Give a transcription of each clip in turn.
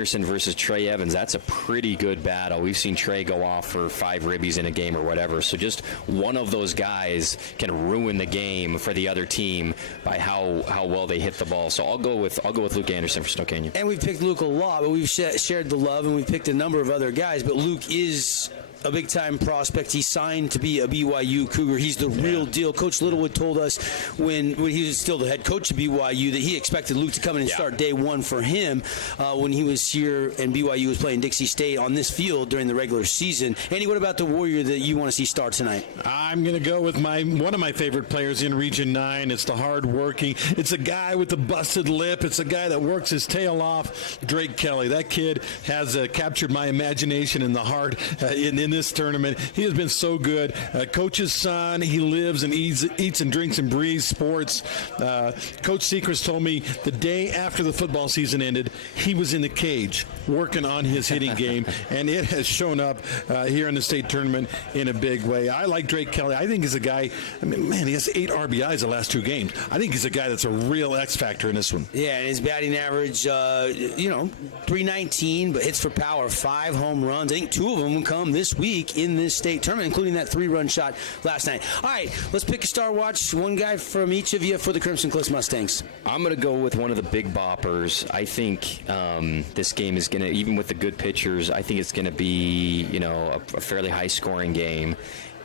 Anderson versus Trey Evans, that's a pretty good battle. We've seen Trey go off for 5 ribbies in a game or whatever. So just one of those guys can ruin the game for the other team by how well they hit the ball. So I'll go with Luke Anderson for Snow Canyon. And we've picked Luke a lot, but we've shared the love, and we've picked a number of other guys. But Luke is a big-time prospect. He's signed to be a BYU Cougar. He's the real deal. Coach Littlewood told us when he was still the head coach of BYU that he expected Luke to come in and start day one for him when he was here and BYU was playing Dixie State on this field during the regular season. Andy, what about the Warrior that you want to see start tonight? I'm going to go with one of my favorite players in Region 9. It's the hard-working. It's a guy with the busted lip. It's a guy that works his tail off. Drake Kelly. That kid has captured my imagination and the heart in this tournament. He has been so good. Coach's son. He lives and eats and drinks and breathes sports. Coach Sechrist told me the day after the football season ended, he was in the cage working on his hitting game, and it has shown up here in the state tournament in a big way. I like Drake Kelly. I think he's a guy, I mean, man, he has 8 RBIs the last 2 games. I think he's a guy that's a real X factor in this one. Yeah, and his batting average, .319, but hits for power, 5 home runs. I think 2 of them will come this week in this state tournament, including that 3-run shot last night. All right, let's pick a star watch. One guy from each of you for the Crimson Cliffs Mustangs. I'm going to go with one of the big boppers. I think this game is going to, even with the good pitchers, I think it's going to be, a fairly high-scoring game.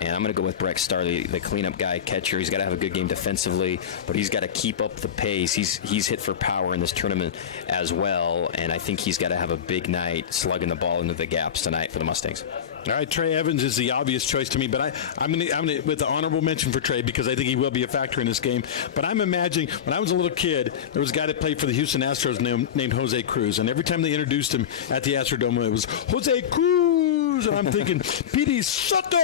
And I'm going to go with Breck Starley, the cleanup guy, catcher. He's got to have a good game defensively, but he's got to keep up the pace. He's hit for power in this tournament as well, and I think he's got to have a big night slugging the ball into the gaps tonight for the Mustangs. All right, Trey Evans is the obvious choice to me, but I'm gonna with the honorable mention for Trey because I think he will be a factor in this game. But I'm imagining when I was a little kid, there was a guy that played for the Houston Astros named Jose Cruz, and every time they introduced him at the Astrodome, it was Jose Cruz, and I'm thinking Petey Soto.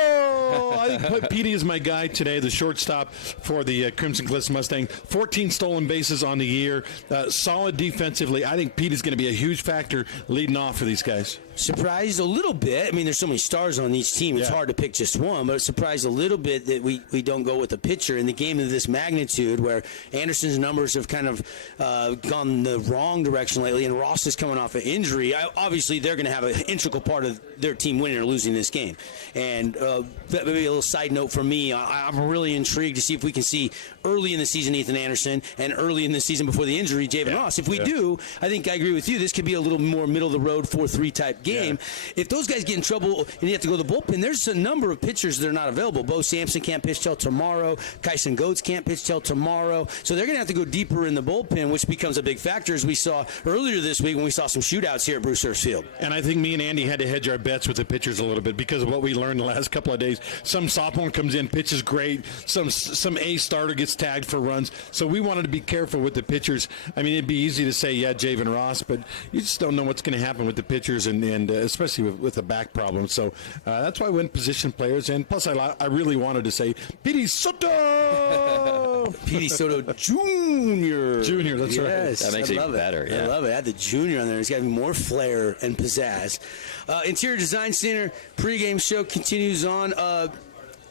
I think Petey is my guy today, the shortstop for the Crimson Cliffs Mustang. 14 stolen bases on the year, solid defensively. I think Petey's going to be a huge factor leading off for these guys. Surprised a little bit. I mean, there's so many stars on each team. It's hard to pick just one, but surprised a little bit that we don't go with a pitcher in the game of this magnitude where Anderson's numbers have kind of gone the wrong direction lately, and Ross is coming off an injury. Obviously, they're going to have an integral part of their team winning or losing this game. And maybe a little side note for me, I'm really intrigued to see if we can see early in the season Ethan Anderson and early in the season before the injury Javen Ross. If we do, I think I agree with you. This could be a little more middle-of-the-road 4-3 type game. If those guys get in trouble and you have to go to the bullpen, there's a number of pitchers that are not available. Bo Sampson can't pitch till tomorrow. Kyson Goetz can't pitch till tomorrow. So they're going to have to go deeper in the bullpen, which becomes a big factor, as we saw earlier this week when we saw some shootouts here at Bruce Hurst Field. And I think me and Andy had to hedge our bets with the pitchers a little bit because of what we learned the last couple of days. Some sophomore comes in, pitches great. Some A starter gets tagged for runs. So we wanted to be careful with the pitchers. I mean, it'd be easy to say, Javen Ross, but you just don't know what's going to happen with the pitchers and especially with the back problem. So that's why I went position players. And plus, I really wanted to say Petey Soto. Petey Soto Jr. Junior, that's right. That makes it even better. Yeah. I love it. Add the junior on there. He's got more flair and pizzazz. Interior Design Center pregame show continues on.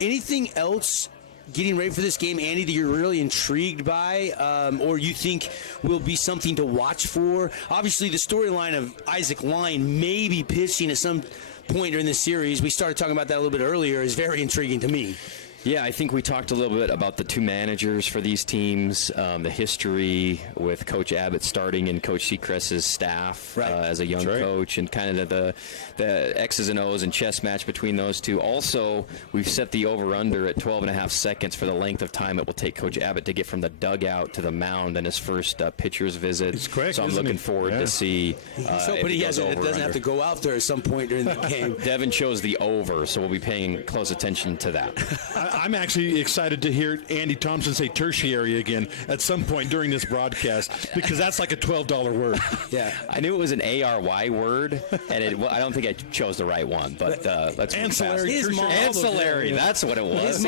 Anything else getting ready for this game, Andy, that you're really intrigued by or you think will be something to watch for? Obviously, the storyline of Isaac Line maybe pitching at some point during this series, we started talking about that a little bit earlier, is very intriguing to me. Yeah, I think we talked a little bit about the 2 managers for these teams, the history with Coach Abbott starting in Coach Sechrist's staff as a young coach, and kind of the X's and O's and chess match between those two. Also, we've set the over-under at 12.5 seconds for the length of time it will take Coach Abbott to get from the dugout to the mound in his first pitcher's visit. It's quick, so I'm looking forward to see. But he doesn't have to go out there at some point during the game. Devin chose the over, so we'll be paying close attention to that. I'm actually excited to hear Andy Thompson say tertiary again at some point during this broadcast because that's like a $12 word. Yeah, I knew it was an ARY word, and I don't think I chose the right one, but let's ancillary. Ancillary, that's what it was.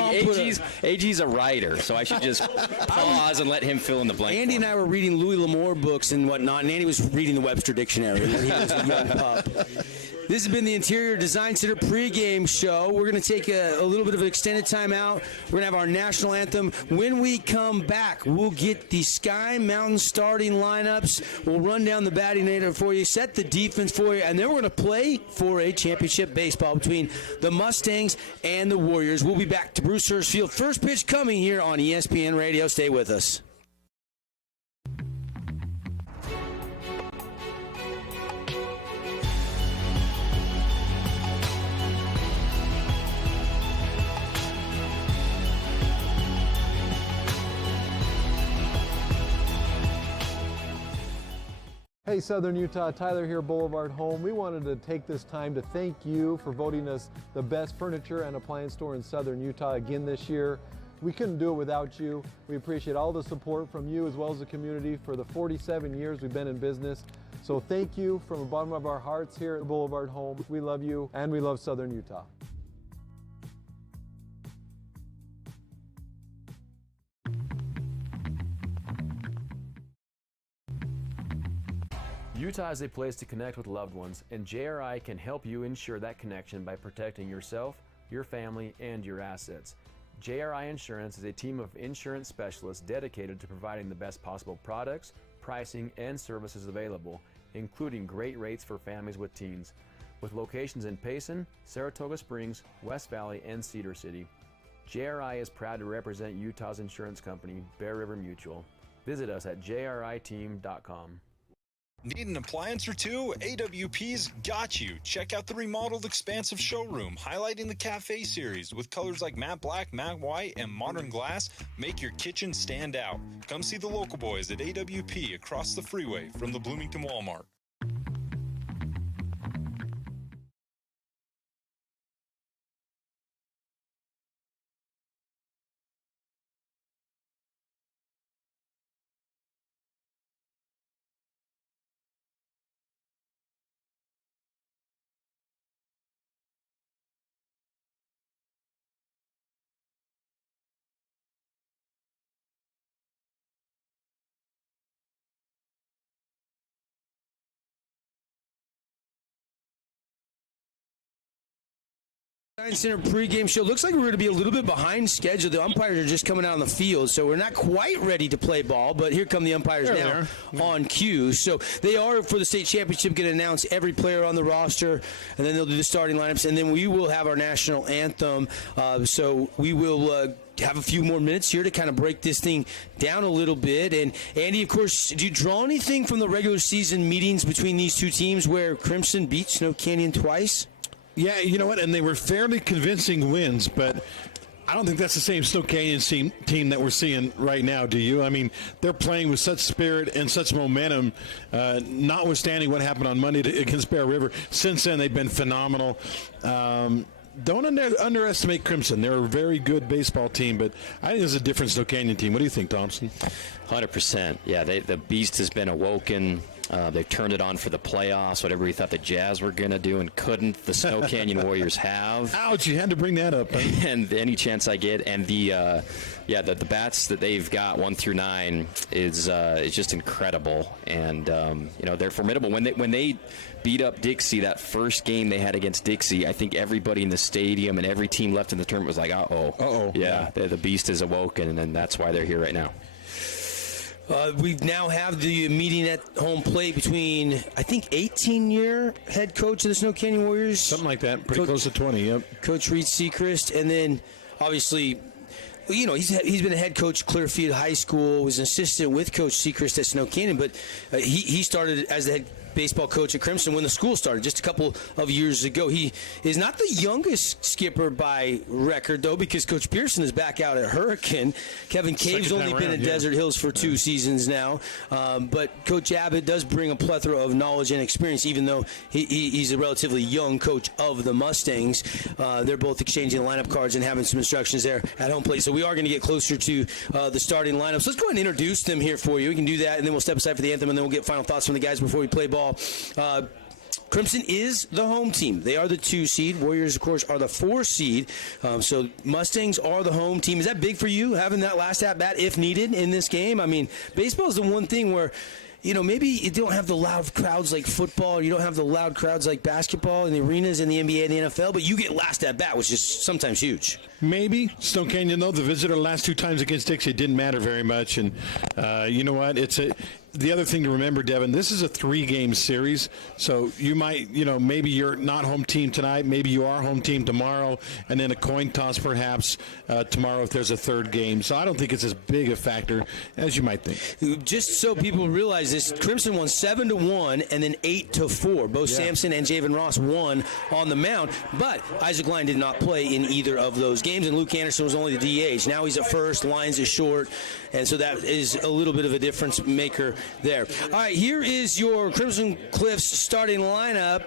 AG's a writer, so I should just pause and let him fill in the blank. Andy and I were reading Louis L'Amour books and whatnot, and Andy was reading the Webster Dictionary when he was a young pup. This has been the Interior Design Center pregame show. We're going to take a little bit of an extended time timeout. We're going to have our national anthem. When we come back, we'll get the Sky Mountain starting lineups. We'll run down the batting order for you, set the defense for you, and then we're going to play for a championship baseball between the Mustangs and the Warriors. We'll be back to Bruce Hurst Field. First pitch coming here on ESPN Radio. Stay with us. Hey Southern Utah, Tyler here, Boulevard Home. We wanted to take this time to thank you for voting us the best furniture and appliance store in Southern Utah again this year. We couldn't do it without you. We appreciate all the support from you as well as the community for the 47 years we've been in business. So thank you from the bottom of our hearts here at Boulevard Home. We love you and we love Southern Utah. Utah is a place to connect with loved ones, and JRI can help you ensure that connection by protecting yourself, your family, and your assets. JRI Insurance is a team of insurance specialists dedicated to providing the best possible products, pricing, and services available, including great rates for families with teens. With locations in Payson, Saratoga Springs, West Valley, and Cedar City. JRI is proud to represent Utah's insurance company, Bear River Mutual. Visit us at jriteam.com. Need an appliance or two? AWP's got you. Check out the remodeled expansive showroom, highlighting the Cafe series with colors like matte black, matte white, and modern glass. Make your kitchen stand out. Come see the local boys at AWP across the freeway from the Bloomington Walmart. Center pregame show. Looks like we're going to be a little bit behind schedule. The umpires are just coming out on the field, so we're not quite ready to play ball, but here come the umpires now on cue. So they are, for the state championship, going to announce every player on the roster, and then they'll do the starting lineups, and then we will have our national anthem. So we will have a few more minutes here to kind of break this thing down a little bit. And Andy, of course, do you draw anything from the regular season meetings between these two teams where Crimson beat Snow Canyon twice? Yeah, you know what? And they were fairly convincing wins, but I don't think that's the same Snow Canyon team that we're seeing right now, do you? I mean, they're playing with such spirit and such momentum, notwithstanding what happened on Monday against Bear River. Since then, they've been phenomenal. Don't underestimate Crimson. They're a very good baseball team, but I think there's a different Snow Canyon team. What do you think, Thompson? 100%. Yeah, the beast has been awoken. They've turned it on for the playoffs. Whatever we thought the Jazz were going to do and couldn't, the Snow Canyon Warriors have. Ouch, you had to bring that up. And any chance I get. And the bats that they've got 1 through 9 is just incredible. And they're formidable. When they beat up Dixie, that first game they had against Dixie, I think everybody in the stadium and every team left in the tournament was like, uh-oh. Yeah, the beast is awoken, and that's why they're here right now. We now have the meeting at home plate between, I think, 18-year head coach of the Snow Canyon Warriors. Something like that. Pretty close to 20, yep. Coach Reed Seacrest. And then, obviously, he's been a head coach at Clearfield High School, was an assistant with Coach Seacrest at Snow Canyon, but he started as the head baseball coach at Crimson when the school started just a couple of years ago. He is not the youngest skipper by record, though, because Coach Pearson is back out at Hurricane. Kevin Cave's only been at Desert Hills for 2 seasons now. But Coach Abbott does bring a plethora of knowledge and experience, even though he's a relatively young coach of the Mustangs. They're both exchanging lineup cards and having some instructions there at home plate. So we are going to get closer to the starting lineups. Let's go ahead and introduce them here for you. We can do that, and then we'll step aside for the anthem, and then we'll get final thoughts from the guys before we play ball. Crimson is the home team. They are the 2 seed. Warriors, of course, are the 4 seed. So Mustangs are the home team. Is that big for you, having that last at-bat if needed in this game? I mean, baseball is the one thing where maybe you don't have the loud crowds like football, or you don't have the loud crowds like basketball in the arenas in the NBA and the NFL, but you get last at bat, which is sometimes huge. Maybe. Snow Canyon, though, the visitor last 2 times against Dixie, it didn't matter very much. And you know what? The other thing to remember, Devin, this is a 3-game series. So you might, maybe you're not home team tonight. Maybe you are home team tomorrow. And then a coin toss perhaps tomorrow if there's a 3rd game. So I don't think it's as big a factor as you might think. Just so people realize this, Crimson won 7-1 and then 8-4. Both Sampson and Javen Ross won on the mound. But Isaac Line did not play in either of those games. And Luke Anderson was only the DH. Now he's at first. Lyons is short. And so that is a little bit of a difference maker there. All right, here is your Crimson Cliffs starting lineup.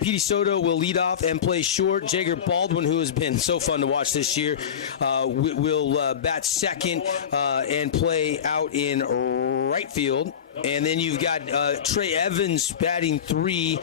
Petey Soto will lead off and play short. Jager Baldwin, who has been so fun to watch this year, will bat second and play out in right field. And then you've got Trey Evans batting 3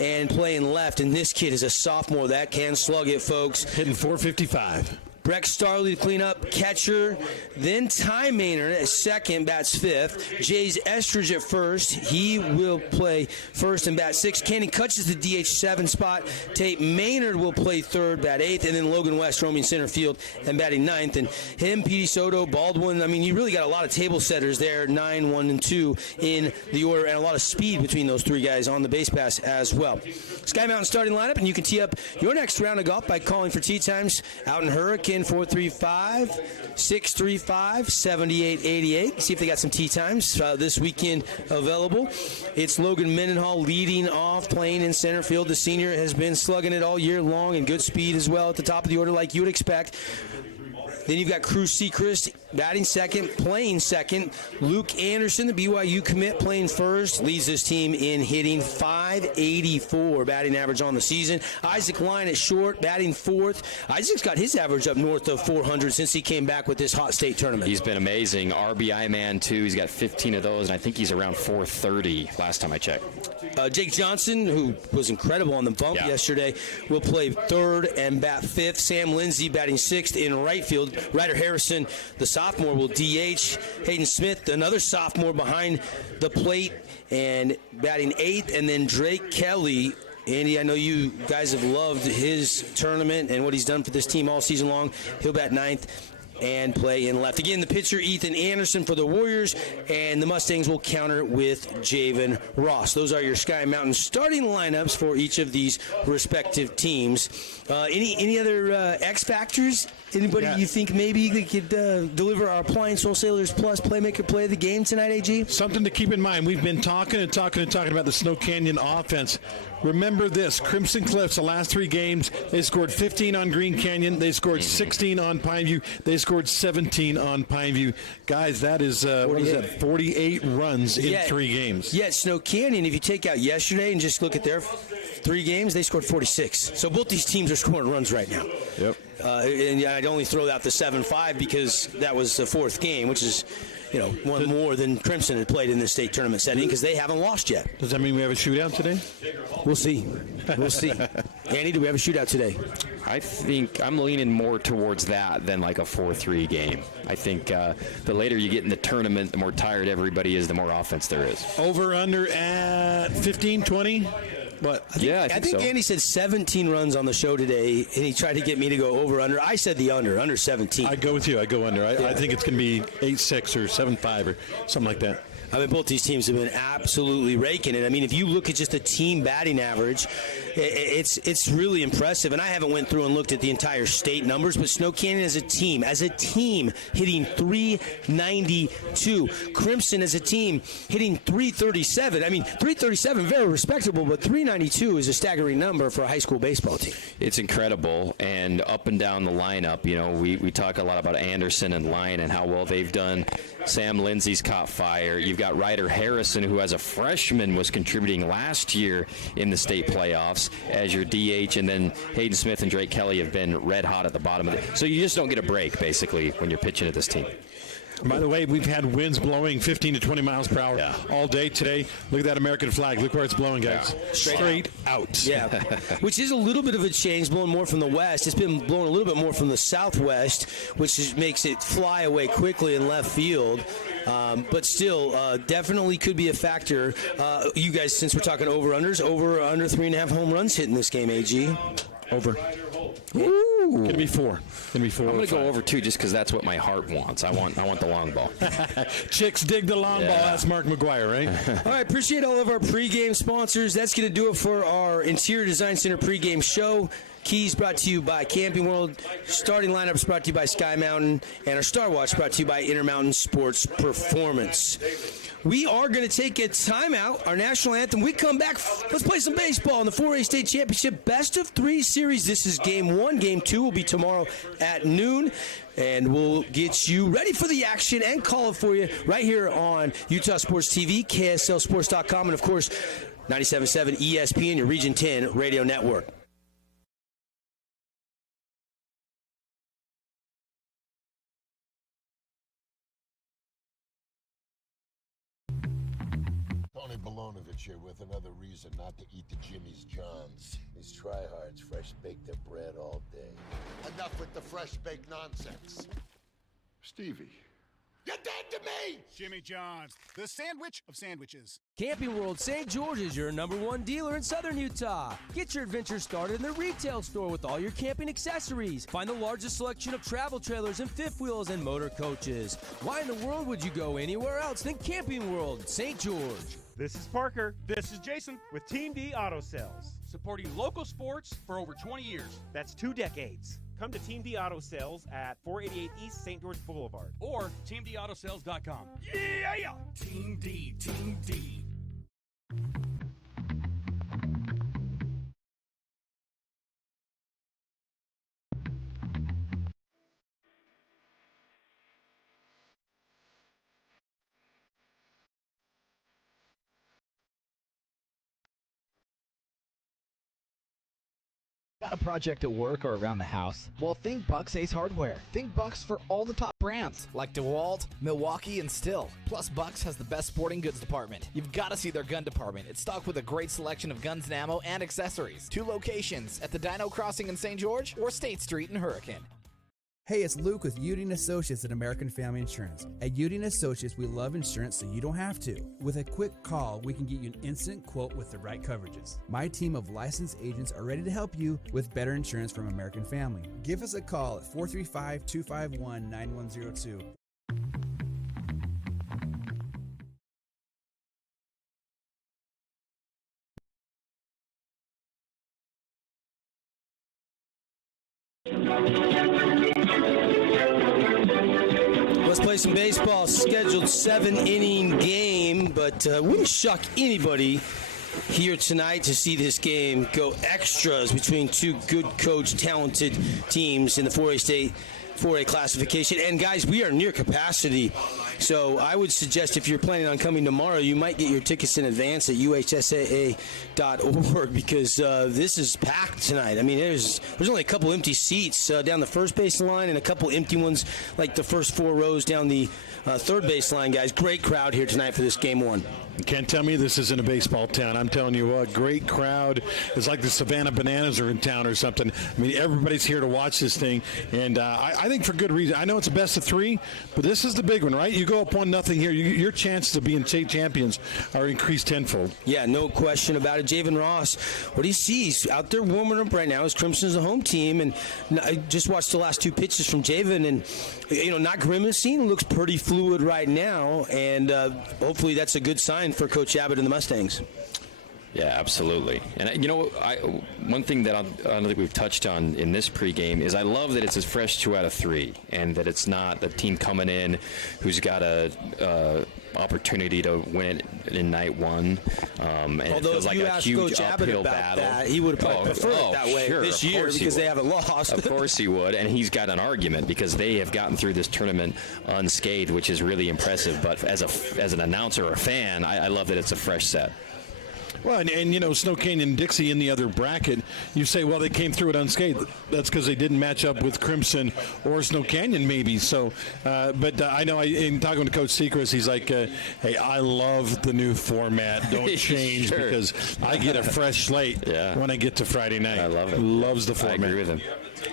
and playing left. And this kid is a sophomore that can slug it, folks. Hitting .455. Breck Starley to clean up, catcher. Then Ty Maynard at second, bats 5th. Jays Estridge at first. He will play first and bat 6th. Kenny Kutch is the DH 7 spot. Tate Maynard will play 3rd, bat 8th. And then Logan West roaming center field and batting 9th. And him, Petey Soto, Baldwin. I mean, you really got a lot of table setters there, 9, 1, and 2 in the order, and a lot of speed between those 3 guys on the base pass as well. Sky Mountain starting lineup, and you can tee up your next round of golf by calling for tee times out in Hurricane. 435-635-7888. See if they got some tee times this weekend available. It's Logan Mendenhall leading off, playing in center field. The senior has been slugging it all year long, and good speed as well at the top of the order like you would expect. Then you've got Cruz Sechrist batting second, playing second. Luke Anderson, the BYU commit, playing first, leads this team in hitting .584 batting average on the season. Isaac Line at short, batting 4th. Isaac's got his average up north of 400 since he came back with this hot state tournament. He's been amazing. RBI man, too. He's got 15 of those, and I think he's around 430 last time I checked. Jake Johnson, who was incredible on the bump yesterday, will play 3rd and bat 5th. Sam Lindsay batting 6th in right field. Ryder Harrison, the sophomore, will DH. Hayden Smith, another sophomore, behind the plate and batting 8th. And then Drake Kelly. Andy, I know you guys have loved his tournament and what he's done for this team all season long. He'll bat 9th and play in left. Again, the pitcher, Ethan Anderson for the Warriors, and the Mustangs will counter with Javen Ross. Those are your Sky Mountain starting lineups for each of these respective teams. Any other X factors? Anybody you think maybe they could deliver our Appliance Wholesalers Plus Playmaker Play of the Game tonight, AG? Something to keep in mind. We've been talking about the Snow Canyon offense. Remember this, Crimson Cliffs, the last 3 games, they scored 15 on Green Canyon. They scored 16 on Pineview. They scored 17 on Pineview. Guys, that is, 48 runs in 3 games. Yeah, Snow Canyon, if you take out yesterday and just look at their 3 games, they scored 46. So both these teams are scoring runs right now. Yep. And I'd only throw out the 7-5 because that was the 4th game, which is, one more than Crimson had played in this state tournament setting because they haven't lost yet. Does that mean we have a shootout today? We'll see. Andy, do we have a shootout today? I think I'm leaning more towards that than like a 4-3 game. I think the later you get in the tournament, the more tired everybody is, the more offense there is. Over, under at 15, 20? What? I think so. Andy said 17 runs on the show today, and he tried to get me to go over under. I said the under 17. I go with you. I go under. I think it's going to be 8-6 or 7-5 or something like that. I mean, both these teams have been absolutely raking it. I mean, if you look at just the team batting average, it's really impressive. And I haven't went through and looked at the entire state numbers, but Snow Canyon as a team hitting .392. Crimson as a team hitting .337. I mean, .337, very respectable, but .392 is a staggering number for a high school baseball team. It's incredible, and up and down the lineup, we talk a lot about Anderson and Lyon and how well they've done. Sam Lindsay's caught fire. You've got Ryder Harrison, who as a freshman was contributing last year in the state playoffs as your DH, and then Hayden Smith and Drake Kelly have been red hot at the bottom of it. So you just don't get a break, basically, when you're pitching at this team. By the way, we've had winds blowing 15 to 20 miles per hour all day today. Look at that American flag. Look where it's blowing, guys. Straight out. Yeah, which is a little bit of a change, blowing more from the west. It's been blowing a little bit more from the southwest, which makes it fly away quickly in left field. But still, definitely could be a factor. You guys, since we're talking over-unders, over or under 3.5 home runs hit in this game, AG? Over. Ooh. Gonna be 4. I'm gonna go over 2 just because that's what my heart wants. I want the long ball. Chicks dig the long ball. That's Mark McGuire, right? All right, appreciate all of our pregame sponsors. That's going to do it for our Interior Design Center pregame show. Keys brought to you by Camping World. Starting lineups brought to you by Sky Mountain. And our Star Watch brought to you by Intermountain Sports Performance. We are going to take a timeout, our national anthem. We come back, let's play some baseball in the 4A State Championship Best of 3 series. This is Game 1. Game 2 will be tomorrow at noon. And we'll get you ready for the action and call it for you right here on Utah Sports TV, KSLSports.com, and, of course, 97.7 ESPN, your Region 10 radio network. Tony Bolonovich here with another reason not to eat the Jimmy's Johns. These tryhards fresh bake their bread all day. Enough with the fresh baked nonsense. Stevie. You're dead to me! Jimmy John's, the sandwich of sandwiches. Camping World St. George is your #1 dealer in southern Utah. Get your adventure started in the retail store with all your camping accessories. Find the largest selection of travel trailers and fifth wheels and motor coaches. Why in the world would you go anywhere else than Camping World St. George? This is Parker. This is Jason with Team D Auto Sales. Supporting local sports for over 20 years. That's 2 decades. Come to Team D Auto Sales at 488 East St. George Boulevard. Or TeamDAutoSales.com. Yeah! Team D, Team D. Got a project at work or around the house? Well, think Bucks Ace Hardware. Think Bucks for all the top brands like DeWalt, Milwaukee, and Stihl. Plus, Bucks has the best sporting goods department. You've got to see their gun department. It's stocked with a great selection of guns and ammo and accessories. 2 locations at the Dino Crossing in St. George or State Street in Hurricane. Hey, it's Luke with Udine Associates at American Family Insurance. At Udine Associates, we love insurance so you don't have to. With a quick call, we can get you an instant quote with the right coverages. My team of licensed agents are ready to help you with better insurance from American Family. Give us a call at 435-251-9102. Let's play some baseball. Scheduled 7-inning game, but wouldn't shock anybody here tonight to see this game go extras between 2 good coach, talented teams in the 4A State 4A classification. And guys, we are near capacity. So I would suggest if you're planning on coming tomorrow, you might get your tickets in advance at uhsaa.org because this is packed tonight. I mean, there's only a couple empty seats down the first base line and a couple empty ones like the first 4 rows down the third base line, guys. Great crowd here tonight for this game 1. You can't tell me this isn't a baseball town. I'm telling you what, great crowd. It's like the Savannah Bananas are in town or something. I mean, everybody's here to watch this thing, and I think for good reason. I know it's a best of 3, but this is the big one, right? You go up 1-0 here, your chances of being state champions are increased tenfold. Yeah, no question about it. Javen Ross, what do you see? He's out there warming up right now. His Crimson's a home team, and I just watched the last 2 pitches from Javen, and not grimacing. Looks pretty fluid right now, and hopefully that's a good sign for Coach Abbott and the Mustangs. Yeah, absolutely. And, one thing that I don't think we've touched on in this pregame is I love that it's a fresh 2 out of 3 and that it's not the team coming in who's got a opportunity to win it in night 1. And although it feels if like you a asked huge Coach Abbott uphill about battle. that, he would have probably preferred it that way sure, this year because they haven't lost. Of course he would, and he's got an argument because they have gotten through this tournament unscathed, which is really impressive. But as an announcer or a fan, I love that it's a fresh set. Well, and Snow Canyon and Dixie in the other bracket, you say, well, they came through it unscathed. That's because they didn't match up with Crimson or Snow Canyon, maybe. So, but I know in talking to Coach Sechrist, he's like, hey, I love the new format. Don't change Sure. because I get a fresh slate when I get to Friday night. I love it. Loves the format. I agree with him.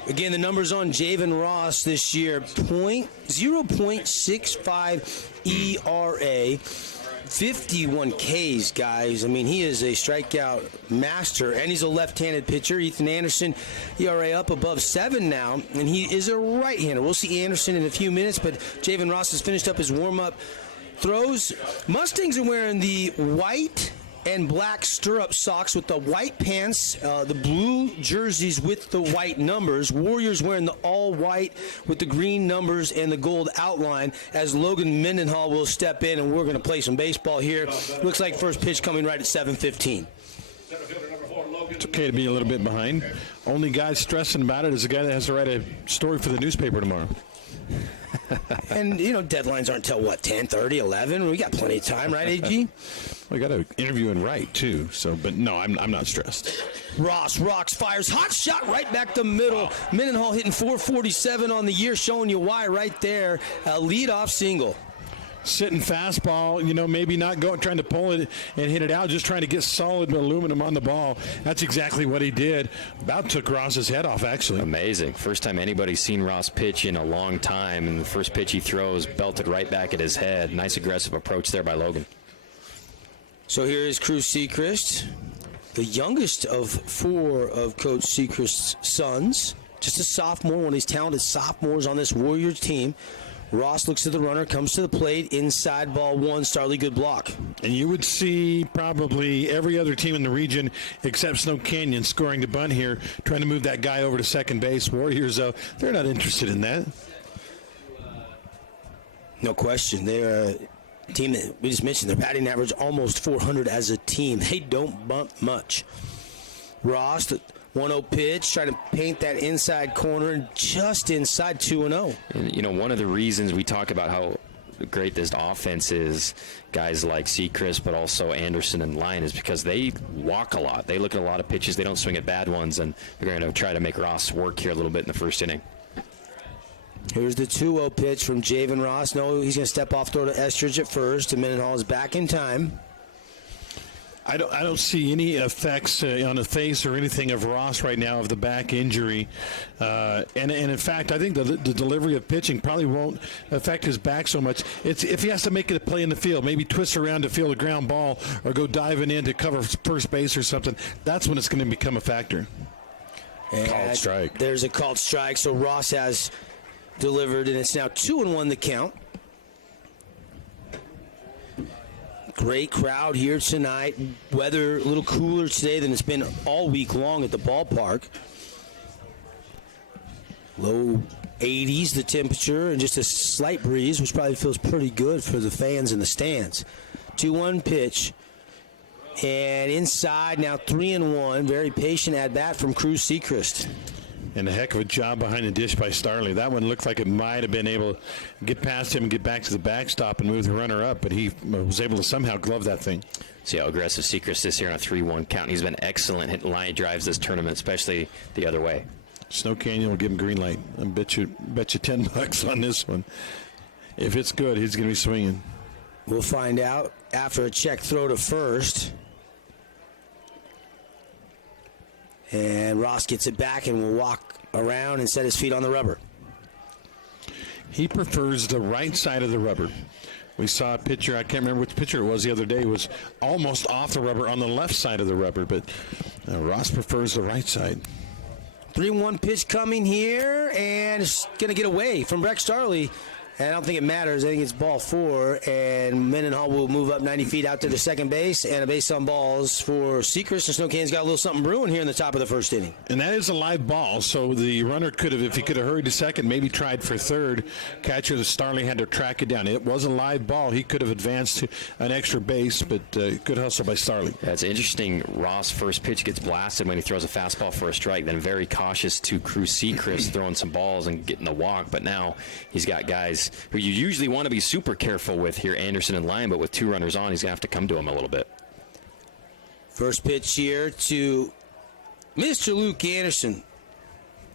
Again, the numbers on Javen Ross this year, 0.65 ERA. 51 Ks, guys. I mean, he is a strikeout master, and he's a left-handed pitcher. Ethan Anderson, ERA up above 7 now, and he is a right-hander. We'll see Anderson in a few minutes, but Javen Ross has finished up his warm-up throws. Mustangs are wearing the white and black stirrup socks with the white pants, the blue jerseys with the white numbers. Warriors wearing the all-white with the green numbers and the gold outline as Logan Mendenhall will step in, and we're going to play some baseball here. Looks like first pitch coming right at 7:15. It's okay to be a little bit behind. Only guy stressing about it is the guy that has to write a story for the newspaper tomorrow. And, deadlines aren't till, 10:30, 11? We got plenty of time, right, AG? We got to interview and write, too. So, but no, I'm not stressed. Ross rocks, fires, hot shot right back the middle. Mendenhall hitting 447 on the year, showing you why right there. A leadoff single. Sitting fastball, maybe not trying to pull it and hit it out, just trying to get solid aluminum on the ball. That's exactly what he did. About took Ross's head off, actually. Amazing. First time anybody's seen Ross pitch in a long time, and the first pitch he throws belted right back at his head. Nice aggressive approach there by Logan. So here is Cruz Sechrist, the youngest of 4 of Coach Sechrist's sons. Just a sophomore, one of these talented sophomores on this Warriors team. Ross looks at the runner, comes to the plate, inside ball 1, Starley, good block. And you would see probably every other team in the region except Snow Canyon scoring the bunt here, trying to move that guy over to second base. Warriors, though, they're not interested in that. No question. They're a team that we just mentioned, their batting average almost 400 as a team. They don't bunt much. Ross, the 1-0 pitch, trying to paint that inside corner, just inside 2-0. And, one of the reasons we talk about how great this offense is, guys like Sechrist, but also Anderson and Lyon, is because they walk a lot. They look at a lot of pitches. They don't swing at bad ones, and they're going to try to make Ross work here a little bit in the first inning. Here's the 2-0 pitch from Javen Ross. No, he's going to step off, throw to Estridge at first, and Mendenhall is back in time. I don't see any effects on the face or anything of Ross right now of the back injury. And in fact, I think the delivery of pitching probably won't affect his back so much. It's if he has to make it a play in the field, maybe twist around to field a ground ball or go diving in to cover first base or something, that's when it's going to become a factor. And called strike. There's a called strike, so Ross has delivered, and it's now 2-1 the count. Great crowd here tonight. Weather a little cooler today than it's been all week long at the ballpark. Low 80s the temperature and just a slight breeze, which probably feels pretty good for the fans in the stands. 2-1 pitch. And inside now 3-1. Very patient at bat from Cruz Sechrist. And a heck of a job behind the dish by Starley. That one looked like it might have been able to get past him and get back to the backstop and move the runner up, but he was able to somehow glove that thing. See how aggressive Sechrist is here on a 3-1 count. He's been excellent hitting line drives this tournament, especially the other way. Snow Canyon will give him green light. I bet you $10 on this one. If it's good, he's going to be swinging. We'll find out after a check throw to first. And Ross gets it back and will walk around and set his feet on the rubber. He prefers the right side of the rubber. We saw a pitcher, I can't remember which pitcher it was the other day, was almost off the rubber on the left side of the rubber, but Ross prefers the right side. 3-1 pitch coming here, and it's going to get away from Breck Starley. And I don't think it matters. I think it's ball 4, and Mendenhall will move up 90 feet out to the second base, and a base on balls for Sechrist. And Snow Canyon's got a little something brewing here in the top of the first inning. And that is a live ball, so the runner could have, if he could have hurried to second, maybe tried for third. Catcher Starley had to track it down. It was a live ball. He could have advanced to an extra base, but good hustle by Starley. That's interesting. Ross' first pitch gets blasted when he throws a fastball for a strike, then very cautious to Cruz Sechrist throwing some balls and getting the walk, but now he's got guys who you usually want to be super careful with here, Anderson and Lyon, but with 2 runners on, he's going to have to come to him a little bit. First pitch here to Mr. Luke Anderson.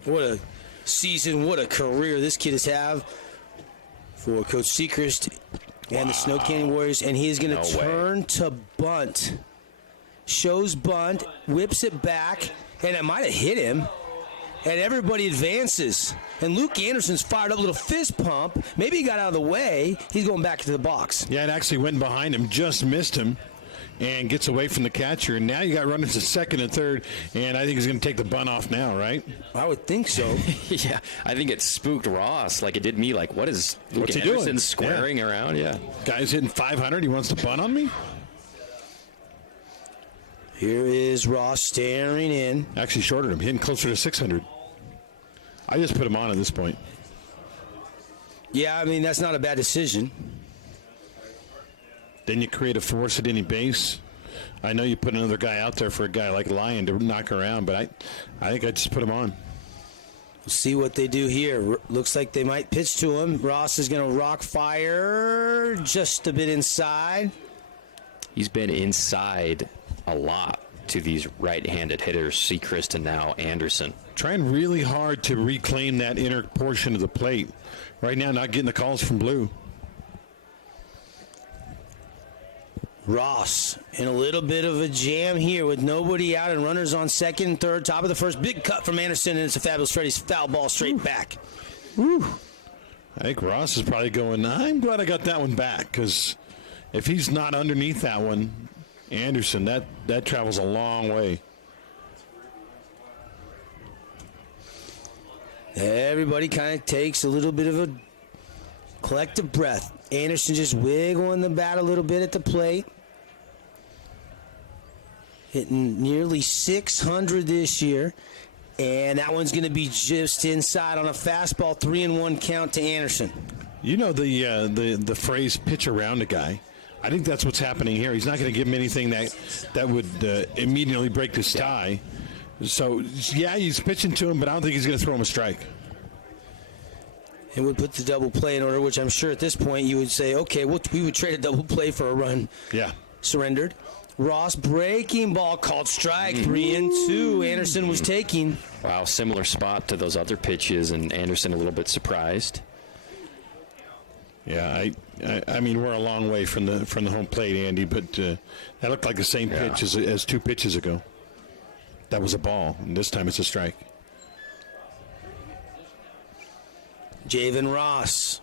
What a season, what a career this kid has had for Coach Sechrist and the Snow Canyon Warriors. And he is going to turn to bunt. Shows bunt, whips it back, and it might have hit him. And everybody advances. And Luke Anderson's fired up a little fist pump. Maybe he got out of the way. He's going back to the box. Yeah, it actually went behind him, just missed him, and gets away from the catcher. And now you got runners to second and third, and I think he's going to take the bunt off now, right? I would think so. Yeah, I think it spooked Ross like it did me. Like, what is Luke What's he Anderson doing? squaring around? Yeah. Guy's hitting 500. He wants to bunt on me? Here is Ross staring in. Actually shorted him, hitting closer to 600. I just put him on at this point. Yeah, I mean, that's not a bad decision. Then you create a force at any base. I know you put another guy out there for a guy like Lyon to knock around, but I think I just put him on. We'll see what they do here. Looks like they might pitch to him. Ross is going to rock fire just a bit inside. He's been inside a lot to these right-handed hitters, Sechrist and now Anderson. Trying really hard to reclaim that inner portion of the plate. Right now, not getting the calls from Blue. Ross in a little bit of a jam here with nobody out and runners on second and third. Top of the first. Big cut from Anderson, and it's a Fabulous Freddy's foul ball straight back. Woo. I think Ross is probably going, I'm glad I got that one back, because if he's not underneath that one, Anderson, that travels a long way. Everybody kind of takes a little bit of a collective breath. Anderson just wiggling the bat a little bit at the plate. Hitting nearly 600 this year. And that one's going to be just inside on a fastball, 3-1 count to Anderson. You know the phrase pitch around a guy. I think that's what's happening here. He's not going to give him anything that would immediately break this tie. So, yeah, he's pitching to him, but I don't think he's going to throw him a strike. It would put the double play in order, which I'm sure at this point you would say, okay, we would trade a double play for a run. Yeah. Surrendered. Ross breaking ball called strike, 3-2. Anderson was taking. Wow, similar spot to those other pitches, and Anderson a little bit surprised. Yeah, I mean, we're a long way from the home plate, Andy, but that looked like the same pitch as 2 pitches ago. That was a ball, and this time it's a strike. Javen Ross,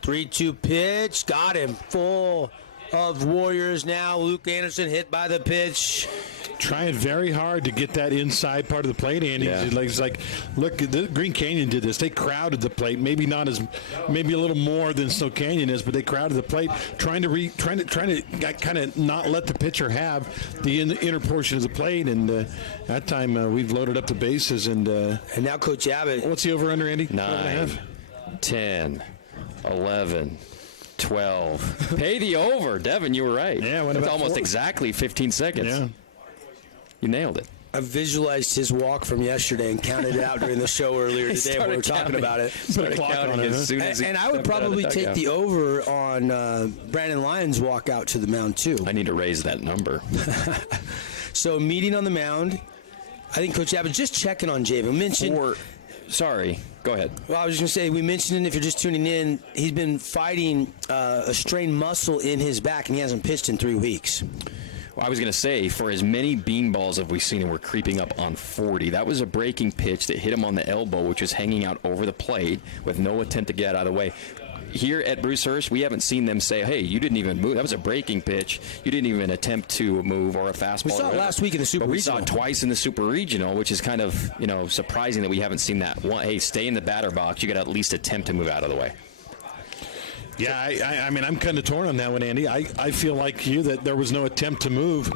3-2 pitch, got him. Full of Warriors now. Luke Anderson hit by the pitch. Trying very hard to get that inside part of the plate, Andy. Yeah. It's like, look, the Green Canyon did this. They crowded the plate, maybe a little more than Snow Canyon is, but they crowded the plate, trying to kind of not let the pitcher have the inner portion of the plate. And that time we've loaded up the bases, and now Coach Abbott. What's the over/under, Andy? 9, 10, 11. 12. Pay the over. Devin, you were right. Yeah, it's almost exactly 15 seconds. Yeah. You nailed it. I visualized his walk from yesterday and counted it out during the show earlier today when we were talking about it. Started counting as soon as and I would probably take the over on Brandon Lyon's walk out to the mound, too. I need to raise that number. So, meeting on the mound. I think Coach Abbott just checking on Javen. Sorry, go ahead. Well, I was just going to say, we mentioned, if you're just tuning in, he's been fighting a strained muscle in his back, and he hasn't pitched in 3 weeks. Well, I was going to say, for as many beanballs as we've seen, and we're creeping up on 40, that was a breaking pitch that hit him on the elbow, which was hanging out over the plate with no attempt to get out of the way. Here at Brucehurst, we haven't seen them say, hey, you didn't even move. That was a breaking pitch. You didn't even attempt to move or a fastball. We saw it last week in the Super Regional. We saw it twice in the Super Regional, which is kind of, surprising that we haven't seen that. Hey, stay in the batter box. You got to at least attempt to move out of the way. Yeah, I mean, I'm kind of torn on that one, Andy. I feel like you that there was no attempt to move.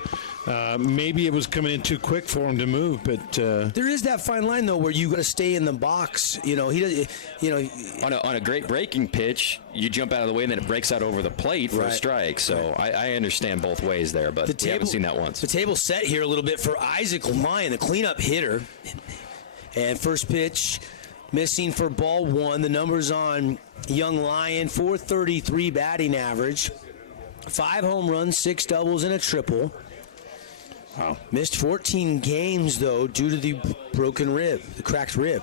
Maybe it was coming in too quick for him to move, but there is that fine line though where you got to stay in the box. He does. On a great breaking pitch, you jump out of the way and then it breaks out over the plate for a strike. So I understand both ways there, but we haven't seen that once. The table's set here a little bit for Isaac Lyon, the cleanup hitter, and first pitch missing for ball 1. The numbers on young Lyon: 433 batting average, 5 home runs, 6 doubles, and a triple. Wow. Missed 14 games, though, due to the broken rib, the cracked rib.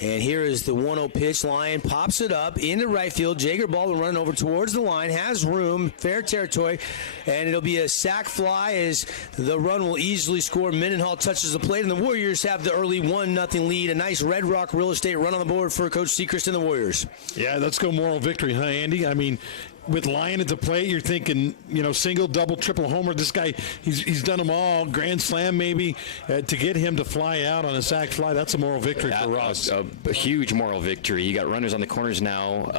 And here is the 1-0 pitch. Lyon pops it up into right field. Jager ball will run over towards the line. Has room, fair territory. And it'll be a sac fly as the run will easily score. Mendenhall touches the plate, and the Warriors have the early 1-0 lead. A nice Red Rock Real Estate run on the board for Coach Sechrist and the Warriors. Yeah, let's go moral victory, huh, Andy? I mean, with Lyon at the plate, you're thinking, single, double, triple homer. This guy, he's done them all. Grand slam, maybe. To get him to fly out on a sac fly, that's a moral victory for Ross. A huge moral victory. You got runners on the corners now.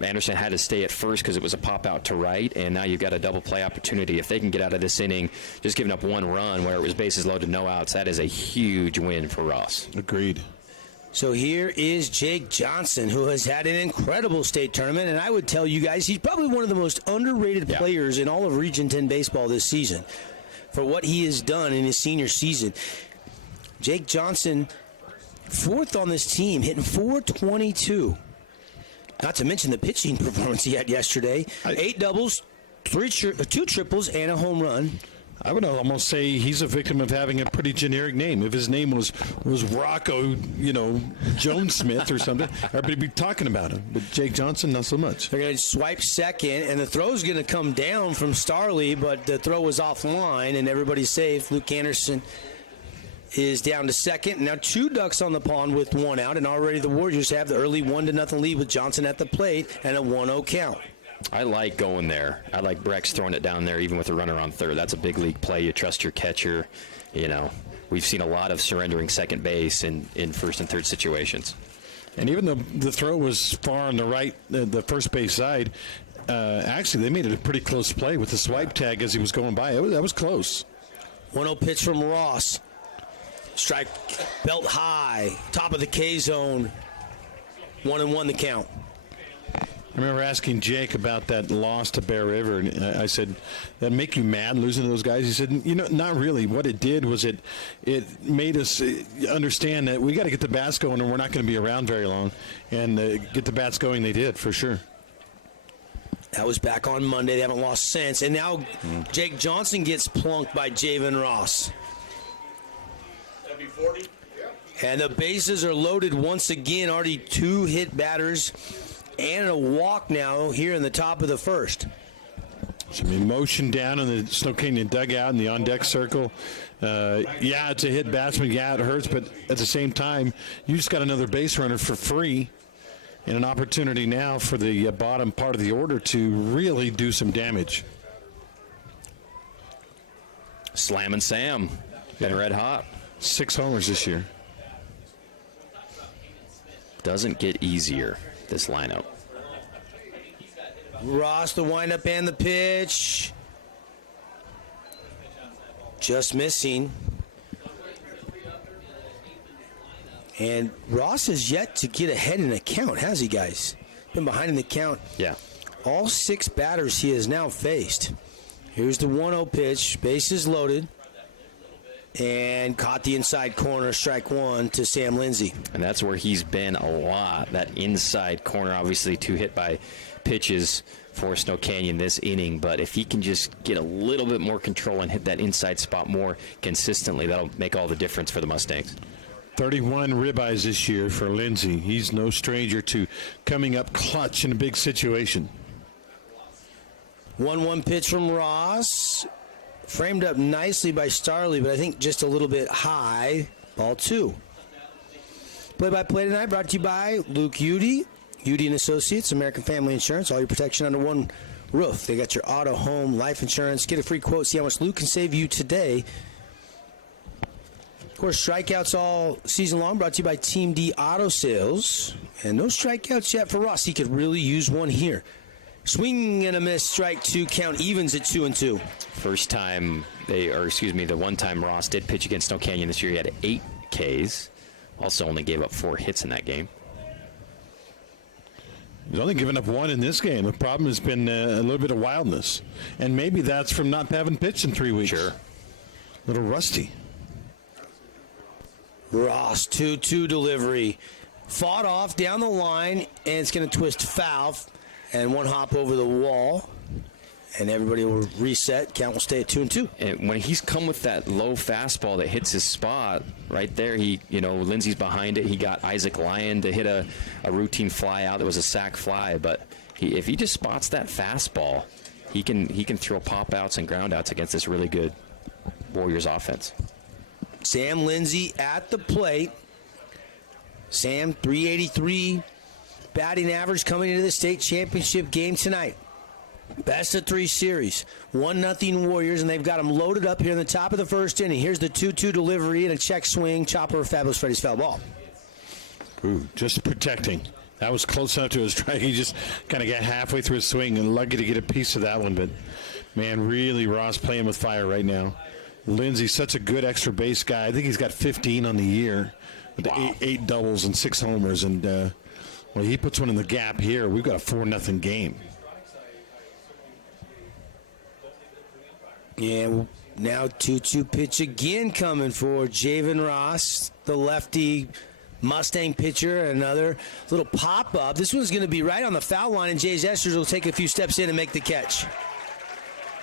Anderson had to stay at first because it was a pop out to right, and now you've got a double play opportunity. If they can get out of this inning, just giving up one run where it was bases loaded, no outs, that is a huge win for Ross. Agreed. So here is Jake Johnson, who has had an incredible state tournament, and I would tell you guys he's probably one of the most underrated players in all of Region 10 baseball this season for what he has done in his senior season. Jake Johnson, fourth on this team, hitting .422. Not to mention the pitching performance he had yesterday. 8 doubles, 2 triples, and a home run. I would almost say he's a victim of having a pretty generic name. If his name was Rocco, Jones Smith or something, everybody would be talking about him. But Jake Johnson, not so much. They're going to swipe second, and the throw's going to come down from Starley, but the throw was offline, and everybody's safe. Luke Anderson is down to second. Now 2 ducks on the pond with 1 out, and already the Warriors have the early 1-0 lead with Johnson at the plate and a 1-0 count. I like going there. I like Brex throwing it down there even with a runner on third. That's a big league play. You trust your catcher. We've seen a lot of surrendering second base in first and third situations. And even though the throw was far on the right, the first base side, actually they made it a pretty close play with the swipe tag as he was going by. That was close. 1-0 pitch from Ross. Strike belt high, top of the K zone. 1-1 the count. I remember asking Jake about that loss to Bear River, and I said, "That make you mad losing to those guys?" He said, not really. What it did was it made us understand that we got to get the bats going, and we're not going to be around very long. And get the bats going, they did for sure. That was back on Monday. They haven't lost since. And now Jake Johnson gets plunked by Javen Ross. W40. And the bases are loaded once again. Already 2 hit batters. And a walk now here in the top of the first. Some emotion down in the Snow Canyon dugout in the on-deck circle. It's a hit batsman. Yeah, it hurts, but at the same time, you just got another base runner for free and an opportunity now for the bottom part of the order to really do some damage. Slammin' Sam. Been red hot. 6 homers this year. Doesn't get easier, this lineup. Ross, the windup and the pitch. Just missing. And Ross has yet to get ahead in the count, has he, guys? Been behind in the count. Yeah. All 6 batters he has now faced. Here's the 1-0 pitch. Bases loaded. And caught the inside corner, strike 1 to Sam Lindsay. And that's where he's been a lot. That inside corner, obviously 2 hit by pitches for Snow Canyon this inning. But if he can just get a little bit more control and hit that inside spot more consistently, that'll make all the difference for the Mustangs. 31 ribeyes this year for Lindsay. He's no stranger to coming up clutch in a big situation. 1-1 pitch from Ross. Framed up nicely by Starley, but I think just a little bit high. Ball 2. Play-by-play tonight brought to you by Luke Udy, Udy & Associates, American Family Insurance. All your protection under one roof. They got your auto, home, life insurance. Get a free quote. See how much Luke can save you today. Of course, strikeouts all season long brought to you by Team D Auto Sales. And no strikeouts yet for Ross. He could really use one here. Swing and a miss, strike 2, count evens at 2-2. First time the one time Ross did pitch against Snow Canyon this year, he had 8 Ks. Also only gave up 4 hits in that game. He's only given up 1 in this game. The problem has been a little bit of wildness. And maybe that's from not having pitched in 3 weeks. Sure. A little rusty. Ross, 2-2 delivery. Fought off down the line, and it's going to twist foul. And 1 hop over the wall. and everybody will reset. Count will stay at 2-2. And when he's come with that low fastball that hits his spot right there, Lindsey's behind it. He got Isaac Lyon to hit a routine fly out. That was a sac fly, but if he just spots that fastball, he can throw pop outs and ground outs against this really good Warriors offense. Sam Lindsey at the plate. Sam, 383 batting average coming into the state championship game tonight. Best of 3 series. 1-0 Warriors, and they've got them loaded up here in the top of the first inning. Here's the 2-2 delivery and a check swing. Chopper, Fabulous Freddy's foul ball. Ooh, just protecting. That was close enough to his strike. He just kind of got halfway through his swing and lucky to get a piece of that one. But, man, really, Ross playing with fire right now. Lindsey's such a good extra base guy. I think he's got 15 on the year with eight doubles and 6 homers. And, well, he puts one in the gap here. We've got a 4-0 game. Yeah, now 2-2 pitch again coming for Javen Ross, the lefty Mustang pitcher. Another little pop-up. This one's going to be right on the foul line, and Jays Esters will take a few steps in and make the catch.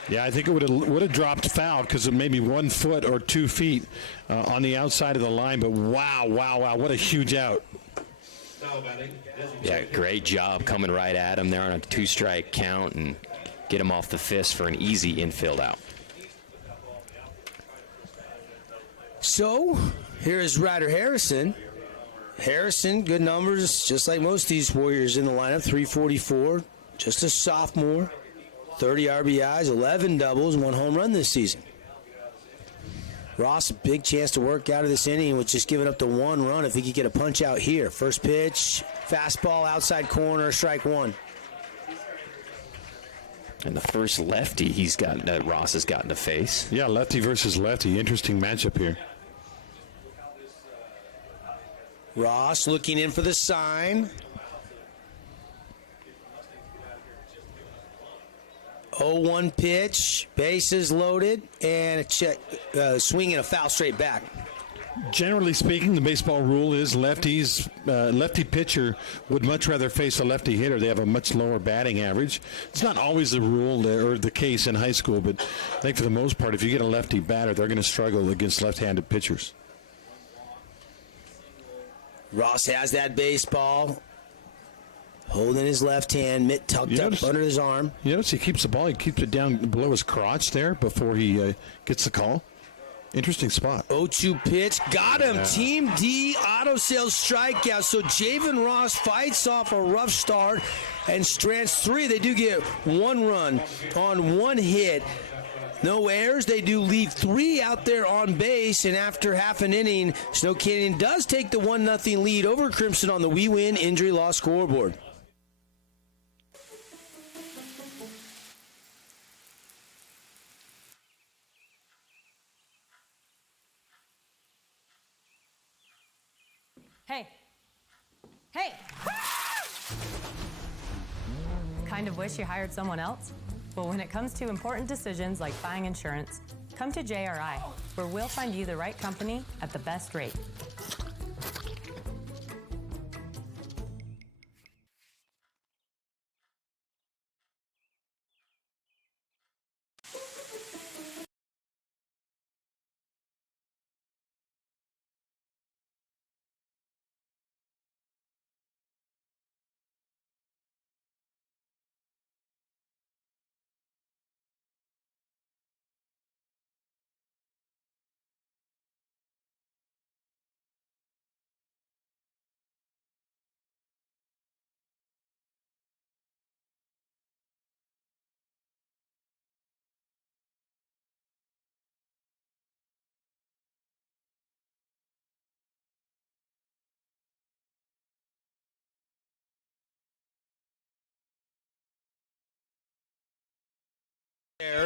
Yeah, I think it would have dropped foul because of maybe 1 foot or 2 feet on the outside of the line. But wow, what a huge out. Yeah, great job coming right at him there on a 2-strike count and get him off the fist for an easy infield out. So, here is Ryder Harrison. Harrison, good numbers, just like most of these Warriors in the lineup. 344, just a sophomore. 30 RBIs, 11 doubles, 1 home run this season. Ross, a big chance to work out of this inning with just giving up the 1 run if he could get a punch out here. First pitch, fastball, outside corner, strike 1. And the first lefty Ross has gotten to face. Yeah, lefty versus lefty. Interesting matchup here. Ross looking in for the sign. 0-1 pitch, bases loaded, and a check, swing and a foul straight back. Generally speaking, the baseball rule is lefty pitcher would much rather face a lefty hitter. They have a much lower batting average. It's not always the rule or the case in high school, but I think for the most part, if you get a lefty batter, they're going to struggle against left-handed pitchers. Ross has that baseball. Holding his left hand, mitt tucked up under his arm. You notice he keeps the ball, he keeps it down below his crotch there before he gets the call. Interesting spot. 0-2 pitch. Got him. Yeah. Team D auto sales strikeout. So Javen Ross fights off a rough start and strands 3. They do get 1 run on 1 hit. No errors. They do leave 3 out there on base. And after half an inning, Snow Canyon does take the 1-0 lead over Crimson on the We Win Injury Law scoreboard. Hey! Kind of wish you hired someone else? Well, when it comes to important decisions like buying insurance, come to JRI, where we'll find you the right company at the best rate.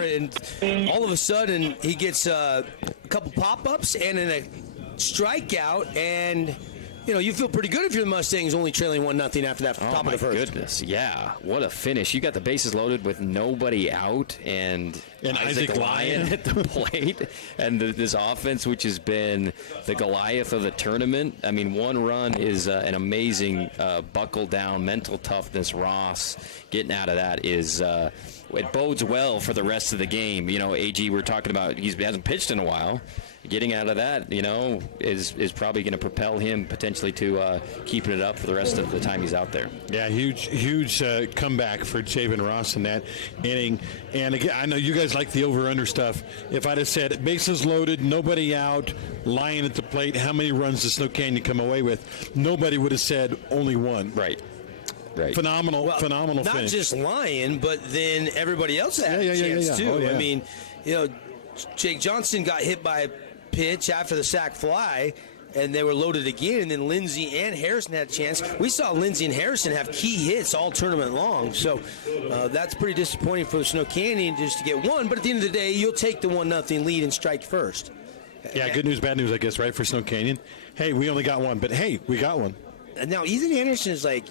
And all of a sudden, he gets a couple pop-ups and then a strikeout, and you feel pretty good if you're the Mustangs only trailing 1-0 after that top of the first. Oh, my goodness, yeah. What a finish. You got the bases loaded with nobody out, and And Isaac Lyon at the plate, and this offense, which has been the Goliath of the tournament. I mean, one run is an amazing buckle down, mental toughness. Ross getting out of that is it bodes well for the rest of the game. You know, AG, we're talking about, he hasn't pitched in a while. Getting out of that, you know, is probably going to propel him potentially to keeping it up for the rest of the time he's out there. Yeah, huge comeback for Javen Ross in that inning. And again, I know you guys like the over-under stuff. If I'd have said bases loaded, nobody out, Lyon at the plate, how many runs does Snow Canyon come away with? Nobody would have said only one. Right. Phenomenal not finish. Not just Lyon, but then everybody else had a chance too. Oh, yeah. I mean, you know, Jake Johnson got hit by a pitch after the sac fly, and they were loaded again, and then Lindsey and Harrison had a chance. We saw Lindsey and Harrison have key hits all tournament long, so that's pretty disappointing for the Snow Canyon just to get one, but at the end of the day, you'll take the 1-0 lead and strike first. Yeah, good news, bad news, I guess, right, for Snow Canyon. Hey, we only got one, but hey, we got one. Now, Ethan Anderson is like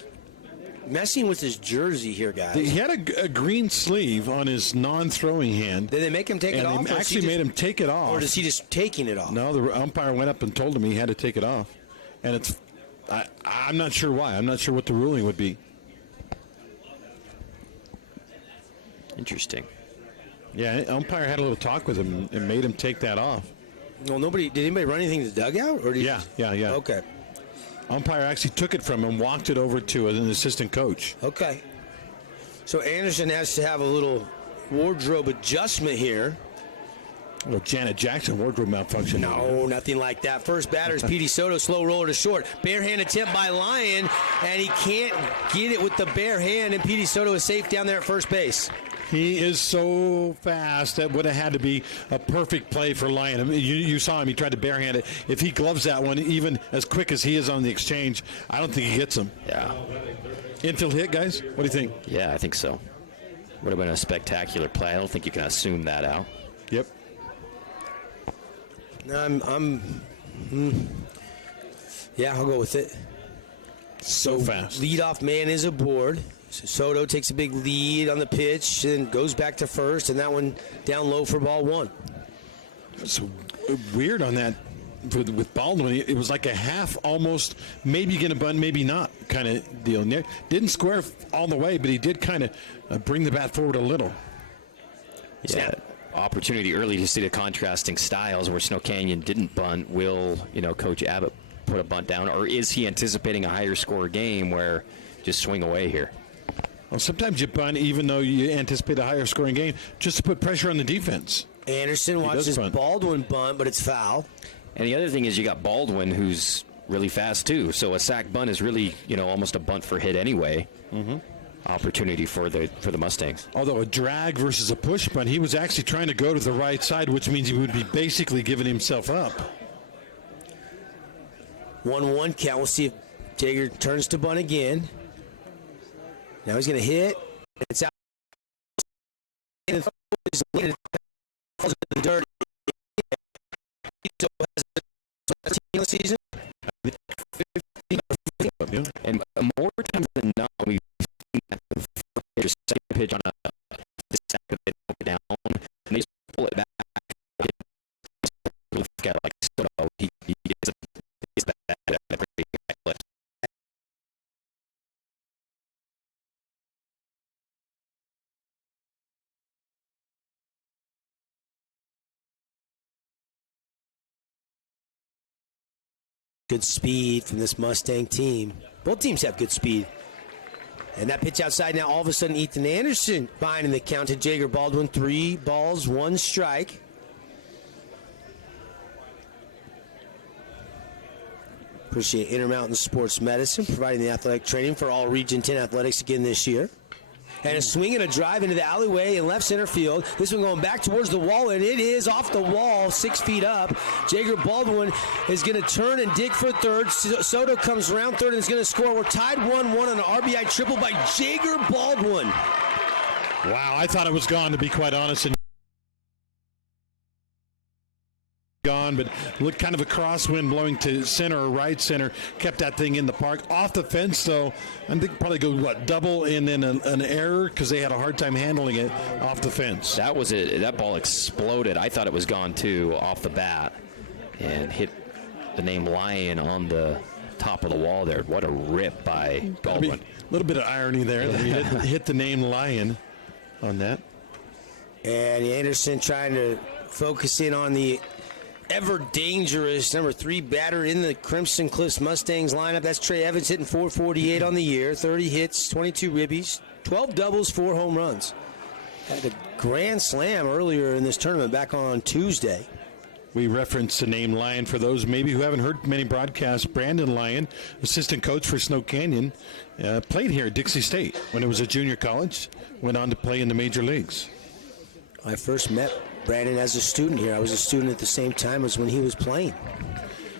messing with his jersey here, guys. He had a green sleeve on his non-throwing hand. Did they make him take it off? They actually made him take it off. Or is he just taking it off? No, the umpire went up and told him he had to take it off. And I'm not sure why. I'm not sure what the ruling would be. Interesting. Yeah, umpire had a little talk with him and made him take that off. Well, did anybody run anything to the dugout? Or yeah. Okay. Umpire actually took it from him, walked it over to an assistant coach. Okay. So Anderson has to have a little wardrobe adjustment here. Well, Janet Jackson wardrobe malfunction. No, nothing like that. First batter is Petey Soto, slow roller to short. Bare hand attempt by Lyon, and he can't get it with the bare hand, and Petey Soto is safe down there at first base. He is so fast. That would have had to be a perfect play for Lyon. I mean, you saw him. He tried to barehand it. If he gloves that one, even as quick as he is on the exchange, I don't think he hits him. Yeah. Infield hit, guys? What do you think? Yeah, I think so. Would have been a spectacular play. I don't think you can assume that out. Yep. Yeah, I'll go with it. So fast. Leadoff man is aboard. So Soto takes a big lead on the pitch and goes back to first, and that one down low for ball one. It's weird on that with Baldwin. It was like a half almost, maybe going to bunt, maybe not kind of deal. Didn't square all the way, but he did kind of bring the bat forward a little. Yeah. Opportunity early to see the contrasting styles where Snow Canyon didn't bunt. Will, Coach Abbott put a bunt down, or is he anticipating a higher score game where just swing away here? Well, sometimes you bunt even though you anticipate a higher scoring game just to put pressure on the defense. Anderson watches Baldwin bunt, but it's foul. And the other thing is you got Baldwin, who's really fast too. So a sack bunt is really, almost a bunt for hit anyway. Mm-hmm. Opportunity for the Mustangs. Although a drag versus a push bunt, he was actually trying to go to the right side, which means he would be basically giving himself up. 1-1 count. We'll see if Jaeger turns to bunt again. Now he's going to hit. It's out. Falls in the dirt. So has a season. And more times than not, we've seen that the second pitch on a sack that they don't get down, and they just pull it back. Like Soto, he gets that pretty high. Good speed from this Mustang team. Both teams have good speed. And that pitch outside now, all of a sudden, Ethan Anderson behind in the count to Jaeger Baldwin. 3 balls, 1 strike. Appreciate Intermountain Sports Medicine providing the athletic training for all Region 10 athletics again this year. And a swing and a drive into the alleyway in left center field. This one going back towards the wall, and it is off the wall, 6 feet up. Jaeger Baldwin is going to turn and dig for third. Soto comes around third and is going to score. We're tied 1-1 on an RBI triple by Jaeger Baldwin. Wow, I thought it was gone, to be quite honest. And gone one, but looked kind of a crosswind blowing to center or right center. Kept that thing in the park. Off the fence, though, I think probably go, double and then an error because they had a hard time handling it off the fence. That was it. That ball exploded. I thought it was gone, too, off the bat, and hit the name Lion on the top of the wall there. What a rip by Baldwin. A little bit of irony there. We hit the name Lion on that. And Anderson trying to focus in on the ever dangerous number 3 batter in the Crimson Cliffs Mustangs lineup. That's Trey Evans, hitting .448 on the year, 30 hits, 22 ribbies, 12 doubles, 4 home runs. Had a grand slam earlier in this tournament back on Tuesday. We referenced the name Lyon for those maybe who haven't heard many broadcasts. Brandon Lyon, assistant coach for Snow Canyon, played here at Dixie State when it was a junior college, went on to play in the major leagues. I first met Brandon as a student here. I was a student at the same time as when he was playing.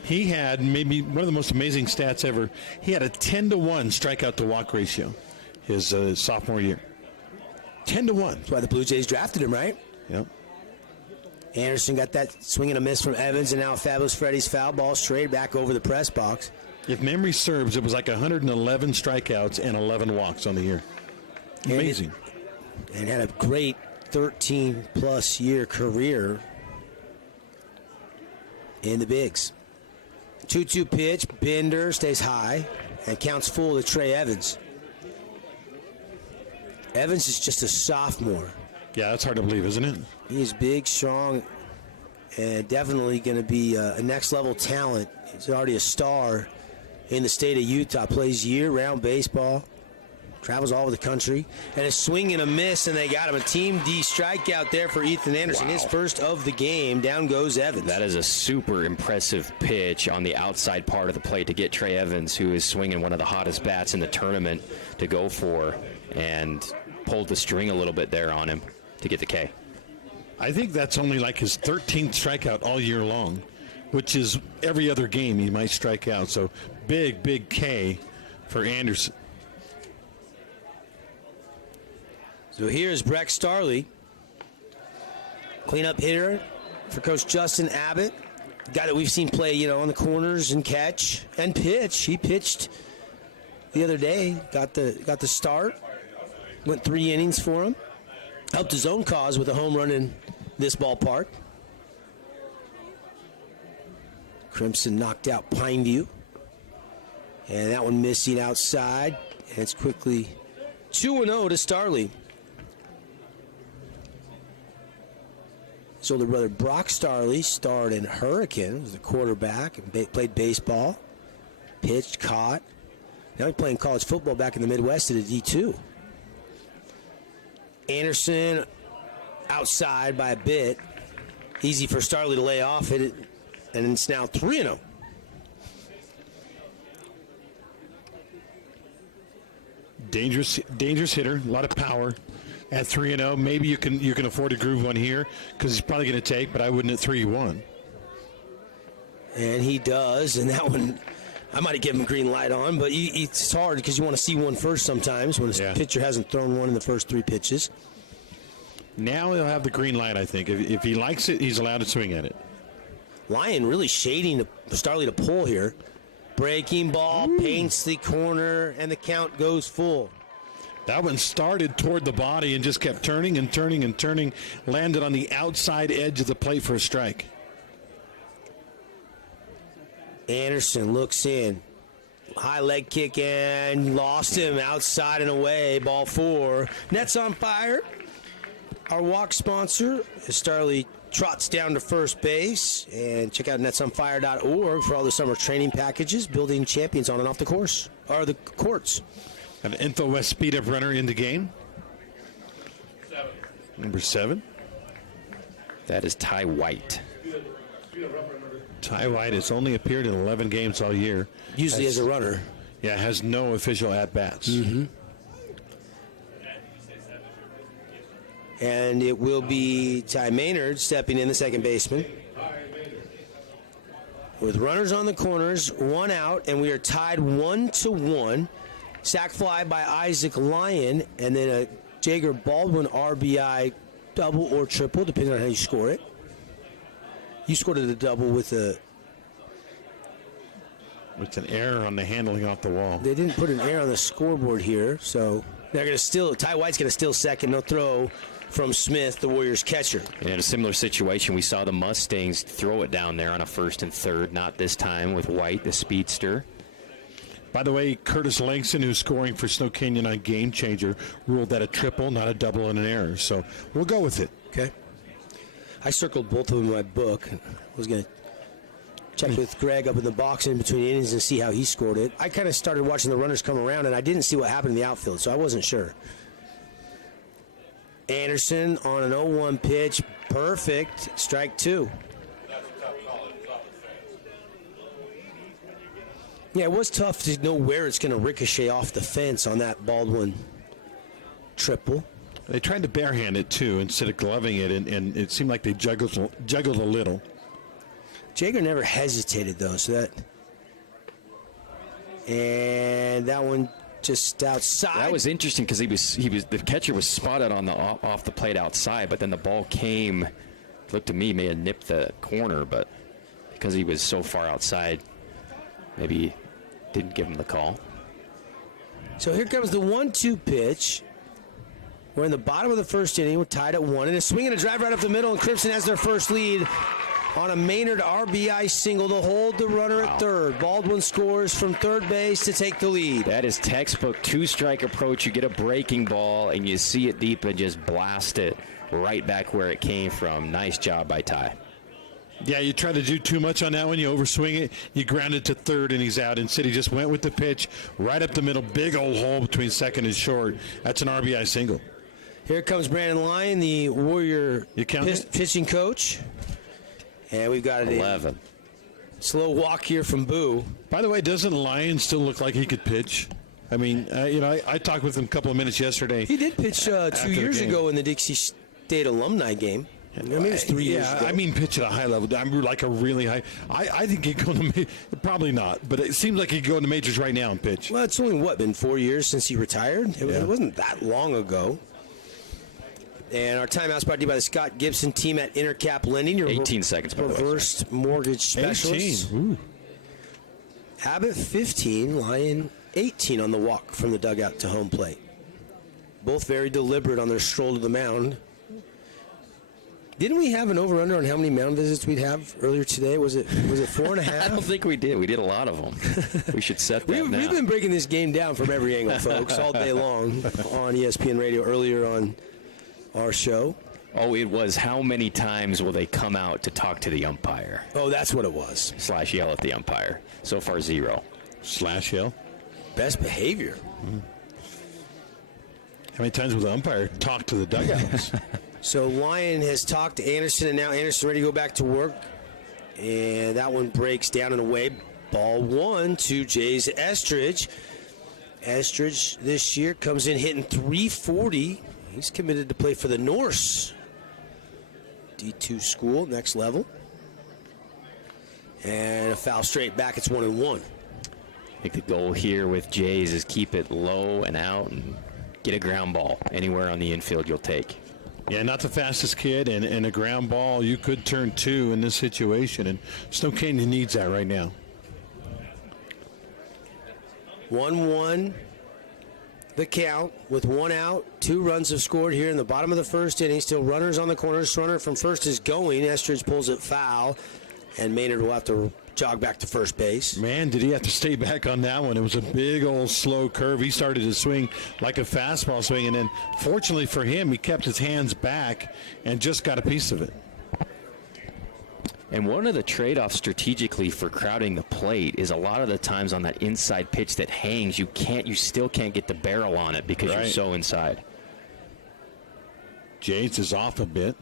He had maybe one of the most amazing stats ever. He had a 10-to-1 strikeout to walk ratio his sophomore year. 10-to-1. That's why the Blue Jays drafted him, right? Yep. Anderson got that swing and a miss from Evans, and now Fabulous Freddy's foul ball straight back over the press box. If memory serves, it was like 111 strikeouts and 11 walks on the year. Amazing. And had a great 13-plus year career in the bigs. 2-2 pitch, Bender stays high and counts full to Trey Evans. Evans is just a sophomore. Yeah, that's hard to believe, isn't it? He's big, strong, and definitely going to be a next-level talent. He's already a star in the state of Utah. Plays year-round baseball, travels all over the country, and a swing and a miss, and they got him. A Team D strikeout there for Ethan Anderson. Wow. His first of the game. Down goes Evans. That is a super impressive pitch on the outside part of the plate to get Trey Evans, who is swinging one of the hottest bats in the tournament, to go for, and pulled the string a little bit there on him to get the K. I think that's only like his 13th strikeout all year long, which is every other game he might strike out. So big K for Anderson. So here's Breck Starley, cleanup hitter for Coach Justin Abbott. Guy that we've seen play, on the corners and catch and pitch. He pitched the other day, got the start, went 3 innings for him. Helped his own cause with a home run in this ballpark. Crimson knocked out Pineview. And that one missing outside. And it's quickly 2-0 to Starley. His older brother Brock Starley starred in Hurricane, was the quarterback, and played baseball. Pitched, caught. Now he's playing college football back in the Midwest at a D2. Anderson outside by a bit. Easy for Starley to lay off it, and it's now 3-0. Dangerous hitter, a lot of power. At 3-0, maybe you can afford to groove one here because he's probably going to take, but I wouldn't at 3-1. And he does, and that one, I might have given him green light on, but it's hard because you want to see one first sometimes when a pitcher hasn't thrown one in the first 3 pitches. Now he'll have the green light, I think. If he likes it, he's allowed to swing at it. Lyon really shading Starley to pull here. Breaking ball, paints the corner, and the count goes full. That one started toward the body and just kept turning and turning and turning. Landed on the outside edge of the plate for a strike. Anderson looks in. High leg kick and lost him outside and away. Ball 4. Nets on fire. Our walk sponsor is Starley trots down to first base. And check out netsonfire.org for all the summer training packages, building champions on and off the course, or the courts. An Info West speed up runner in the game. Number 7. That is Ty White. Ty White has only appeared in 11 games all year. Usually as a runner. Yeah, has no official at-bats. Mm-hmm. And it will be Ty Maynard stepping in, the second baseman. With runners on the corners, 1 out, and we are tied 1-1. Sac fly by Isaac Lyon, and then a Jager Baldwin RBI double or triple, depending on how you score it. You scored a double with a... It's an error on the handling off the wall. They didn't put an error on the scoreboard here, so they're going to still... Ty White's going to steal second. No throw from Smith, the Warriors catcher. And in a similar situation, we saw the Mustangs throw it down there on a 1st and 3rd, not this time with White, the speedster. By the way, Curtis Langston, who's scoring for Snow Canyon on Game Changer, ruled that a triple, not a double, and an error. So we'll go with it. Okay. I circled both of them in my book. I was going to check with Greg up in the box in between innings and see how he scored it. I kind of started watching the runners come around, and I didn't see what happened in the outfield, so I wasn't sure. Anderson on an 0-1 pitch. Perfect. Strike 2. Yeah, it was tough to know where it's going to ricochet off the fence on that Baldwin triple. They tried to barehand it, too, instead of gloving it, and it seemed like they juggled a little. Jager never hesitated, though, so that... And that one just outside. That was interesting because the catcher was spotted on the off the plate outside, but then the ball came, looked to me, may have nipped the corner, but because he was so far outside, maybe didn't give him the call. So here comes the 1-2 pitch. We're in the bottom of the 1st inning. We're tied at 1. And a swing and a drive right up the middle, and Crimson has their first lead on a Maynard RBI single to hold the runner at 3rd. Baldwin scores from 3rd base to take the lead. That is textbook 2-strike approach. You get a breaking ball, and you see it deep and just blast it right back where it came from. Nice job by Ty. Yeah, you try to do too much on that one. You overswing it. You ground it to 3rd, and he's out. Instead, he just went with the pitch right up the middle. Big old hole between 2nd and short. That's an RBI single. Here comes Brandon Lyon, the Warrior pitching coach. And we've got 11. Slow walk here from Boo. By the way, doesn't Lyon still look like he could pitch? I mean, I talked with him a couple of minutes yesterday. He did pitch 2 years ago in the Dixie State alumni game. I mean, it was 3 years ago. I mean, pitch at a high level. I'm like a really high. I think he'd go to probably not, but it seems like he'd go in the majors right now and pitch. Well, it's only been 4 years since he retired. It wasn't that long ago. And our timeout's brought to you by the Scott Gibson team at Intercap Lending. Your 18 seconds. Reversed mortgage specialist. 18. Ooh. Abbott 15, Lyon 18 on the walk from the dugout to home plate. Both very deliberate on their stroll to the mound. Didn't we have an over-under on how many mound visits we'd have earlier today? Was it 4.5? I don't think we did. We did a lot of them. We should set that now. We've been breaking this game down from every angle, folks, all day long on ESPN Radio earlier on our show. Oh, it was how many times will they come out to talk to the umpire? Oh, that's what it was. / yell at the umpire. So far, 0. / yell? Best behavior. Mm-hmm. How many times will the umpire talk to the dugouts? So Lyon has talked to Anderson, and now Anderson ready to go back to work. And that one breaks down and away. Ball 1 to Jay's Estridge. Estridge this year comes in hitting .340. He's committed to play for the Norse D2 school, next level. And a foul straight back. It's 1-1. I think the goal here with Jays is keep it low and out and get a ground ball. Anywhere on the infield you'll take. Yeah, not the fastest kid, and a ground ball, you could turn 2 in this situation, and Snow Canyon needs that right now. 1-1, the count, with 1 out. 2 runs have scored here in the bottom of the 1st inning. Still runners on the corners. Runner from first is going. Estridge pulls it foul, and Maynard will have to jog back to first base. Man, did he have to stay back on that one. It was a big old slow curve. He started to swing like a fastball swing, and then fortunately for him, he kept his hands back and just got a piece of it. And one of the trade-offs strategically for crowding the plate is a lot of the times on that inside pitch that hangs, you still can't get the barrel on it because you're so inside. James is off a bit.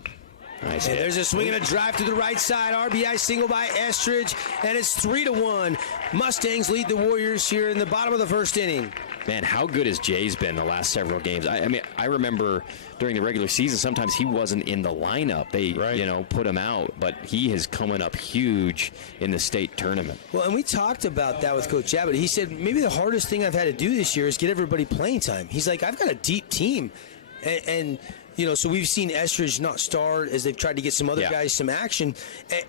Nice and hit. there's a swing and a drive to the right side. RBI single by Estridge, and it's 3-1. Mustangs lead the Warriors here in the bottom of the 1st inning. Man, how good has Jay's been the last several games? I mean, I remember during the regular season, sometimes he wasn't in the lineup. They, put him out, but he is coming up huge in the state tournament. Well, and we talked about that with Coach Abbott. He said, maybe the hardest thing I've had to do this year is get everybody playing time. He's like, I've got a deep team, and so we've seen Estridge not start as they've tried to get some other guys some action.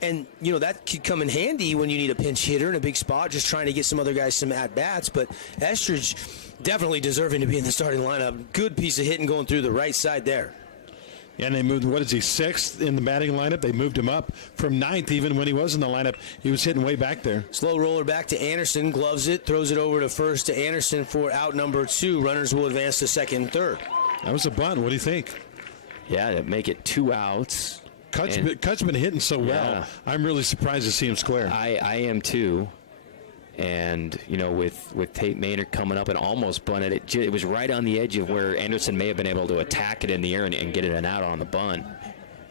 And, that could come in handy when you need a pinch hitter in a big spot, just trying to get some other guys some at-bats. But Estridge definitely deserving to be in the starting lineup. Good piece of hitting going through the right side there. And they moved, what is he, 6th in the batting lineup? They moved him up from 9th even when he was in the lineup. He was hitting way back there. Slow roller back to Anderson, gloves it, throws it over to first to Anderson for out number 2. Runners will advance to second and third. That was a bunt. What do you think? Yeah, to make it 2 outs. Cut's been hitting so well. I'm really surprised to see him square. I am too. And, with Tate Maynard coming up and almost bunted it, it was right on the edge of where Anderson may have been able to attack it in the air and get it an out on the bunt.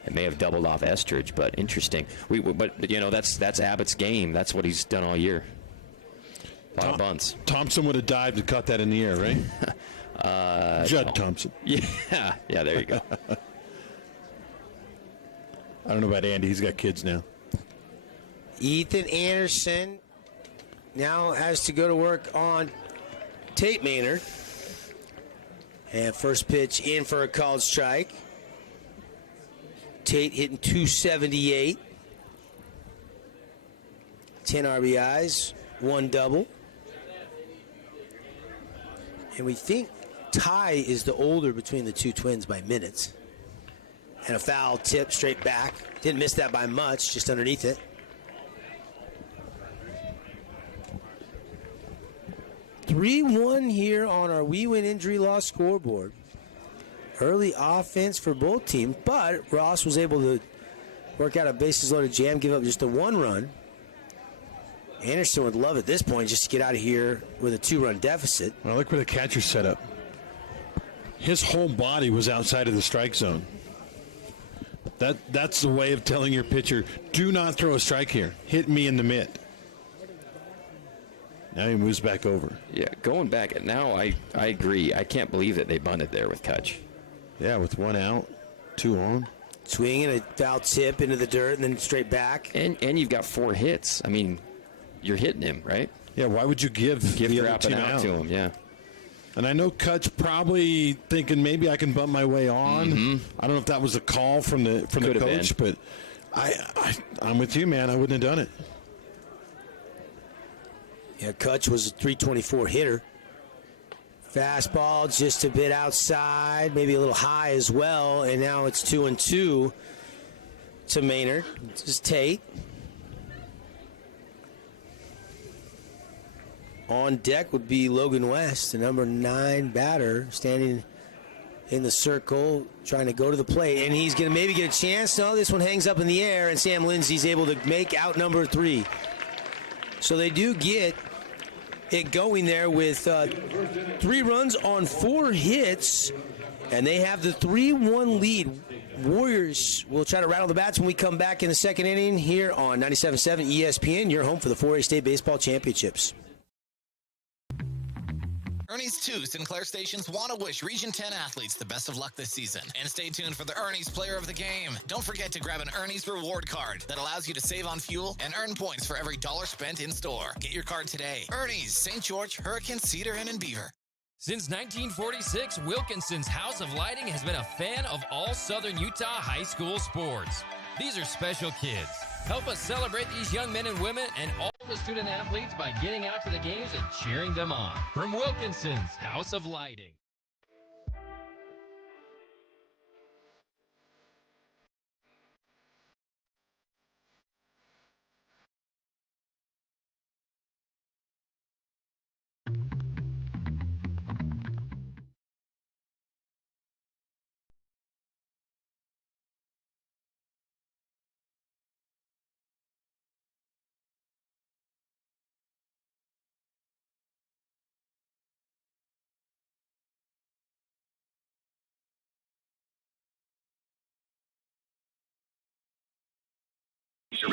It may have doubled off Estridge, but interesting. But that's Abbott's game. That's what he's done all year. A lot of bunts. Thompson would have dived and caught that in the air, right? Judd Thompson. Yeah, there you go. I don't know about Andy. He's got kids now. Ethan Anderson now has to go to work on Tate Maynard. And first pitch in for a called strike. Tate hitting 278. 10 RBIs, 1 double. And we think Ty is the older between the two twins by minutes. And a foul tip straight back. Didn't miss that by much, just underneath it. 3-1 here on our We Win Injury Loss scoreboard. Early offense for both teams, but Ross was able to work out a bases loaded jam, give up just the 1 run. Anderson would love at this point just to get out of here with a 2-run deficit. Well, look where the catcher set up. His whole body was outside of the strike zone. That's the way of telling your pitcher, do not throw a strike here. Hit me in the mitt. Now he moves back over. Yeah, going back. Now I agree. I can't believe that they bunted there with Kutch. Yeah, with 1 out, 2 on. Swinging a foul tip into the dirt and then straight back. And you've got 4 hits. I mean, you're hitting him, right? Yeah, why would you give the other team out to him? Yeah. And I know Kutch probably thinking maybe I can bump my way on. Mm-hmm. I don't know if that was a call from the coach, but I'm with you, man. I wouldn't have done it. Yeah, Kutch was a 324 hitter. Fastball just a bit outside, maybe a little high as well, and now it's 2-2 to Maynard. This is Tate. On deck would be Logan West, the number 9 batter, standing in the circle, trying to go to the plate, and he's going to maybe get a chance. No, this one hangs up in the air, and Sam Lindsay's able to make out number 3. So they do get it going there with 3 runs on 4 hits, and they have the 3-1 lead. Warriors will try to rattle the bats when we come back in the second inning here on 97.7 ESPN, your home for the 4A State Baseball Championships. Ernie's 2 Sinclair stations want to wish Region 10 athletes the best of luck this season. And stay tuned for the Ernie's Player of the Game. Don't forget to grab an Ernie's reward card that allows you to save on fuel and earn points for every $1 spent in store. Get your card today. Ernie's, St. George, Hurricane, Cedar, and in Beaver. Since 1946, Wilkinson's House of Lighting has been a fan of all Southern Utah high school sports. These are special kids. Help us celebrate these young men and women and all the student athletes by getting out to the games and cheering them on. From Wilkinson's House of Lighting.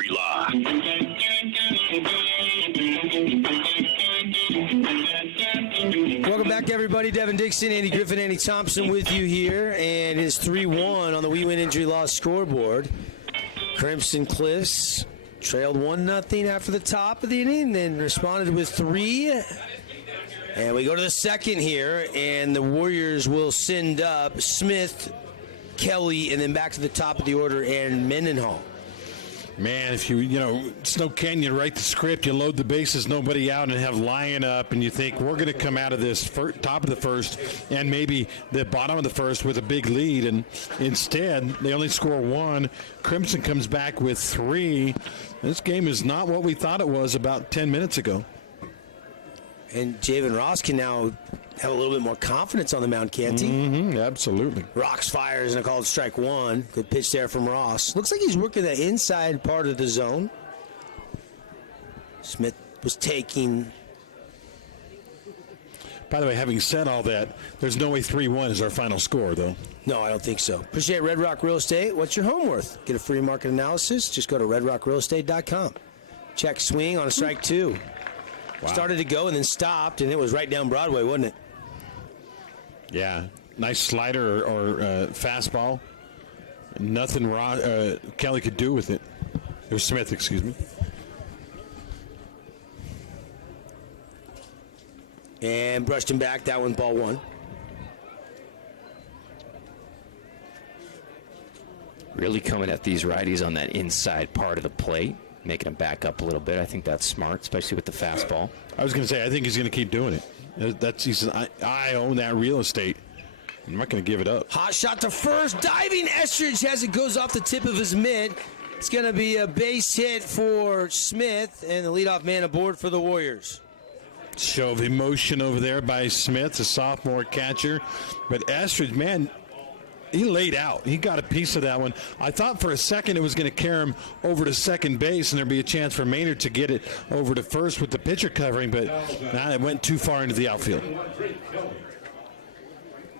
Law. Welcome back, everybody. Devin Dixon, Andy Griffin, Andy Thompson with you here, and it's 3-1 on the We Win Injury Loss scoreboard. Crimson Cliffs trailed 1-0 after the top of the inning, then responded with 3. And we go to the second here, and the Warriors will send up Smith Kelly, and then back to the top of the order and Mendenhall. Man, if Snow Canyon write the script, you load the bases, nobody out, and have Lyon up, and you think we're going to come out of this top of the first and maybe the bottom of the first with a big lead, and instead they only score 1. Crimson comes back with 3. This game is not what we thought it was about 10 minutes ago. And Javen Ross can now have a little bit more confidence on the mound, can't he? Mm-hmm, absolutely. Rocks fires and a called strike 1. Good pitch there from Ross. Looks like he's working the inside part of the zone. Smith was taking. By the way, having said all that, there's no way 3-1 is our final score, though. No, I don't think so. Appreciate Red Rock Real Estate. What's your home worth? Get a free market analysis. Just go to redrockrealestate.com. Check swing on a strike 2. Wow. Started to go and then stopped, and it was right down Broadway, wasn't it? Yeah. Nice slider or fastball. Nothing Kelly could do with it. Or Smith, excuse me. And brushed him back. That one, ball 1. Really coming at these righties on that inside part of the plate, making them back up a little bit. I think that's smart, especially with the fastball. I was going to say, I think he's going to keep doing it. He says, I own that real estate. I'm not going to give it up. Hot shot to first. Diving Estridge as it goes off the tip of his mitt. It's going to be a base hit for Smith, and the leadoff man aboard for the Warriors. Show of emotion over there by Smith, a sophomore catcher. But Estridge, man, he laid out. He got a piece of that one. I thought for a second it was going to carry him over to second base and there'd be a chance for Maynard to get it over to first with the pitcher covering, but it went too far into the outfield.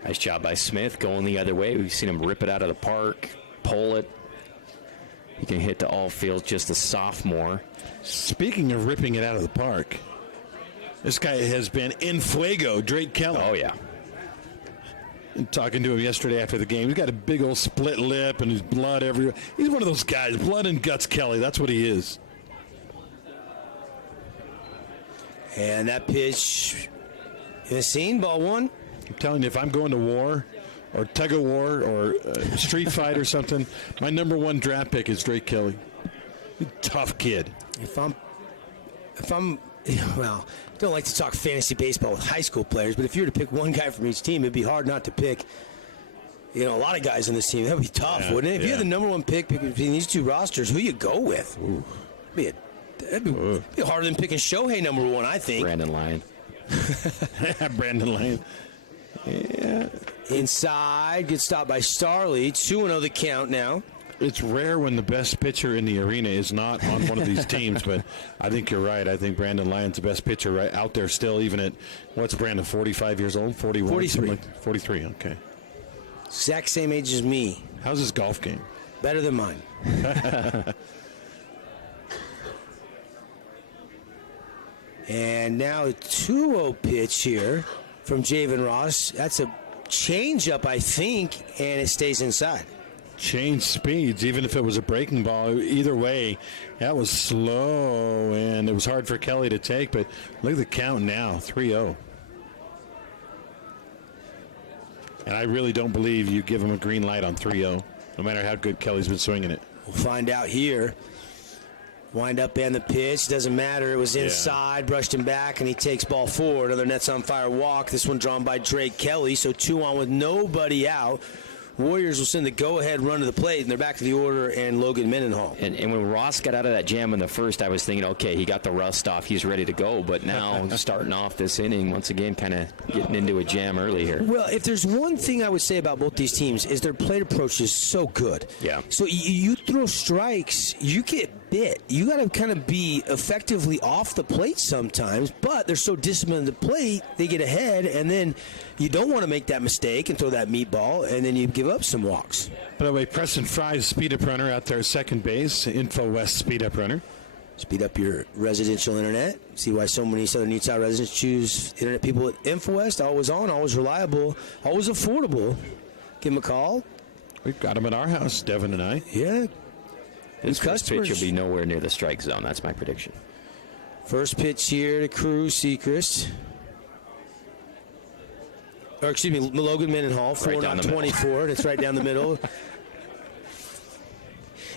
Nice job by Smith going the other way. We've seen him rip it out of the park, pull it. He can hit to all fields, just a sophomore. Speaking of ripping it out of the park, this guy has been in fuego, Drake Kelly. Oh, yeah. And talking to him yesterday after the game, he's got a big old split lip and his blood everywhere. He's one of those guys, blood and guts Kelly. That's what he is. And that pitch in the scene, ball 1. I'm telling you, if I'm going to war or tug of war or street fight or something, my number 1 draft pick is Drake Kelly. Tough kid. If I'm, well, I don't like to talk fantasy baseball with high school players, but if you were to pick one guy from each team, it'd be hard not to pick, a lot of guys on this team. That would be tough, wouldn't it? If you had the number 1 pick between these two rosters, who you go with? That'd be harder than picking Shohei number 1, I think. Brandon Lyon. Brandon Lyon. Yeah. Inside, good stop by Starley. 2-0 the count now. It's rare when the best pitcher in the arena is not on one of these teams, but I think you're right. I think Brandon Lyon's the best pitcher right out there still, even at, what's Brandon, 45 years old? 41? 43. 43, okay. Exact same age as me. How's his golf game? Better than mine. And now a 2-0 pitch here from Javen Ross. That's a changeup, I think, and it stays inside. Change speeds, even if it was a breaking ball. Either way, that was slow, and it was hard for Kelly to take, but look at the count now, 3-0. And I really don't believe you give him a green light on 3-0, no matter how good Kelly's been swinging it. We'll find out here. Wind up and the pitch. Doesn't matter. It was inside. Brushed him back, and he takes ball 4. Another Nets on fire walk. This one drawn by Drake Kelly. So 2 on with nobody out. Warriors will send the go-ahead run to the plate, and they're back to the order and Logan Mendenhall. And when Ross got out of that jam in the first, I was thinking, okay, he got the rust off. He's ready to go. But now starting off this inning, once again, kind of getting into a jam early here. Well, if there's one thing I would say about both these teams is their plate approach is so good. Yeah. So you throw strikes, you get bit. You got to kind of be effectively off the plate sometimes, but they're so disciplined at the plate, they get ahead, and then you don't want to make that mistake and throw that meatball, and then you give up some walks. By the way, Preston Fry's speed-up runner out there, second base, Info West speed-up runner. Speed up your residential internet. See why so many Southern Utah residents choose internet people at InfoWest. Always on, always reliable, always affordable. Give them a call. We've got them at our house, Devin and I. Yeah. This first pitch will be nowhere near the strike zone. That's my prediction. First pitch here to Cruz Sechrist. Or excuse me, Logan Mendenhall, 4 Right down not the 24. That's right down the middle.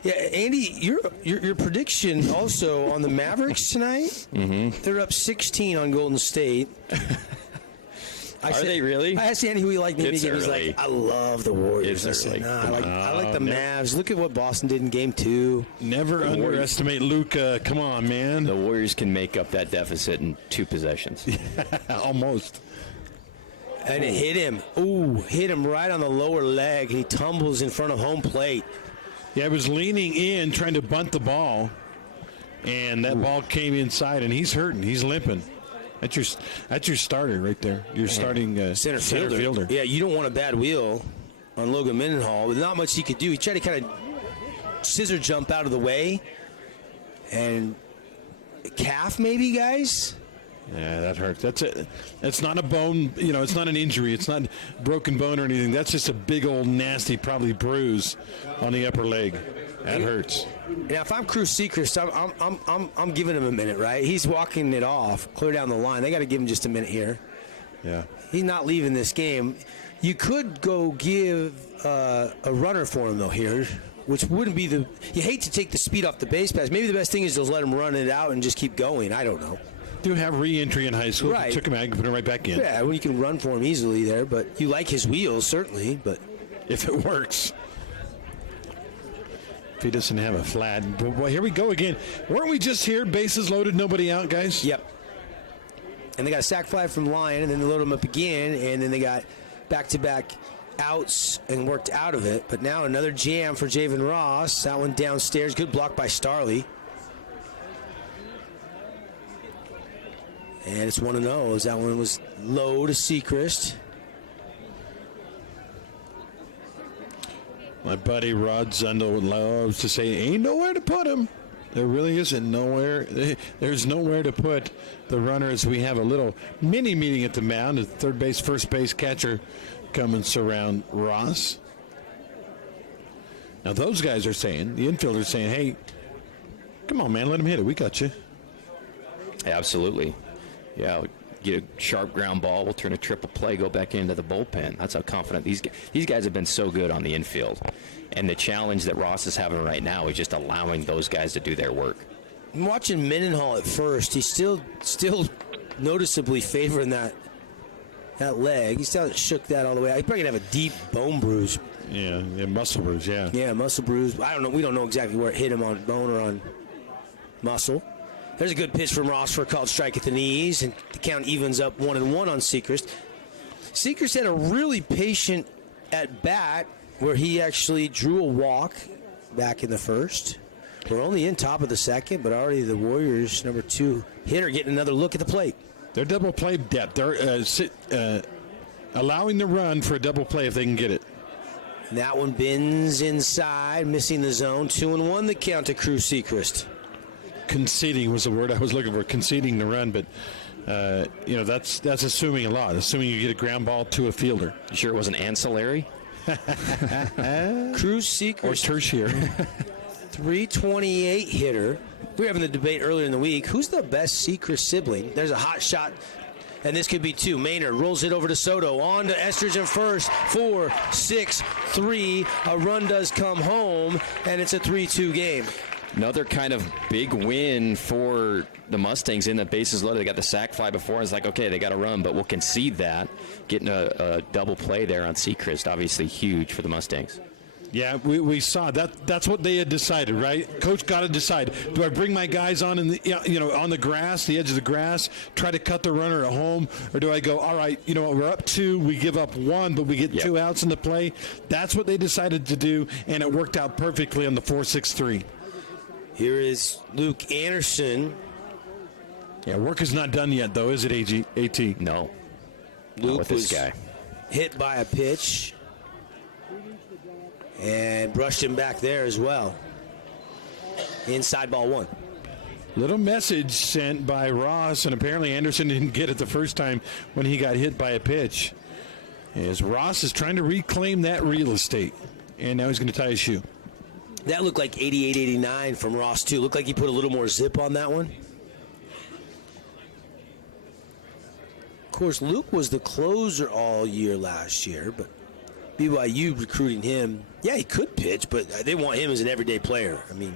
Yeah, Andy, your prediction also on the Mavericks tonight. Mm-hmm. They're up 16 on Golden State. Are they really? I asked Andy who he liked in the It's game. He's early. like, I love the Warriors. It's I said, early. nah, I like the no. Mavs. Look at what Boston did in Game 2. Never underestimate Luka. Come on, man. The Warriors can make up that deficit in 2 possessions. Almost. And it hit him. Ooh, hit him right on the lower leg. He tumbles in front of home plate. Yeah, I was leaning in, trying to bunt the ball, and that ball came inside, and he's hurting. He's limping. That's your starter right there. Your starting center fielder. fielder. Yeah, you don't want a bad wheel on Logan Mendenhall. But not much he could do. He tried to kind of scissor jump out of the way. And calf maybe, guys? Yeah, that hurts. That's it. It's not a bone, it's not an injury. It's not broken bone or anything. That's just a big old nasty, probably bruise on the upper leg. That hurts. Now, if I'm Cruz Sechrist, I'm giving him a minute, right? He's walking it off, clear down the line. They got to give him just a minute here. Yeah. He's not leaving this game. You could go give a runner for him, though, here, which wouldn't be you hate to take the speed off the base pass. Maybe the best thing is to let him run it out and just keep going. I don't know. Do have re-entry in high school. Right. Took him out and put him right back in. Yeah, well, you can run for him easily there, but you like his wheels, certainly. But if it works. If he doesn't have a flat. Boy, here we go again. Weren't we just here? Bases loaded, nobody out, guys? Yep. And they got a sac fly from Lyon, and then they load him up again, and then they got back-to-back outs and worked out of it. But now another jam for Javen Ross. That one downstairs. Good block by Starley. And it's 1-0 as that one was low to Sechrist. My buddy Rod Zundel loves to say, ain't nowhere to put him. There really isn't nowhere. There's nowhere to put the runners. We have a little mini meeting at the mound. The third base, first base catcher come and surround Ross. Now those guys are saying, the infielders saying, hey, come on, man, let him hit it. We got you. Absolutely. Yeah, get a sharp ground ball. We'll turn a triple play, go back into the bullpen. That's how confident these guys have been so good on the infield. And the challenge that Ross is having right now is just allowing those guys to do their work. I'm watching Mendenhall at first. He's still noticeably favoring that leg. He still hasn't shook that all the way out. He's probably going to have a deep bone bruise. Yeah, muscle bruise, yeah. Yeah, muscle bruise. I don't know. We don't know exactly where it hit him, on bone or on muscle. There's a good pitch from Ross for a called strike at the knees, and the count evens up 1-1 on Sechrist. Sechrist had a really patient at bat where he actually drew a walk back in the first. We're only in top of the second, but already the Warriors' number 2 hitter getting another look at the plate. They're double play depth. They're allowing the run for a double play if they can get it. And that one bends inside, missing the zone. 2-1 the count to Cruz Sechrist. Conceding was the word I was looking for, conceding the run, but that's assuming a lot, assuming you get a ground ball to a fielder. You sure it wasn't ancillary? Cruz Sechrist. Or tertiary. 328 hitter. We were having the debate earlier in the week. Who's the best Sechrist sibling? There's a hot shot, and this could be 2. Maynard rolls it over to Soto. On to Estridge in first. 4, 6, 3. A run does come home, and it's a 3-2 game. Another kind of big win for the Mustangs in the bases loaded. They got the sac fly before. It's like, okay, they got to run, but we'll concede that. Getting a double play there on Sechrist, obviously huge for the Mustangs. Yeah, we saw that. That's what they had decided, right? Coach got to decide. Do I bring my guys on on the grass, the edge of the grass, try to cut the runner at home, or do I go, all right, we're up 2, we give up 1, but we get 2 outs in the play? That's what they decided to do, and it worked out perfectly on the 4-6-3. Here is Luke Anderson. Yeah, work is not done yet, though, is it, AT? No. Luke with this was guy. Hit by a pitch and brushed him back there as well. Inside ball 1. Little message sent by Ross, and apparently Anderson didn't get it the first time when he got hit by a pitch. As Ross is trying to reclaim that real estate, and now he's going to tie his shoe. That looked like 88-89 from Ross, too. Looked like he put a little more zip on that one. course, Luke was the closer all year last year, but BYU recruiting him. Yeah, he could pitch, but they want him as an everyday player. I mean,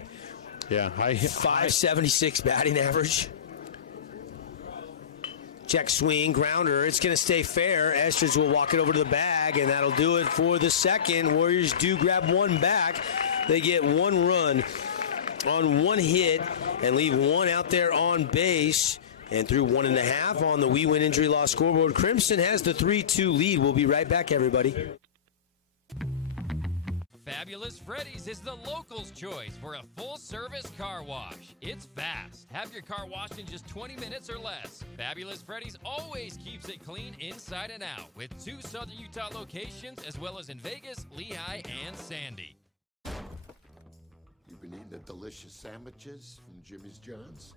yeah, 576 batting average. Check swing, grounder. It's going to stay fair. Estridge will walk it over to the bag, and that'll do it for the second. Warriors do grab one back. They get one run on one hit and leave one out there on base. And through 1.5 on the We Win Injury Law scoreboard, Crimson has the 3-2 lead. We'll be right back, everybody. Fabulous Freddy's is the locals' choice for a full-service car wash. It's fast. Have your car washed in just 20 minutes or less. Fabulous Freddy's always keeps it clean inside and out with 2 Southern Utah locations as well as in Vegas, Lehigh, and Sandy. You've been eating the delicious sandwiches from Jimmy's John's?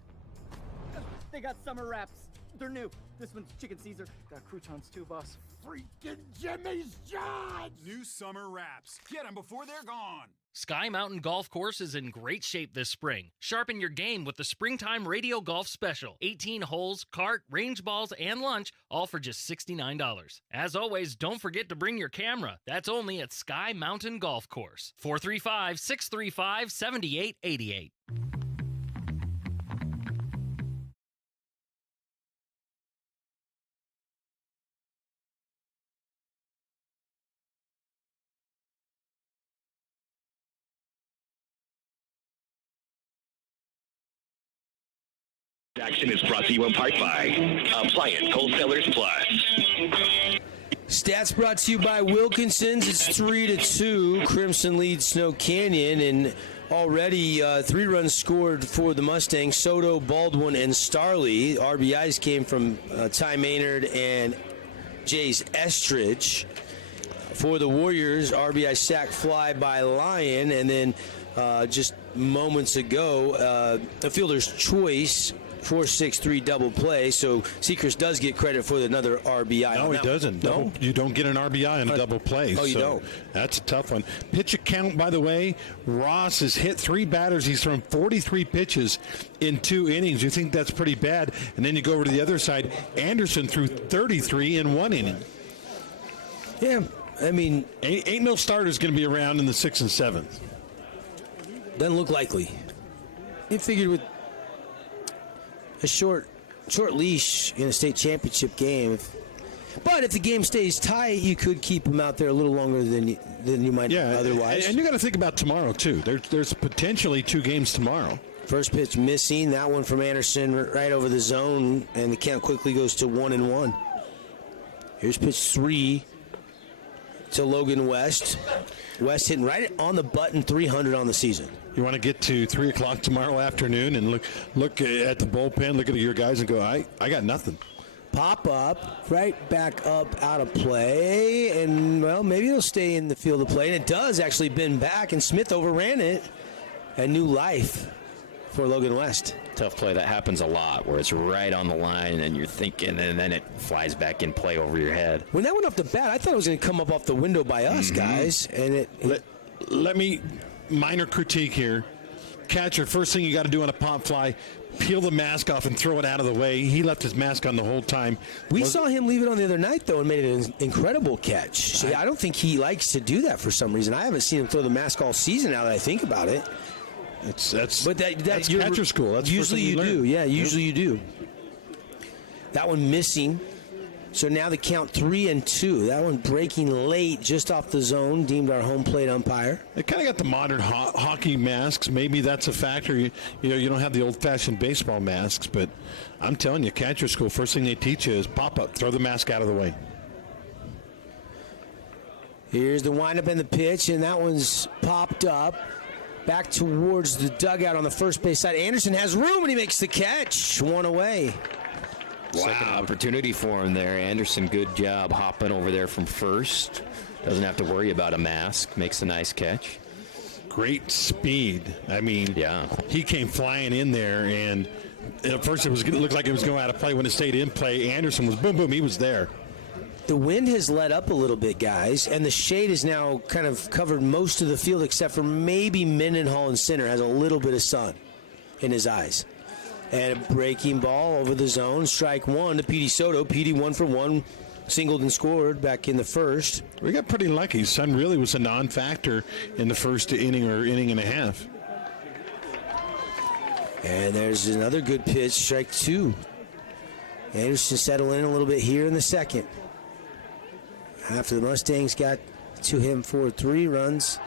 They got summer wraps. They're new. This one's chicken Caesar. Got croutons too, boss. Freaking Jimmy's John's! New summer wraps. Get them before they're gone. Sky Mountain Golf Course is in great shape this spring. Sharpen your game with the Springtime Radio Golf Special. 18 holes, cart, range balls, and lunch, all for just $69. As always, don't forget to bring your camera. That's only at Sky Mountain Golf Course. 435-635-7888. Action is brought to you in part by Appliance Wholesalers Plus. Stats brought to you by Wilkinson's. It's 3-2. Crimson leads Snow Canyon, and already 3 runs scored for the Mustangs. Soto, Baldwin, and Starley. RBIs came from Ty Maynard and Jace Estridge. For the Warriors, RBI sac fly by Lyon, and then just moments ago, a fielder's choice 4-6-3 double play, so Seacrest does get credit for another RBI. No, he doesn't. No? You don't get an RBI on a double play. Oh, you don't. That's a tough one. Pitch count, by the way, Ross has hit 3 batters. He's thrown 43 pitches in 2 innings. You think that's pretty bad. And then you go over to the other side. Anderson threw 33 in 1 inning. Yeah, I mean, ain't no starters going to be around in the 6th and 7th. Doesn't look likely. You figured with a short leash in a state championship game. But if the game stays tight, you could keep them out there a little longer than you might otherwise. And you got to think about tomorrow, too. There's potentially 2 games tomorrow. First pitch missing. That one from Anderson right over the zone, and the count quickly goes to 1-1. Here's pitch 3 to Logan West. West hitting right on the button, 300 on the season. You want to get to 3 o'clock tomorrow afternoon and look at the bullpen, look at your guys and go, I got nothing. Pop up, right back up out of play, and, well, maybe it'll stay in the field of play. And it does actually bend back, and Smith overran it. A new life for Logan West. Tough play. That happens a lot where it's right on the line and you're thinking, and then it flies back in play over your head. When that went off the bat, I thought it was going to come up off the window by us, guys. And let me minor critique here. Catcher, first thing you got to do on a pop fly, peel the mask off and throw it out of the way. He left his mask on the whole time. We saw him leave it on the other night, though, and made an incredible catch. So I don't think he likes to do that for some reason. I haven't seen him throw the mask all season now that I think about it. That's catcher school. That's usually you do. Yeah, usually you do. That one missing. So now the count 3-2. That one breaking late, just off the zone, deemed our home plate umpire. They kind of got the modern hockey masks. Maybe that's a factor. You don't have the old-fashioned baseball masks, but I'm telling you, catcher school, first thing they teach you is pop up, throw the mask out of the way. Here's the windup and the pitch, and that one's popped up. Back towards the dugout on the first base side. Anderson has room, and he makes the catch. 1 away. Second opportunity for him there. Anderson, good job hopping over there from first. Doesn't have to worry about a mask. Makes a nice catch. Great speed. I mean, he came flying in there, and at first it looked like it was going out of play. When it stayed in play, Anderson was boom, boom. He was there. The wind has let up a little bit, guys, and the shade has now kind of covered most of the field except for maybe Mendenhall in center has a little bit of sun in his eyes. And a breaking ball over the zone. Strike one to Petey Soto. Petey 1 for 1. Singled and scored back in the first. We got pretty lucky. Sun really was a non-factor in the first inning or inning and a half. And there's another good pitch. Strike two. Anderson settled in a little bit here in the second. After the Mustangs got to him for 3 runs.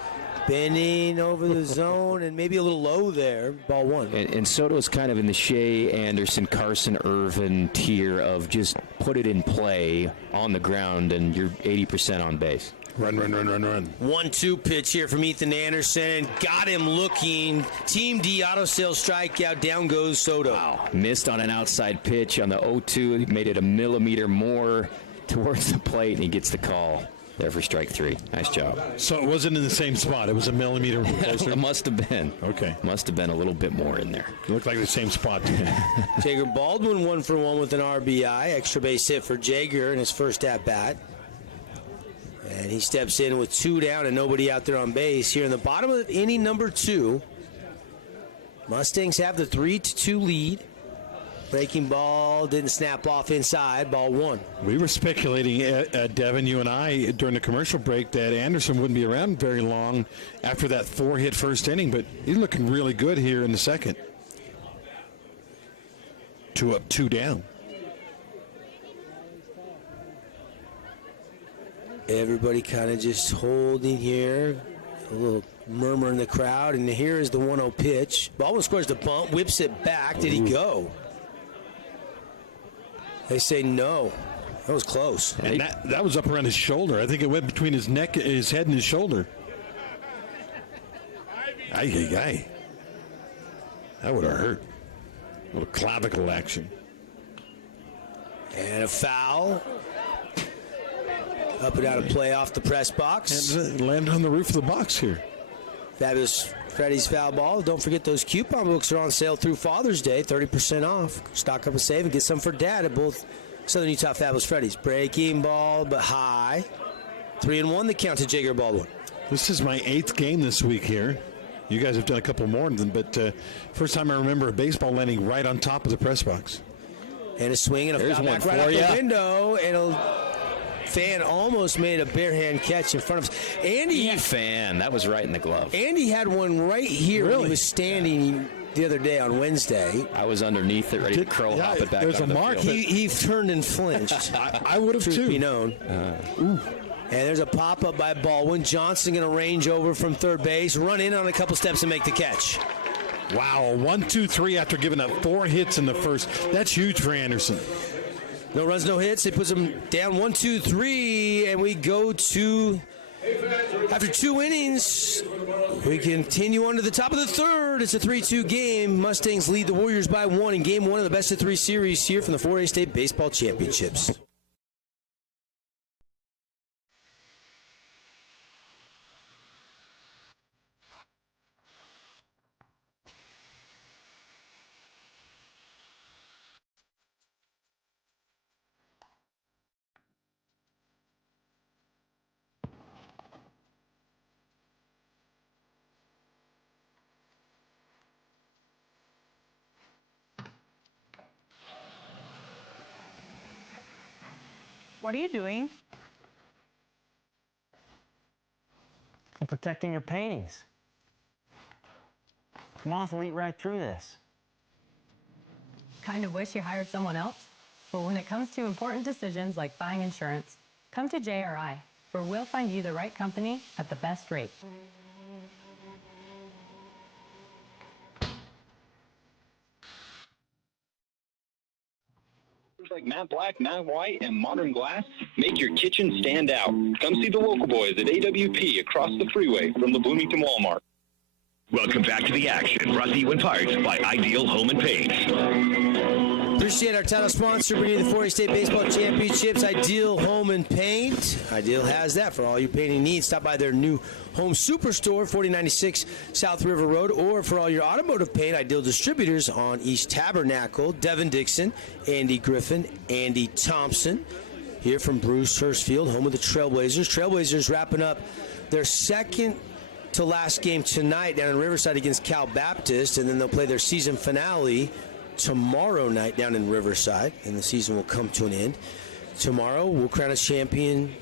Bending over the zone and maybe a little low there. Ball one. And Soto's kind of in the Shea, Anderson, Carson, Irvin tier of just put it in play on the ground and you're 80% on base. Run. 1-2 pitch here from Ethan Anderson. Got him looking. Team D auto sales strikeout. Down goes Soto. Wow. Missed on an outside pitch on the 0-2. Made it a millimeter more towards the plate and he gets the call. There for strike 3. Nice job. So it wasn't in the same spot. It was a millimeter closer. It must have been. Okay. Must have been a little bit more in there. It looked like the same spot. Jager Baldwin 1 for 1 with an RBI. Extra base hit for Jager in his first at-bat. And he steps in with 2 down and nobody out there on base. Here in the bottom of inning number 2, Mustangs have the 3-2 lead. Breaking ball didn't snap off inside. Ball 1. We were speculating, Devin, you and I, during the commercial break that Anderson wouldn't be around very long after that 4-hit first inning, but he's looking really good here in the second. 2 up, 2 down. Everybody kind of just holding here. A little murmur in the crowd, and here is the 1-0 pitch. Baldwin scores the bunt, whips it back. Did he go? They say no. That was close. And that was up around his shoulder. I think it went between his neck, his head, and his shoulder. Ay. That would have hurt. A little clavicle action. And a foul. Up and out of play off the press box. And landed on the roof of the box here. Fabulous Freddy's foul ball. Don't forget those coupon books are on sale through Father's Day. 30% off. Stock up and save and get some for Dad at both Southern Utah Fabulous Freddy's. Breaking ball, but high. 3-1 the count to Jager Baldwin. This is my 8th game this week here. You guys have done a couple more, but first time I remember a baseball landing right on top of the press box. And a swing and a foul back right out the window. And a fan almost made a bare hand catch in front of us. Andy fan. That was right in the glove. Andy had one right here when he was standing the other day on Wednesday. I was underneath it, ready to hop it back. There's a mark. He turned and flinched. I would have too. Truth be known. And there's a pop-up by Baldwin. Johnson going to range over from third base, run in on a couple steps and make the catch. Wow, 1-2-3 after giving up 4 hits in the first. That's huge for Anderson. No runs, no hits. They put them down 1-2-3, and we go to, after 2 innings, we continue on to the top of the third. It's a 3-2 game. Mustangs lead the Warriors by 1 in Game 1 of the best-of-3 series here from the 4A State Baseball Championships. What are you doing? I'm protecting your paintings. Moth will eat right through this. Kind of wish you hired someone else? But when it comes to important decisions like buying insurance, come to JRI, where we'll find you the right company at the best rate. Like matte black, matte white, and modern glass make your kitchen stand out. Come see the local boys at AWP across the freeway from the Bloomington Walmart. Welcome back to the action, brought to you in part by Ideal Home and Paint. Appreciate our title sponsor, bringing the 4A State Baseball Championships, Ideal Home and Paint. Ideal has that for all your painting needs. Stop by their new home superstore, 4096 South River Road, or for all your automotive paint, Ideal Distributors on East Tabernacle. Devin Dixon, Andy Griffin, Andy Thompson, here from Bruce Hurstfield, home of the Trailblazers. Trailblazers wrapping up their second to last game tonight down in Riverside against Cal Baptist, and then they'll play their season finale tomorrow night down in Riverside, and the season will come to an end. Tomorrow, we'll crown a champion,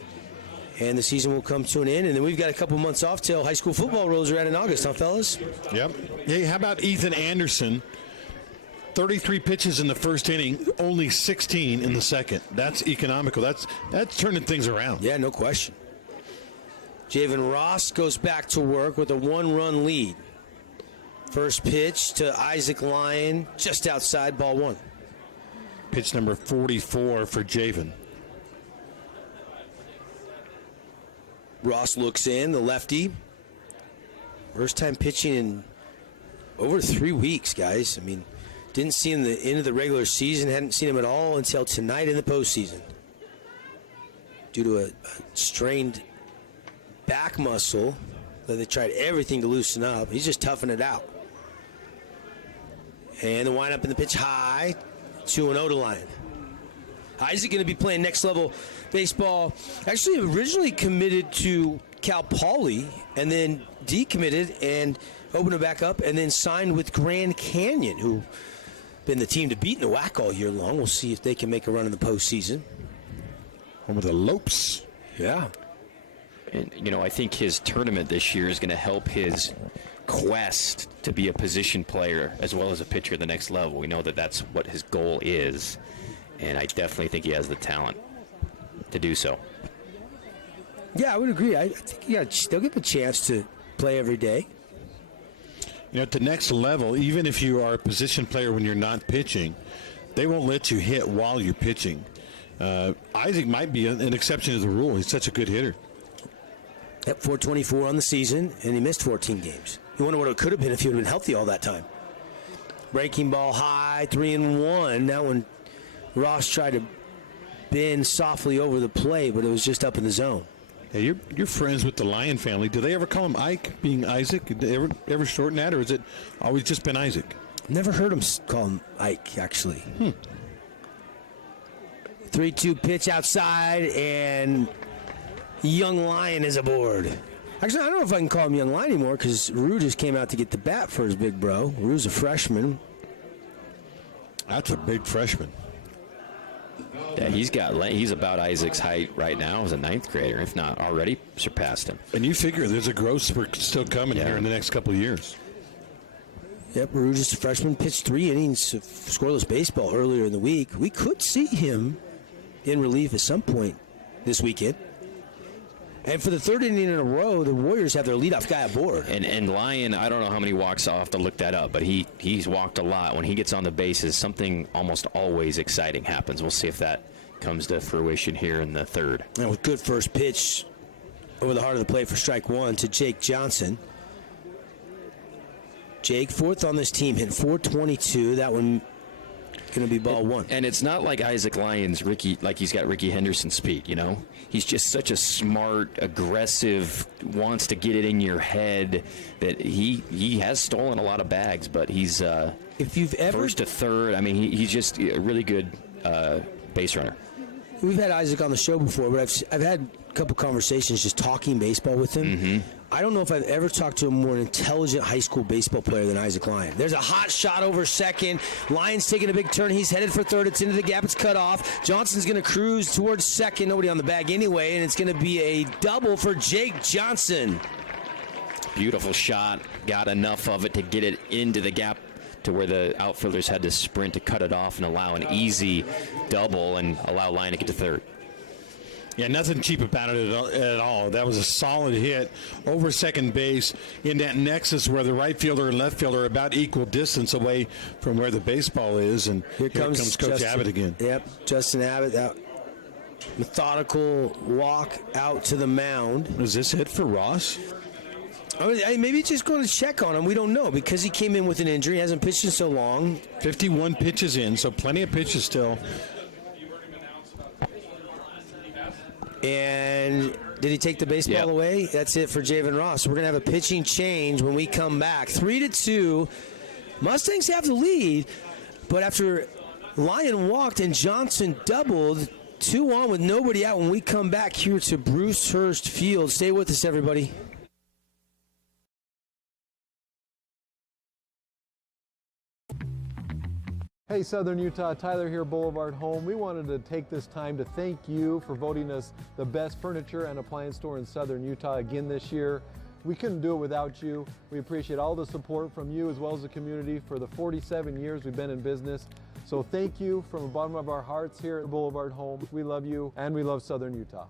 and the season will come to an end. And then we've got a couple months off till high school football rolls around in August, huh, fellas? Yep. Hey, how about Ethan Anderson? 33 pitches in the first inning, only 16 in the second. That's economical. That's turning things around. Yeah, no question. Javen Ross goes back to work with a 1-run lead. First pitch to Isaac Lyon, just outside, ball 1. Pitch number 44 for Javen. Ross looks in, the lefty. First time pitching in over 3 weeks, guys. I mean, didn't see him the end of the regular season, hadn't seen him at all until tonight in the postseason. Due to a strained back muscle that they tried everything to loosen up. He's just toughing it out. And the windup in the pitch high, 2-0 to Lyon. Isaac going to be playing next level baseball. Actually, originally committed to Cal Poly and then decommitted and opened it back up and then signed with Grand Canyon, who been the team to beat in the WAC all year long. We'll see if they can make a run in the postseason. Over the Lopes. Yeah. And, I think his tournament this year is going to help his quest to be a position player as well as a pitcher at the next level. We know that that's what his goal is, and I definitely think he has the talent to do so. Yeah, I would agree. I think they'll give him a chance to play every day. At the next level, even if you are a position player when you're not pitching, they won't let you hit while you're pitching. Isaac might be an exception to the rule. He's such a good hitter. At 424 on the season, and he missed 14 games. You wonder what it could have been if he would have been healthy all that time. Breaking ball high, 3-1. That one, Ross tried to bend softly over the plate, but it was just up in the zone. Hey, you're friends with the Lyon family. Do they ever call him Ike, being Isaac? Did they ever shorten that, or has it always just been Isaac? Never heard him call him Ike, actually. 3-2 pitch outside, and Young Lion is aboard. Actually, I don't know if I can call him Young Lion anymore because Rue just came out to get the bat for his big bro. Rue's a freshman. That's a big freshman. Yeah, he's about Isaac's height right now as a 9th grader, if not already surpassed him. And you figure there's a growth spurt still coming here in the next couple of years. Yep, Rue just a freshman, pitched 3 innings of scoreless baseball earlier in the week. We could see him in relief at some point this weekend. And for the 3rd inning in a row, the Warriors have their leadoff guy aboard. And Lyon, I don't know how many walks. I'll have to look that up, but he's walked a lot. When he gets on the bases, something almost always exciting happens. We'll see if that comes to fruition here in the 3rd. And with good first pitch over the heart of the plate for strike 1 to Jake Johnson. Jake, 4th on this team, hit .422. That one going to be ball 1. And it's not like Isaac Lyon's he's got Ricky Henderson speed, He's just such a smart, aggressive, wants to get it in your head that he has stolen a lot of bags, but he's if you've ever first to third. I mean, he's just a really good base runner. We've had Isaac on the show before, but I've had a couple conversations just talking baseball with him. Mm-hmm. I don't know if I've ever talked to a more intelligent high school baseball player than Isaac Lyon. There's a hot shot over second. Lyon's taking a big turn. He's headed for 3rd. It's into the gap. It's cut off. Johnson's going to cruise towards 2nd. Nobody on the bag anyway, and it's going to be a double for Jake Johnson. Beautiful shot. Got enough of it to get it into the gap to where the outfielders had to sprint to cut it off and allow an easy double and allow Lyon to get to 3rd. Yeah, nothing cheap about it at all. That was a solid hit over second base in that nexus where the right fielder and left fielder are about equal distance away from where the baseball is. And here comes Coach Abbott again. Yep, Justin Abbott. That methodical walk out to the mound. Was this hit for Ross? Maybe just going to check on him. We don't know because he came in with an injury. He hasn't pitched in so long. 51 pitches in, so plenty of pitches still. And did he take the baseball away? That's it for Javen Ross. We're going to have a pitching change when we come back. 3-2. Mustangs have the lead, but after Lyon walked and Johnson doubled, 2 on with nobody out when we come back here to Bruce Hurst Field. Stay with us, everybody. Hey Southern Utah, Tyler here, Boulevard Home. We wanted to take this time to thank you for voting us the best furniture and appliance store in Southern Utah again this year. We couldn't do it without you. We appreciate all the support from you as well as the community for the 47 years we've been in business. So thank you from the bottom of our hearts here at Boulevard Home. We love you and we love Southern Utah.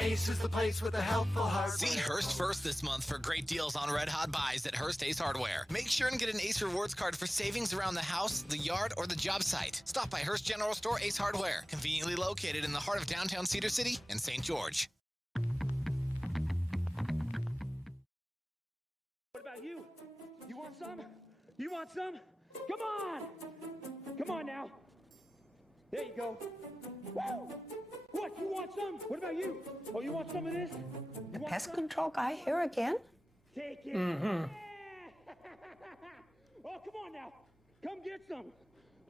Ace is the place with a helpful heart. See Hearst first this month for great deals on red hot buys at Hearst Ace Hardware. Make sure and get an Ace Rewards card for savings around the house, the yard, or the job site. Stop by Hearst General Store Ace Hardware, conveniently located in the heart of downtown Cedar City and St. George. What about you? You want some? You want some? Come on! Come on now. There you go. Woo! What? You want some? What about you? Oh, you want some of this? The pest control guy here again? Take it. Mm-hmm. Oh, come on now. Come get some.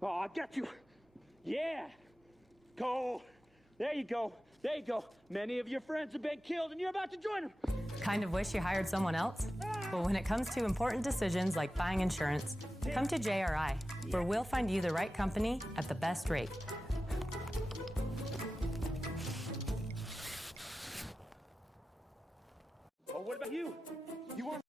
Oh, I got you. Yeah. Go. There you go. There you go. Many of your friends have been killed, and you're about to join them. Kind of wish you hired someone else? Well, when it comes to important decisions like buying insurance, come to JRI, where we'll find you the right company at the best rate. Oh, what about you? You want...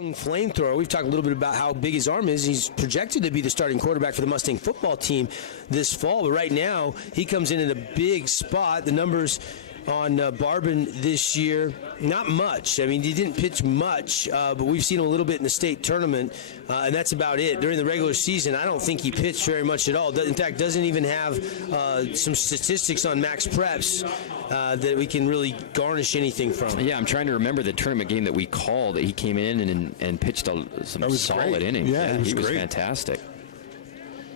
Flamethrower. We've talked a little bit about how big his arm is. He's projected to be the starting quarterback for the Mustang football team this fall, but right now he comes in a big spot. The numbers on Barbin this year, not much. I mean, he didn't pitch much, but we've seen him a little bit in the state tournament, and that's about it. During the regular season, I don't think he pitched very much at all. In fact, doesn't even have some statistics on max preps that we can really garnish anything from. Yeah, I'm trying to remember the tournament game that we called. That he came in and pitched some solid innings. Yeah, he was great. Fantastic.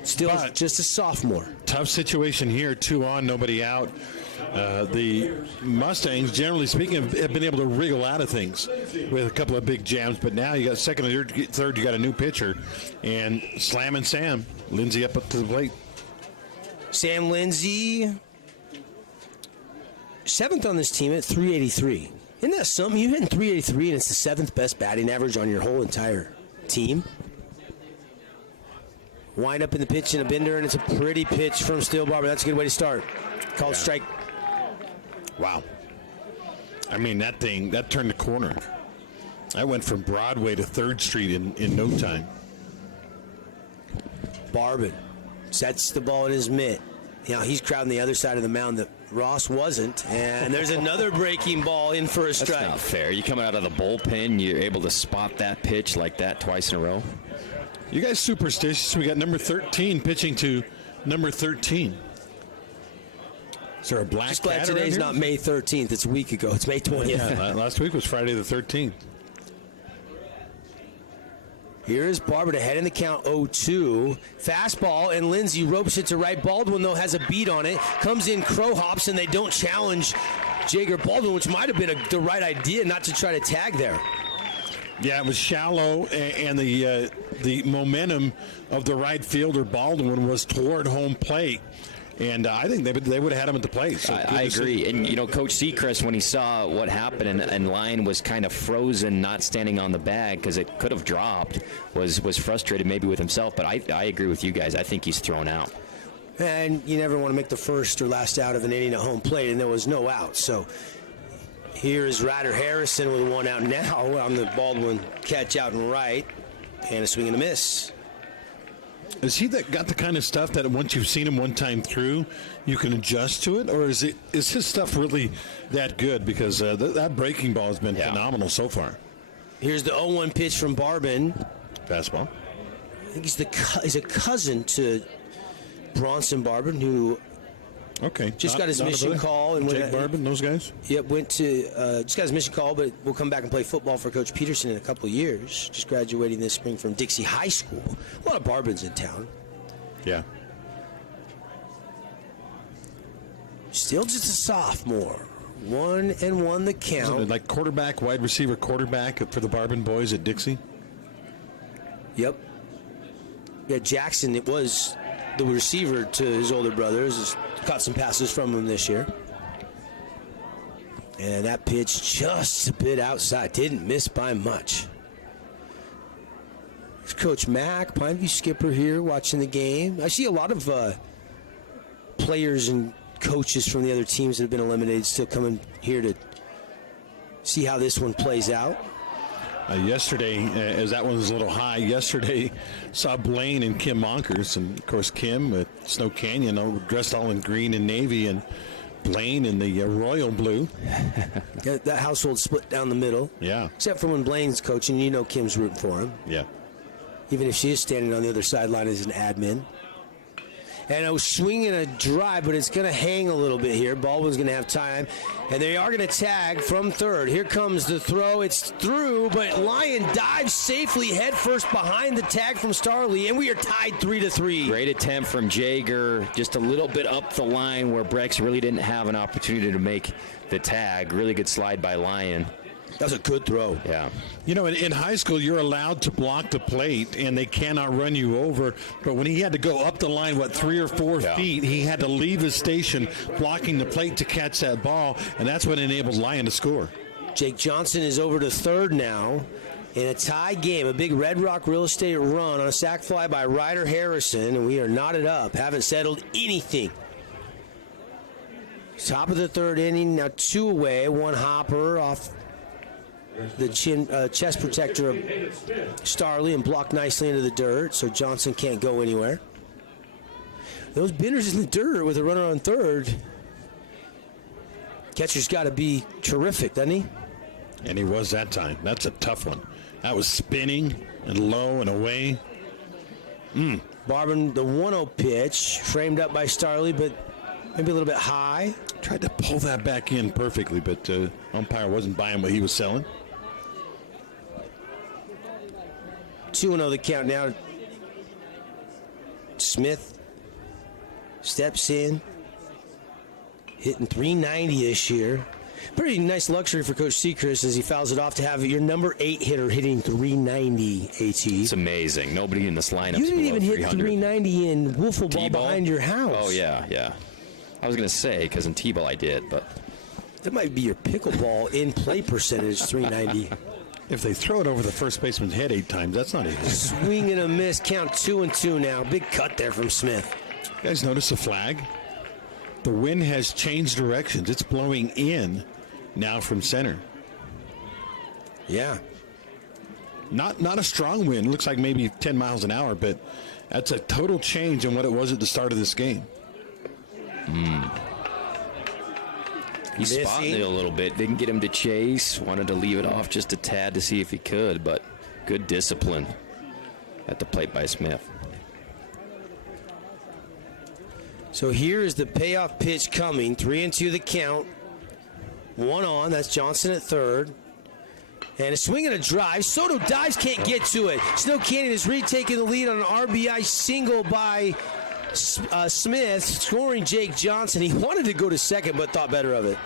Still just a sophomore. Tough situation here, 2 on, nobody out. The Mustangs, generally speaking, have been able to wriggle out of things with a couple of big jams, but now you got second and third, you got a new pitcher, and Slam and Sam, Lindsay up to the plate. Sam Lindsay, 7th on this team at 383. Isn't that something? You're hitting 383, and it's the 7th best batting average on your whole entire team. Wind up in the pitch in a bender, and it's a pretty pitch from Steele Barber. That's a good way to start. Called strike. Wow. I mean, that turned the corner. I went from Broadway to 3rd Street in no time. Barbin sets the ball in his mitt. You know, he's crowding the other side of the mound that Ross wasn't. And there's another breaking ball in for a strike. That's not fair. You coming out of the bullpen, you're able to spot that pitch like that twice in a row. You guys superstitious. We got number 13 pitching to number 13. Is there a black Just glad cat today's around not May 13th. It's a week ago. It's May 20th. Yeah, last week was Friday the 13th. Here is Barber to head in the count 0-2. Fastball, and Lindsay ropes it to right. Baldwin, though, has a beat on it. Comes in, crow hops, and they don't challenge Jager Baldwin, which might have been the right idea not to try to tag there. Yeah, it was shallow, and the momentum of the right fielder, Baldwin, was toward home plate. And I think they would have had him at the plate. So I agree. And, you know, Coach Seacrest, when he saw what happened and Lyon was kind of frozen, not standing on the bag because it could have dropped, was frustrated maybe with himself. But I agree with you guys. I think he's thrown out. And you never want to make the first or last out of an inning at home plate, and there was no out. So here is Ryder Harrison with 1 out now on the Baldwin catch out and right. And a swing and a miss. Is he got the kind of stuff that once you've seen him one time through, you can adjust to it? Or is his stuff really that good? Because that breaking ball has been phenomenal so far. Here's the 0-1 pitch from Barbin. Fastball. I think he's a cousin to Bronson Barbin, who just got his mission call. And Jake Barbin, those guys? Yep, went to just got his mission call, but will come back and play football for Coach Peterson in a couple of years. Just graduating this spring from Dixie High School. A lot of Barbins in town. Yeah. Still just a sophomore. 1-1 the count. Like quarterback, wide receiver, quarterback for the Barbin boys at Dixie? Yep. Yeah, Jackson, it was the receiver to his older brothers. Has caught some passes from him this year. And that pitch just a bit outside. Didn't miss by much. There's Coach Mack, Pineview skipper here watching the game. I see a lot of players and coaches from the other teams that have been eliminated still coming here to see how this one plays out. Yesterday, as that one was a little high, yesterday saw Blaine and Kim Monkers. And, of course, Kim at Snow Canyon, dressed all in green and navy, and Blaine in the royal blue. That household split down the middle. Yeah. Except for when Blaine's coaching, you know Kim's rooting for him. Yeah. Even if she is standing on the other sideline as an admin. And I was swinging a drive, but it's going to hang a little bit here. Baldwin's going to have time. And they are going to tag from third. Here comes the throw. It's through, but Lyon dives safely head first behind the tag from Starley, and we are tied 3-3. Great attempt from Jaeger. Just a little bit up the line where Brex really didn't have an opportunity to make the tag. Really good slide by Lyon. That was a good throw. Yeah. You know, in high school, you're allowed to block the plate, and they cannot run you over. But when he had to go up the line, 3 or 4 feet, he had to leave his station blocking the plate to catch that ball, and that's what enabled Lyon to score. Jake Johnson is over to third now in a tie game. A big Red Rock Real Estate run on a sac fly by Ryder Harrison, and we are knotted up. Haven't settled anything. Top of the third inning, now 2 away. One hopper off the chest protector of Starley and blocked nicely into the dirt, so Johnson can't go anywhere. Those Benders in the dirt with a runner on third. Catcher's got to be terrific, doesn't he? And he was that time. That's a tough one. That was spinning and low and away. Barbin, the 1-0 pitch, framed up by Starley, but maybe a little bit high. Tried to pull that back in perfectly, but umpire wasn't buying what he was selling. 2-0 the count now. Smith steps in, hitting .390 this year. Pretty nice luxury for Coach Sechrist as he fouls it off to have your number 8 hitter hitting .390 AT. It's amazing. Nobody in this lineup. You didn't even hit .390 in wiffle ball T-ball? behind your house. Oh, yeah. I was going to say, because in T-ball I did, but... That might be your pickleball in-play percentage, .390. If they throw it over the first baseman's head 8 times, that's not easy. Swing and a miss. Count 2-2 now. Big cut there from Smith. You guys notice the flag? The wind has changed directions. It's blowing in now from center. Yeah. Not a strong wind. Looks like maybe 10 miles an hour, but that's a total change in what it was at the start of this game. He spotted it a little bit. Didn't get him to chase. Wanted to leave it off just a tad to see if he could, but good discipline at the plate by Smith. So here is the payoff pitch coming. 3-2 the count. 1 on. That's Johnson at third. And a swing and a drive. Soto dives, can't get to it. Snow Canyon is retaking the lead on an RBI single by Smith, scoring Jake Johnson. He wanted to go to second, but thought better of it.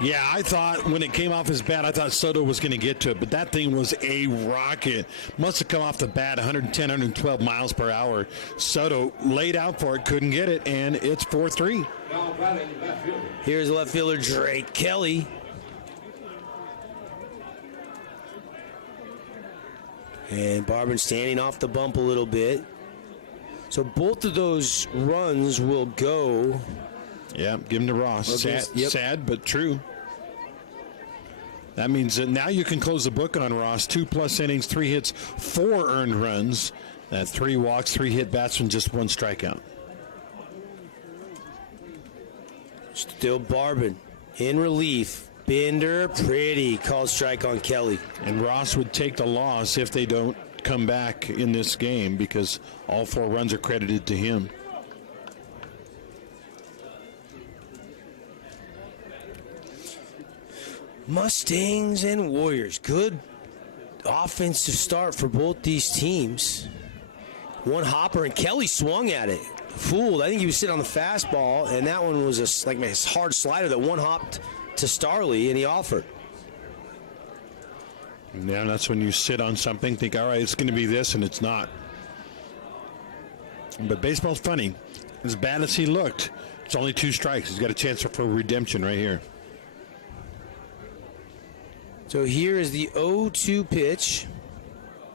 Yeah, I thought when it came off his bat, I thought Soto was going to get to it, but that thing was a rocket. Must have come off the bat 110, 112 miles per hour. Soto laid out for it, couldn't get it, and it's 4-3. Here's left fielder Drake Kelly. And Barbin standing off the bump a little bit. So both of those runs will go. Yeah, give him to Ross. Sad, but true. That means that now you can close the book on Ross. 2+ innings, 3 hits, 4 earned runs. 3 walks, 3 hit batsmen, just 1 strikeout. Still Barbin in relief. Bender, pretty. Called strike on Kelly. And Ross would take the loss if they don't come back in this game because all 4 runs are credited to him. Mustangs and Warriors. Good offensive start for both these teams. One hopper, and Kelly swung at it. Fooled. I think he was sitting on the fastball, and that one was a hard slider that one hopped to Starley, and he offered. Yeah, that's when you sit on something, think, all right, it's going to be this, and it's not. But baseball's funny. As bad as he looked, it's only 2 strikes. He's got a chance for redemption right here. So here is the 0-2 pitch.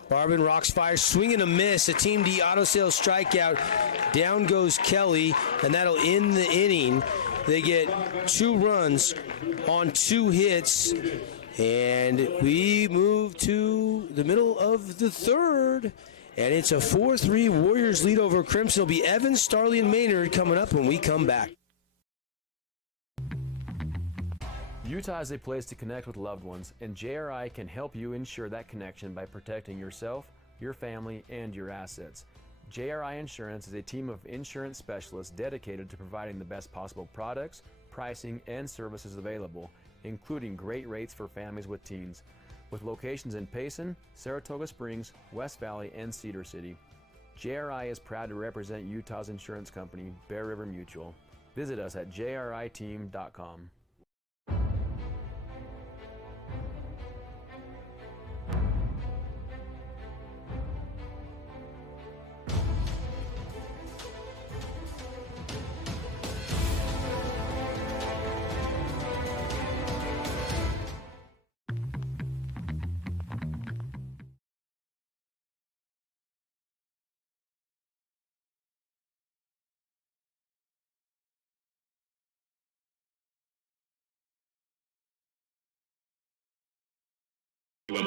Barban rocks fire, swing and a miss. A Team D auto sales strikeout. Down goes Kelly, and that'll end the inning. They get 2 runs on 2 hits, and we move to the middle of the 3rd, and it's a 4-3 Warriors lead over Crimson. It'll be Evans, Starley, and Maynard coming up when we come back. Utah is a place to connect with loved ones, and JRI can help you ensure that connection by protecting yourself, your family, and your assets. JRI Insurance is a team of insurance specialists dedicated to providing the best possible products, pricing, and services available, including great rates for families with teens. With locations in Payson, Saratoga Springs, West Valley, and Cedar City, JRI is proud to represent Utah's insurance company, Bear River Mutual. Visit us at jriteam.com.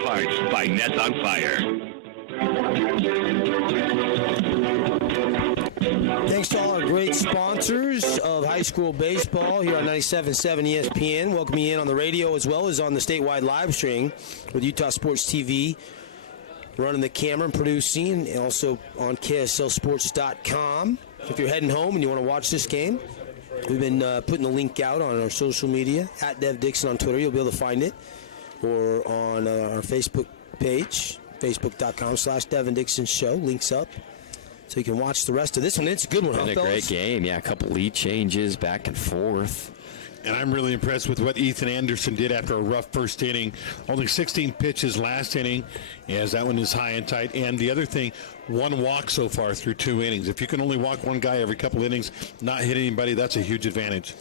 Parts by Nets on Fire. Thanks to all our great sponsors of high school baseball here on 97.7 ESPN. Welcome you in on the radio as well as on the statewide live stream with Utah Sports TV, running the camera and producing, and also on KSLSports.com. If you're heading home and you want to watch this game, we've been putting the link out on our social media, at Dev Dixon on Twitter. You'll be able to find it. Or on our Facebook page, facebook.com/Devin Dixon Show. Links up so you can watch the rest of this one. It's a good one, Been a great game. Yeah, a couple lead changes back and forth. And I'm really impressed with what Ethan Anderson did after a rough first inning. Only 16 pitches last inning, as that one is high and tight. And the other thing, 1 walk so far through 2 innings. If you can only walk 1 guy every couple innings, not hit anybody, that's a huge advantage.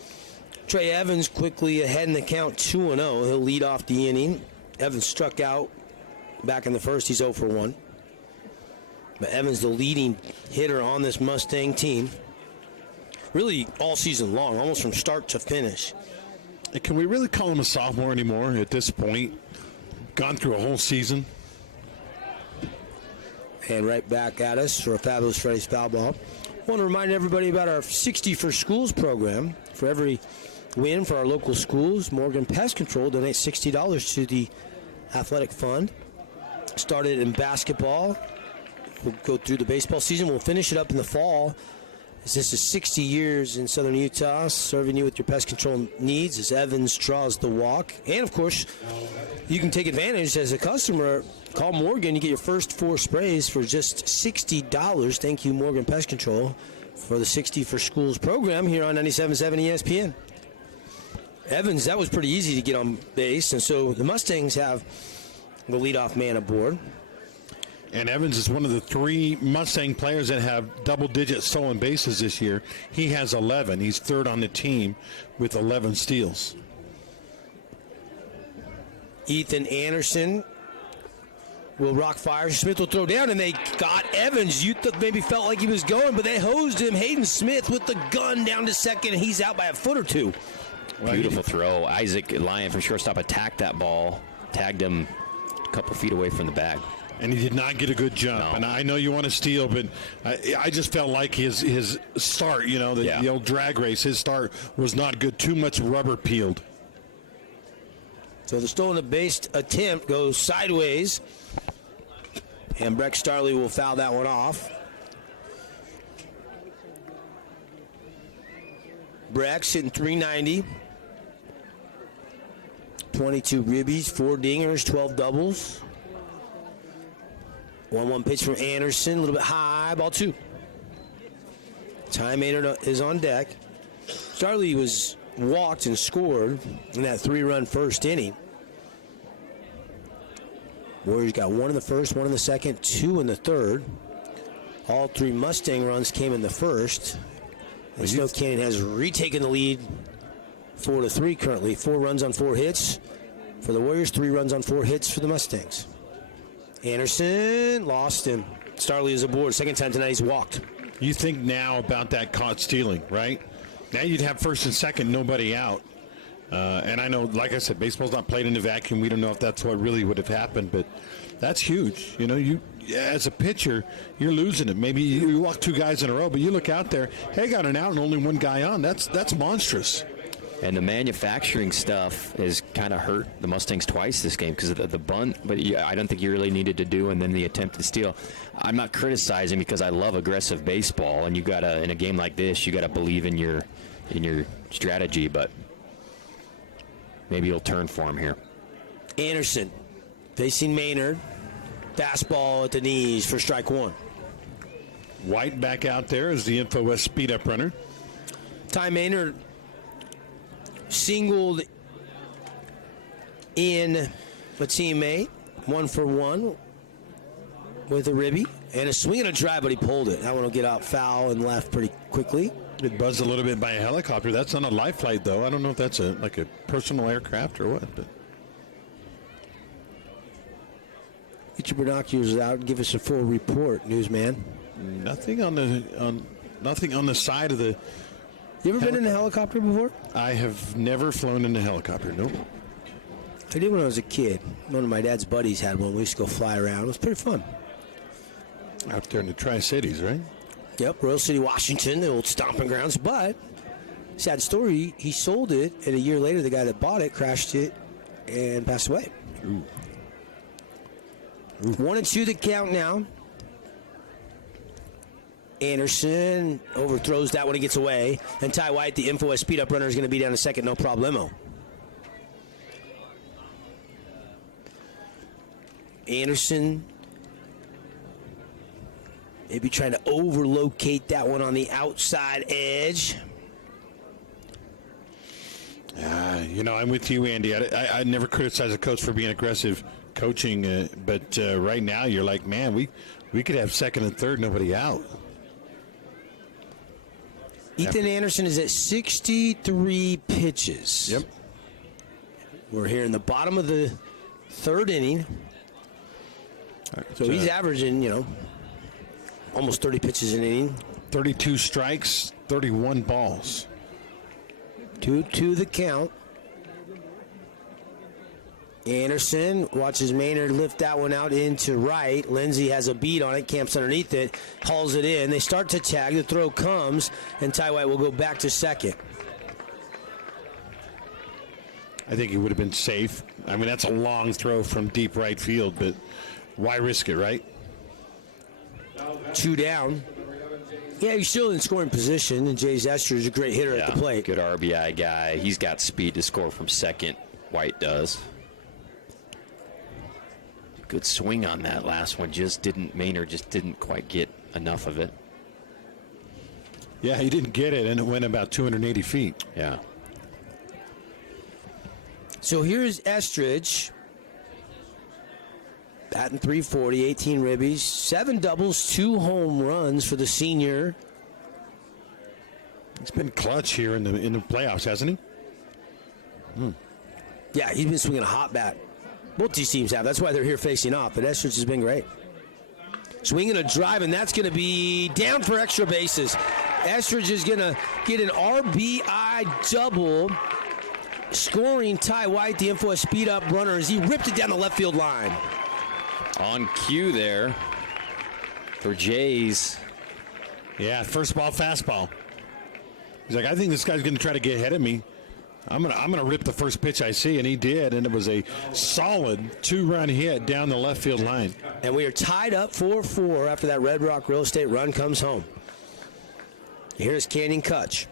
Trey Evans quickly ahead in the count, 2-0. He'll lead off the inning. Evans struck out back in the first. He's 0 for 1. But Evans, the leading hitter on this Mustang team, really all season long, almost from start to finish. Can we really call him a sophomore anymore at this point? Gone through a whole season. And right back at us for a fabulous Freddy's foul ball. I want to remind everybody about our 60 for Schools program. For every win for our local schools, Morgan Pest Control donates $60 to the athletic fund. Started in basketball. We'll go through the baseball season. We'll finish it up in the fall. This is 60 years in Southern Utah, serving you with your pest control needs as Evans draws the walk. And, of course, you can take advantage as a customer. Call Morgan. You get your first 4 sprays for just $60. Thank you, Morgan Pest Control, for the 60 for Schools program here on 97.7 ESPN. Evans, that was pretty easy to get on base, and so the Mustangs have the leadoff man aboard. And Evans is one of the 3 Mustang players that have double-digit stolen bases this year. He has 11. He's 3rd on the team with 11 steals. Ethan Anderson will rock fire. Smith will throw down, and they got Evans. You maybe felt like he was going, but they hosed him. Hayden Smith with the gun down to second, and he's out by a foot or 2. Beautiful throw. Isaac Lyon from shortstop attacked that ball, tagged him a couple feet away from the bag. And he did not get a good jump. No. And I know you want to steal, but I just felt like his start, the old drag race, his start was not good. Too much rubber peeled. So the stolen base attempt goes sideways, and Breck Starley will foul that one off. Breck's hitting .390. 22 ribbies, 4 dingers, 12 doubles. 1-1 pitch from Anderson, a little bit high, ball 2. Ty Maynard is on deck. Starley was walked and scored in that 3-run first inning. Warriors got 1 in the first, 1 in the second, 2 in the third. All 3 Mustang runs came in the first. And Snow Canyon has retaken the lead 4-3 currently. 4 runs on 4 hits for the Warriors, 3 runs on 4 hits for the Mustangs. Anderson lost him. Starley is aboard. Second time tonight he's walked. You think now about that caught stealing, right? Now you'd have first and second, nobody out. And I know, like I said, baseball's not played in a vacuum. We don't know if that's what really would have happened, but that's huge. You know, you as a pitcher, you're losing it. Maybe you walk 2 guys in a row, but you look out there, hey, got an out and only 1 guy on. That's monstrous. And the manufacturing stuff has kind of hurt the Mustangs twice this game because of the bunt, but I don't think you really needed to do, and then the attempt to steal. I'm not criticizing because I love aggressive baseball, and you gotta, in a game like this, you gotta believe in your strategy, but maybe you'll turn for him here. Anderson facing Maynard. Fastball at the knees for strike 1. White back out there as the Info West speed-up runner. Ty Maynard singled in a teammate, 1 for 1 with a ribby and a swing and a drive, but he pulled it. That one will get out foul and left pretty quickly. It buzzed a little bit by a helicopter. That's not a life flight, though. I don't know if that's like a personal aircraft or what. But get your binoculars out and give us a full report, newsman. Nothing on the side of the. You ever been in a helicopter before? I have never flown in a helicopter, nope. I did when I was a kid. One of my dad's buddies had one. We used to go fly around. It was pretty fun. Out there in the Tri-Cities, right? Yep, Royal City, Washington, the old stomping grounds. But, sad story, he sold it, and a year later, the guy that bought it crashed it and passed away. Ooh. 1-2 the count now. Anderson overthrows that when he gets away. And Ty White, the Info West speed-up runner, is going to be down to second, no problemo. Anderson maybe trying to overlocate that one on the outside edge. I'm with you, Andy. I never criticize a coach for being aggressive coaching, but right now you're like, man, we could have second and third, nobody out. Ethan Anderson is at 63 pitches. Yep. We're here in the bottom of the 3rd inning. So he's averaging, almost 30 pitches an inning. 32 strikes, 31 balls. 2-2 the count. Anderson watches Maynard lift that one out into right. Lindsey has a beat on it, camps underneath it, hauls it in. They start to tag. The throw comes, and Ty White will go back to second. I think he would have been safe. I mean, that's a long throw from deep right field, but why risk it, right? 2 down. Yeah, he's still in scoring position, and Jay Zester is a great hitter at the plate. Good RBI guy. He's got speed to score from second. White does. Good swing on that last one. Maynard just didn't quite get enough of it. Yeah, he didn't get it, and it went about 280 feet. Yeah. So here's Estridge. Batting .340, 18 ribbies, 7 doubles, 2 home runs for the senior. He's been clutch here in the playoffs, hasn't he? Yeah, he's been swinging a hot bat. Both these teams have. That's why they're here facing off. But Estridge has been great. Swinging a drive, and that's going to be down for extra bases. Estridge is going to get an RBI double, scoring Ty White, the Info speed-up runner, as he ripped it down the left field line. On cue there for Jays. Yeah, first ball, fastball. He's like, I think this guy's going to try to get ahead of me. I'm gonna rip the first pitch I see, and he did, and it was a solid 2-run hit down the left field line. And we are tied up 4-4 after that Red Rock Real Estate run comes home. Here's Canyon Kutch,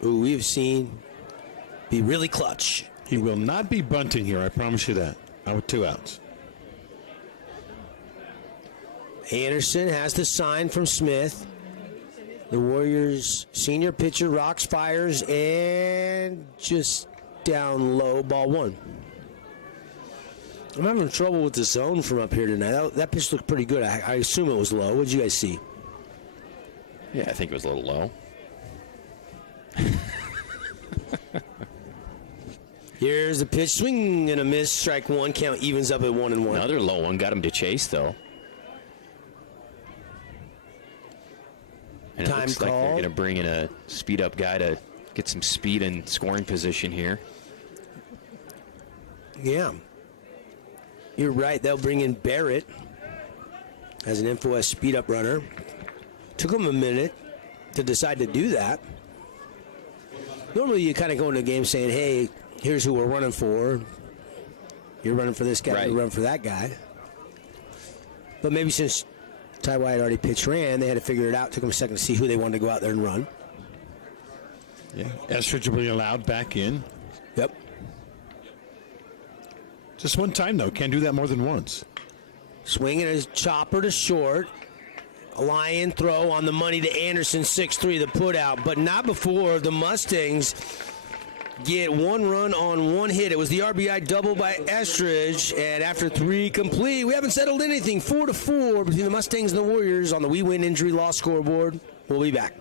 who we've seen be really clutch. He will not be bunting here, I promise you that. Out with 2 outs. Anderson has the sign from Smith. The Warriors' senior pitcher rocks, fires, and just down low, ball 1. I'm having trouble with the zone from up here tonight. That pitch looked pretty good. I assume it was low. What did you guys see? Yeah, I think it was a little low. Here's the pitch. Swing and a miss. Strike one. Count evens up at 1-1. Another low one. Got him to chase, though. And it looks like they're going to bring in a speed-up guy to get some speed and scoring position here. Yeah. You're right. They'll bring in Barrett as an info as speed-up runner. Took him a minute to decide to do that. Normally you kind of go into a game saying, hey, here's who we're running for. You're running for this guy, right. You're running for that guy. But maybe since Ty White already pitch ran, they had to figure it out. Took them a second to see who they wanted to go out there and run. Yeah, Estridge will be allowed back in. Yep. Just one time, though. Can't do that more than once. Swinging a chopper to short. A line throw on the money to Anderson, 6-3, the put out. But not before the Mustangs get one run on one hit. It was the RBI double by Estridge. And after 3 complete, we haven't settled anything. 4-4 between the Mustangs and the Warriors on the We Win Injury Loss scoreboard. We'll be back.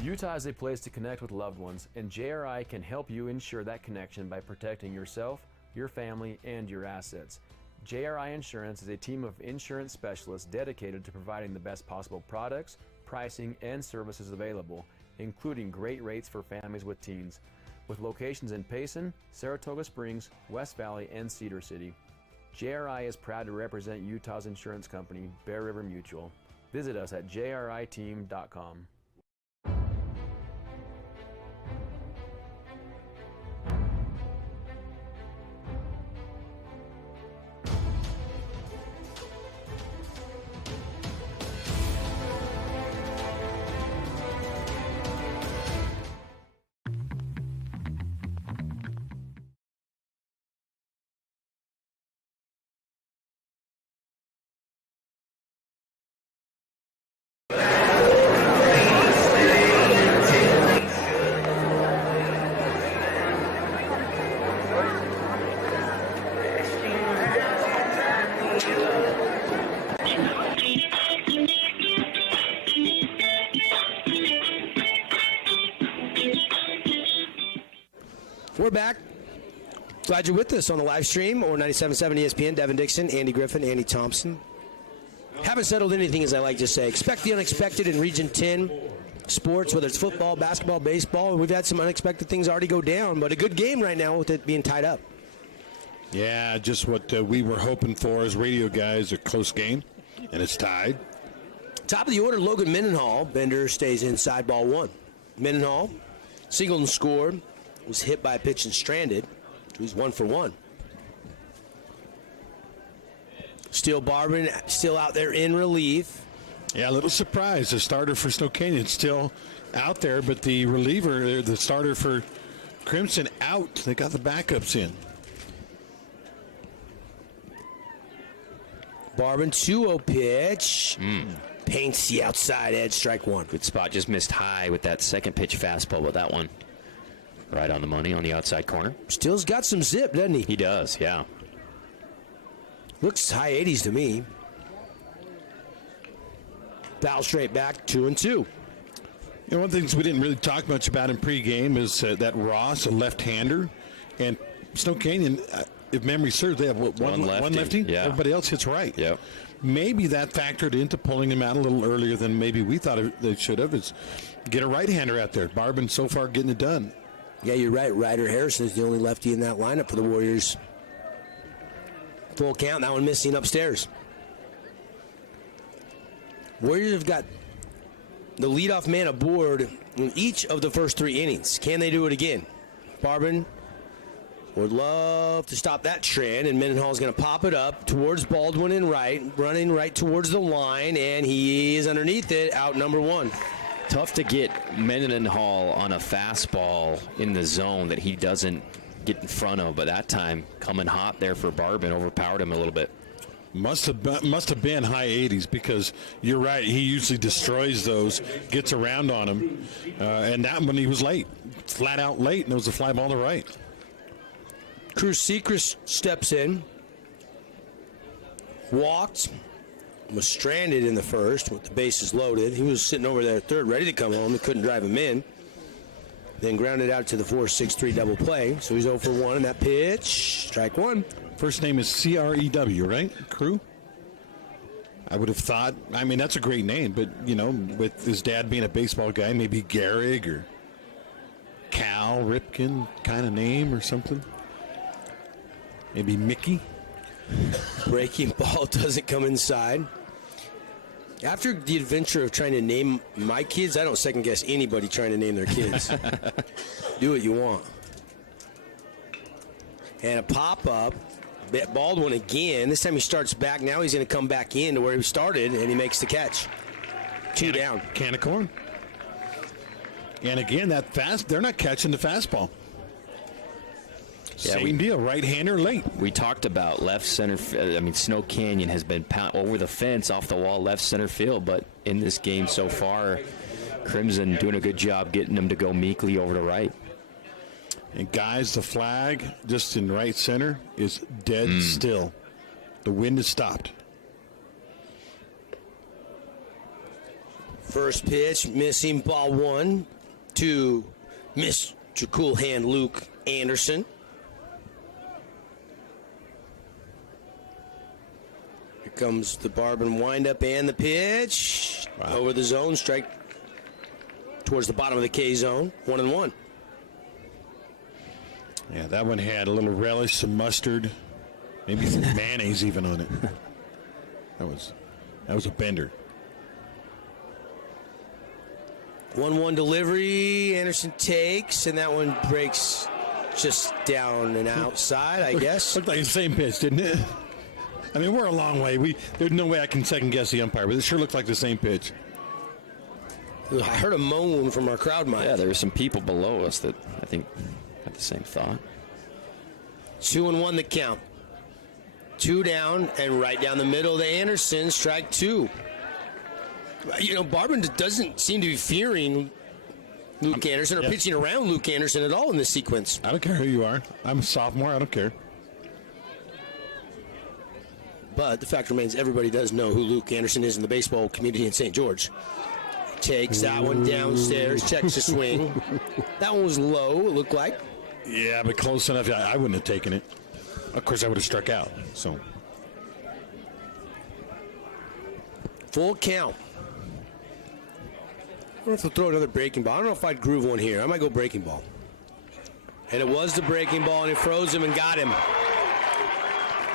Utah is a place to connect with loved ones, and JRI can help you ensure that connection by protecting yourself, your family, and your assets. JRI Insurance is a team of insurance specialists dedicated to providing the best possible products, pricing, and services available, including great rates for families with teens. With locations in Payson, Saratoga Springs, West Valley, and Cedar City, JRI is proud to represent Utah's insurance company, Bear River Mutual. Visit us at jriteam.com. We're back. Glad you're with us on the live stream or 97.7 ESPN. Devin Dixon, Andy Griffin, Andy Thompson. Haven't settled anything, as I like to say. Expect the unexpected in Region 10 sports, whether it's football, basketball, baseball. We've had some unexpected things already go down, but a good game right now with it being tied up. Yeah, just what we were hoping for as radio guys, a close game, and it's tied. Top of the order, Logan Mendenhall. Bender stays inside, ball one. Mendenhall, Singleton scored, was hit by a pitch and stranded. He's 1 for 1. Steele Barbin still out there in relief. Yeah, a little surprise. The starter for Snow Canyon still out there, but the reliever, the starter for Crimson, out. They got the backups in. Barbin, 2-0 pitch. Paints the outside edge, strike one. Good spot. Just missed high with that second pitch fastball, but that one right on the money on the outside corner. Steele's got some zip, doesn't he? He does, yeah. Looks high 80s to me. Foul straight back, 2-2. You know, one of the things we didn't really talk much about in pregame is that Ross, a left-hander, and Snow Canyon, if memory serves, they have one lefty. Yeah. Everybody else hits right. Yep. Maybe that factored into pulling him out a little earlier than maybe we thought they should have. Is get a right-hander out there. Barbin so far getting it done. Yeah, you're right. Ryder Harrison is the only lefty in that lineup for the Warriors. Full count, that one missing upstairs. Warriors have got the leadoff man aboard in each of the first 3 innings. Can they do it again? Barbin would love to stop that trend, and Mendenhall is going to pop it up towards Baldwin and right, running right towards the line, and he is underneath it, out number 1. Tough to get Mendenhall on a fastball in the zone that he doesn't get in front of, but that time coming hot there for Barbin, overpowered him a little bit. Must have been high 80s, because you're right, he usually destroys those, gets around on him, and that one he was late, flat out late, and it was a fly ball to right. Cruz Sechrist steps in. Walked. Was stranded in the first with the bases loaded. He was sitting over there at third, ready to come home. They couldn't drive him in. Then grounded out to the 4-6-3 double play. So he's 0 for 1 in that pitch. Strike one. First name is C-R-E-W, right? Crew? I would have thought, I mean, that's a great name, but, you know, with his dad being a baseball guy, maybe Gehrig or Cal Ripken kind of name or something. Maybe Mickey. Breaking ball doesn't come inside. After the adventure of trying to name my kids, I don't second guess anybody trying to name their kids. Do what you want. And a pop-up. Baldwin again. This time he starts back. Now he's going to come back in to where he started, and he makes the catch. Two down. Can of corn. And again, that fast, they're not catching the fastball. Yeah, Same deal, right-hander late. We talked about left center. Snow Canyon has been over the fence, off the wall, left center field. But in this game so far, Crimson doing a good job getting them to go meekly over to right. And guys, the flag just in right center is dead still. The wind has stopped. First pitch, missing, ball one to Mr. Cool Hand Luke Anderson. Here comes the Barbin windup and the pitch. Wow. Over the zone, strike towards the bottom of the K zone. 1-1. Yeah, that one had a little relish, some mustard, maybe some mayonnaise even on it. That was a bender. 1-1 delivery. Anderson takes, and that one breaks just down and outside, I guess. Looked like the same pitch, didn't it? I mean, we're a long way. There's no way I can second guess the umpire, but it sure looked like the same pitch. I heard a moan from our crowd mic. Yeah, there were some people below us that I think had the same thought. 2-1 the count. 2 down and right down the middle to Anderson. Strike 2. You know, Barbin doesn't seem to be fearing Luke Anderson or pitching around Luke Anderson at all in this sequence. I don't care who you are. I'm a sophomore. I don't care. But the fact remains, everybody does know who Luke Anderson is in the baseball community in St. George. Takes that one downstairs, checks the swing. That one was low, it looked like. Yeah, but close enough. I wouldn't have taken it. Of course, I would have struck out. So, full count. I don't know if we'll throw another breaking ball. I don't know if I'd groove one here. I might go breaking ball. And it was the breaking ball, and it froze him and got him.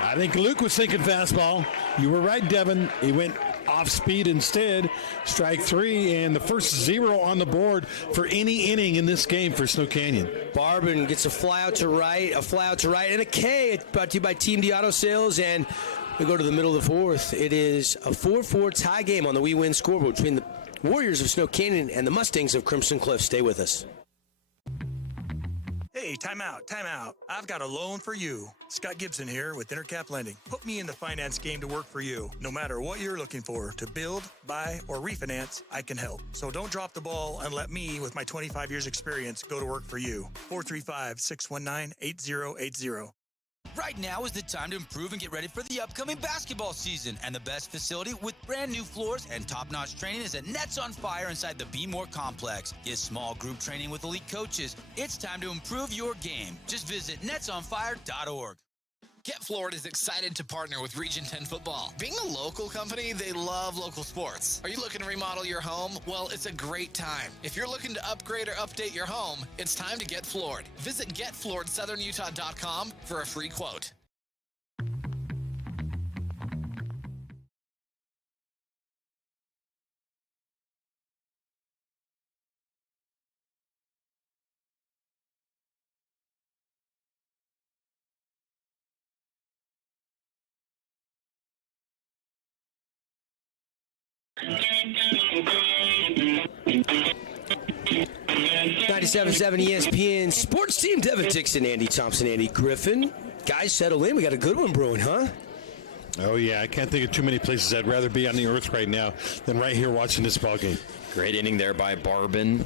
I think Luke was thinking fastball. You were right, Devin. He went off speed instead. Strike 3, and the first 0 on the board for any inning in this game for Snow Canyon. Barbin gets a fly out to right, and a K. It's brought to you by Team D Auto Sales, and we go to the middle of the fourth. It is a 4-4 tie game on the We Win scoreboard between the Warriors of Snow Canyon and the Mustangs of Crimson Cliff. Stay with us. Hey, time out. I've got a loan for you. Scott Gibson here with Intercap Lending. Put me in the finance game to work for you. No matter what you're looking for, to build, buy, or refinance, I can help. So don't drop the ball and let me, with my 25 years experience, go to work for you. 435-619-8080. Right now is the time to improve and get ready for the upcoming basketball season. And the best facility with brand new floors and top-notch training is at Nets on Fire inside the Be More Complex. Get small group training with elite coaches. It's time to improve your game. Just visit netsonfire.org. Get Florida is excited to partner with Region 10 Football. Being a local company, they love local sports. Are you looking to remodel your home? Well, it's a great time. If you're looking to upgrade or update your home, it's time to get floored. Visit getflooredsouthernutah.com for a free quote. '97.7 ESPN Sports Team. Devin Dixon, Andy Thompson, Andy Griffin. Guys, settle in. We got a good one brewing, huh? Oh, yeah. I can't think of too many places I'd rather be on the earth right now than right here watching this ball game. Great inning there by Barbin.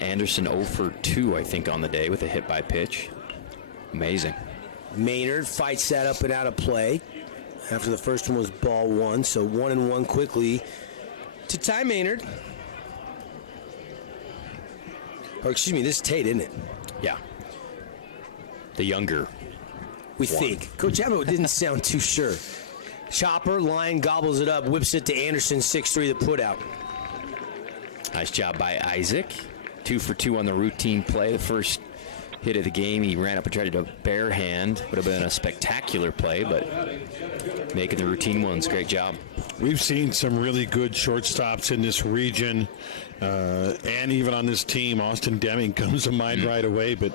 Anderson 0 for 2, I think, on the day with a hit by pitch. Amazing. Maynard fights that up and out of play after the first one was ball one. So 1-1 quickly to Ty Maynard. Or excuse me, this is Tate, isn't it? Yeah. The younger. We think. Coach Abbott didn't sound too sure. Chopper, line gobbles it up, whips it to Anderson, 6-3 the put out. Nice job by Isaac. 2 for 2 on the routine play. The first hit of the game, he ran up and tried to do a bare hand. Would have been a spectacular play, but making the routine ones, great job. We've seen some really good shortstops in this region, and even on this team. Austin Deming comes to mind right away, but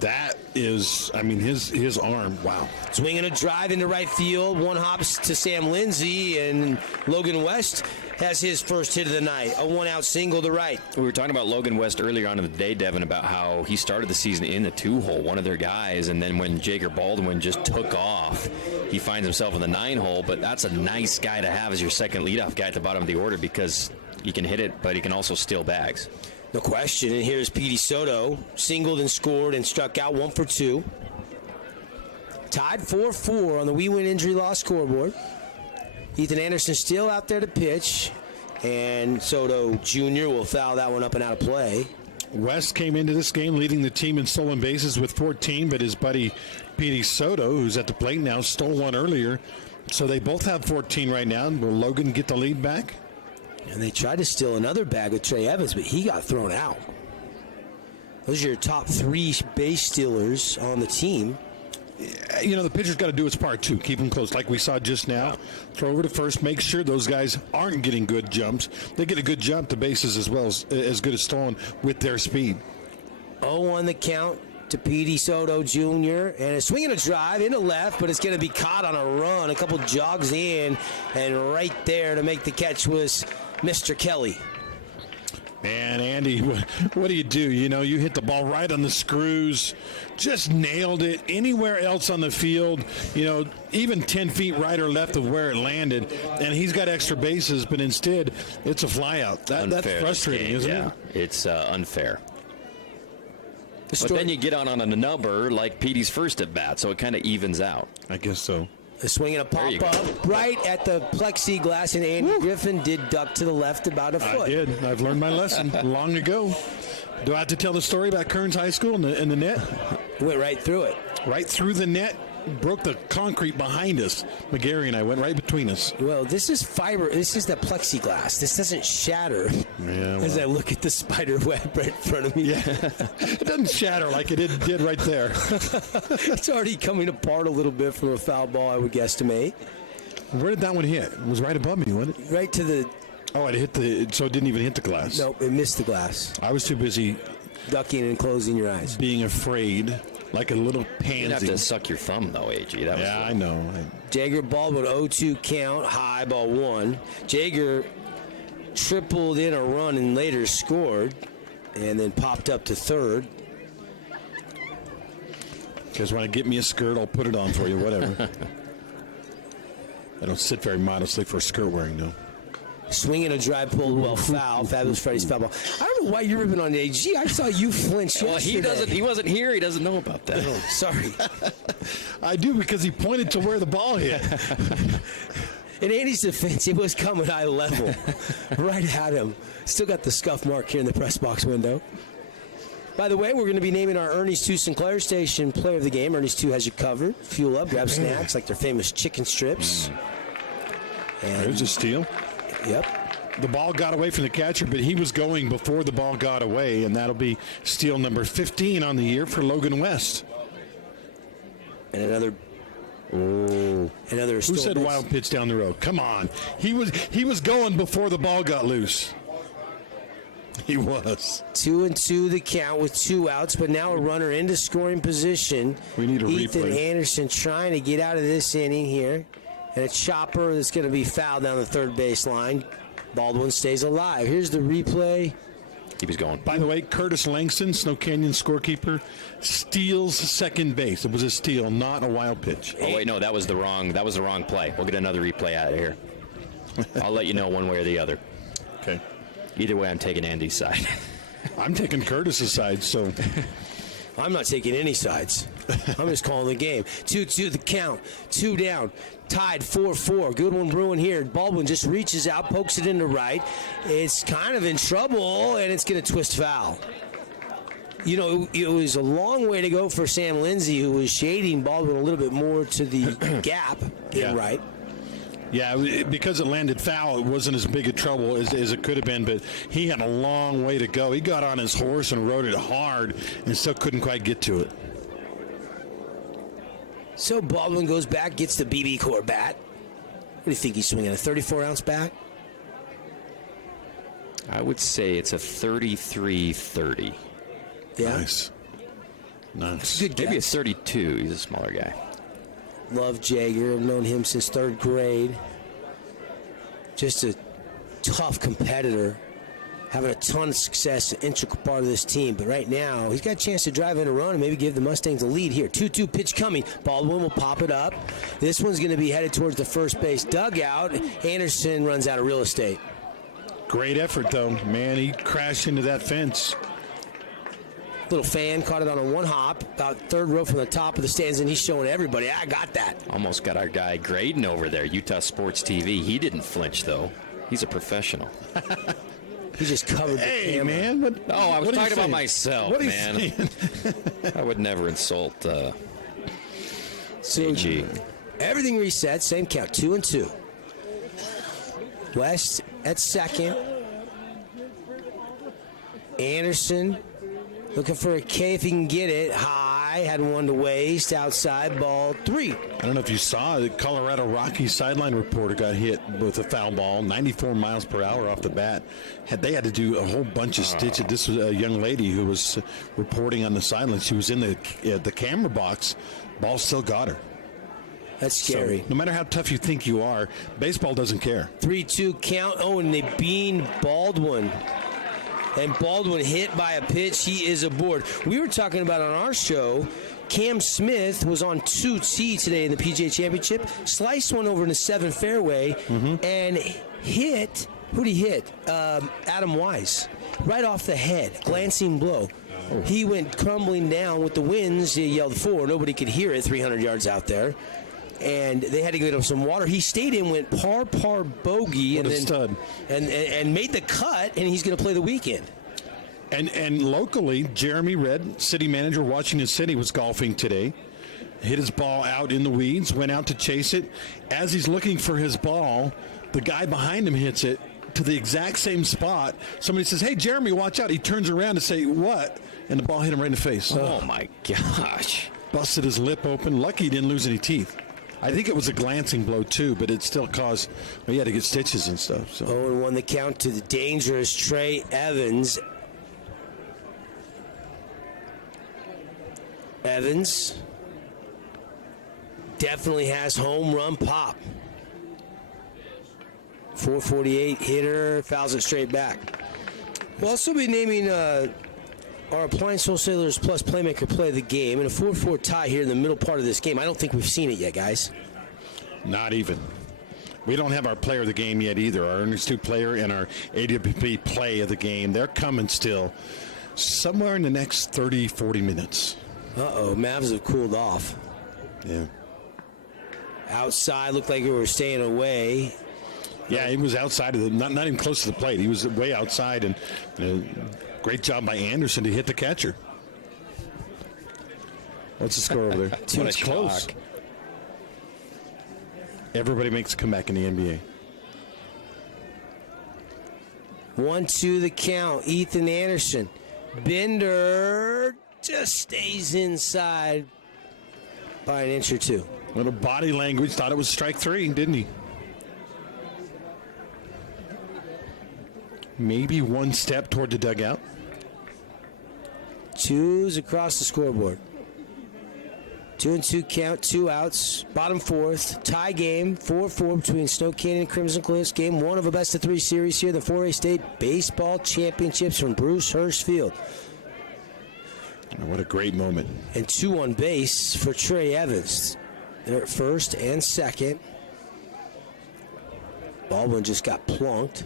that is, I mean, his arm, wow. Swinging a drive into right field, one hops to Sam Lindsay, and Logan West has his first hit of the night, a one-out single to right. We were talking about Logan West earlier on in the day, Devin, about how he started the season in the 2-hole, one of their guys, and then when Jager Baldwin just took off, he finds himself in the 9-hole, but that's a nice guy to have as your second leadoff guy at the bottom of the order because he can hit it, but he can also steal bags. No question. And here's Petey Soto, singled and scored and struck out 1 for 2. Tied 4-4 on the We Win Injury Loss scoreboard. Ethan Anderson still out there to pitch, and Soto Jr. will foul that one up and out of play. West came into this game leading the team in stolen bases with 14, but his buddy Petey Soto, who's at the plate now, stole one earlier. So they both have 14 right now. Will Logan get the lead back? And they tried to steal another bag with Trey Evans, but he got thrown out. Those are your top 3 base stealers on the team. You know, the pitcher's got to do its part, too. Keep them close, like we saw just now. Throw over to first. Make sure those guys aren't getting good jumps. They get a good jump to bases as well as good as stolen with their speed. 0-1 the count to Petey Soto Jr. And a swing and a drive into left, but it's going to be caught on a run. A couple jogs in, and right there to make the catch was Mr. Kelly. Man, Andy, what do? You know, you hit the ball right on the screws, just nailed it. Anywhere else on the field, you know, even 10 feet right or left of where it landed, and he's got extra bases, but instead it's a flyout. That's frustrating, isn't it? It's unfair. But then you get on a number like Petey's first at bat, so it kind of evens out. I guess so. A swing and a pop-up right at the plexiglass, and Andy Griffin did duck to the left about a foot. I did. I've learned my lesson long ago. Do I have to tell the story about Kearns High School and the net? Went right through it. Right through the net. Broke the concrete behind us. McGarry and I went right between us. Well, this is fiber. This is the plexiglass. This doesn't shatter. Yeah, well. As I look at the spider web right in front of me. Yeah. It doesn't shatter like it did right there. It's already coming apart a little bit from a foul ball, I would guesstimate. Where did that one hit? It was right above me, wasn't it? Right to the... Oh, it hit so it didn't even hit the glass. Nope, it missed the glass. I was too busy... ducking and closing your eyes. Being afraid... like a little pansy. You'd have to suck your thumb, though, AG. I know. Jager Baldwin 0-2 count, high ball 1. Jager tripled in a run and later scored, and then popped up to third. You guys want to get me a skirt? I'll put it on for you, whatever. I don't sit very modestly for skirt wearing, though. Swinging a drive pulled well foul. Fabulous Freddy's foul ball. I don't know why you're ripping on AG. I saw you flinch yesterday. He wasn't here. He doesn't know about that. Oh, sorry. I do because he pointed to where the ball hit. In Andy's defense, it was coming eye level. Right at him. Still got the scuff mark here in the press box window. By the way, we're going to be naming our Ernie's 2 Sinclair Station player of the game. Ernie's 2 has you covered. Fuel up, grab snacks like their famous chicken strips. And there's a steal. Yep. The ball got away from the catcher, but he was going before the ball got away, and that'll be steal number 15 on the year for Logan West. And another Who said wild pitch down the road? Come on. He was going before the ball got loose. He was. 2-2 the count with 2 outs, but now a runner into scoring position. We need a Ethan replay. Anderson trying to get out of this inning here. And a chopper that's going to be fouled down the third baseline. Baldwin stays alive. Here's the replay. He was going. By the way, Curtis Langston, Snow Canyon scorekeeper, steals second base. It was a steal, not a wild pitch. Oh wait, no, that was the wrong play. We'll get another replay out of here. I'll let you know one way or the other. Okay. Either way, I'm taking Andy's side. I'm taking Curtis's side, so I'm not taking any sides. I'm just calling the game. 2-2 the count. 2 down. Tied 4-4. Good one brewing here. Baldwin just reaches out, pokes it into right. It's kind of in trouble, and it's going to twist foul. You know, it was a long way to go for Sam Lindsay, who was shading Baldwin a little bit more to the gap in right. Yeah, because it landed foul, it wasn't as big a trouble as it could have been, but he had a long way to go. He got on his horse and rode it hard and still couldn't quite get to it. So Baldwin goes back, gets the BB Core bat. What do you think he's swinging, a 34-ounce bat? I would say it's a 33-30. Yeah. Nice. Good guess. Maybe a 32. He's a smaller guy. Love Jaeger. I've known him since 3rd grade. Just a tough competitor. Having a ton of success, an integral part of this team. But right now, he's got a chance to drive in a run and maybe give the Mustangs a lead here. 2-2 pitch coming. Baldwin will pop it up. This one's going to be headed towards the first base dugout. Anderson runs out of real estate. Great effort, though. Man, he crashed into that fence. Little fan caught it on a one hop, about 3rd row from the top of the stands, and he's showing everybody, I got that. Almost got our guy Graydon over there, Utah Sports TV. He didn't flinch, though. He's a professional. He just covered the camera. Man. I was talking about myself, what man. I would never insult AG. Everything reset, same count, 2-2. West at second. Anderson looking for a K if he can get it. High, had one to waste. Outside, ball 3. I don't know if you saw, the Colorado Rockies sideline reporter got hit with a foul ball, 94 miles per hour off the bat. They had to do a whole bunch of stitches. This was a young lady who was reporting on the sideline. She was in the camera box. Ball still got her. That's scary. So, no matter how tough you think you are, baseball doesn't care. 3-2 count. Oh, and they beaned Baldwin. And Baldwin hit by a pitch. He is aboard. We were talking about on our show, Cam Smith was on 2T today in the PGA Championship. Sliced one over in the 7th fairway and hit, who'd he hit? Adam Wise. Right off the head. Glancing blow. He went crumbling down with the winds. He yelled 4. Nobody could hear it 300 yards out there. And they had to get him some water. He stayed in, went par bogey, and then and made the cut, and he's going to play the weekend. And locally, Jeremy Redd, city manager, Washington City, was golfing today. Hit his ball out in the weeds, went out to chase it. As he's looking for his ball, the guy behind him hits it to the exact same spot. Somebody says, "Hey, Jeremy, watch out." He turns around to say, "What?" And the ball hit him right in the face. Oh, my gosh. Busted his lip open. Lucky he didn't lose any teeth. I think it was a glancing blow, too, but it still caused, he had to get stitches and stuff. So. 0-1 the count to the dangerous Trey Evans. Evans definitely has home run pop. 448 hitter, fouls it straight back. We'll also be naming our Appliance Wholesalers Plus Playmaker Play of the Game in a 4-4 tie here in the middle part of this game. I don't think we've seen it yet, guys. Not even. We don't have our player of the game yet either. Our Ernest 2 player and our AWP play of the game. They're coming still somewhere in the next 30, 40 minutes. Uh-oh, Mavs have cooled off. Yeah. Outside, looked like we were staying away. Yeah, he was outside of not even close to the plate. He was way outside, and great job by Anderson to hit the catcher. What's the score over there? It's close. Everybody makes a comeback in the NBA. 1-2 the count. Ethan Anderson. Bender just stays inside by an inch or two. Little body language. Thought it was strike 3, didn't he? Maybe one step toward the dugout. 2s across the scoreboard. 2-2 count, 2 outs. Bottom 4th. Tie game, 4-4 between Snow Canyon and Crimson Cliffs. Game 1 of a best-of-3 series here. The 4A State Baseball Championships from Bruce Hurst Field. What a great moment. And 2 on base for Trey Evans. They're at first and second. Baldwin just got plunked.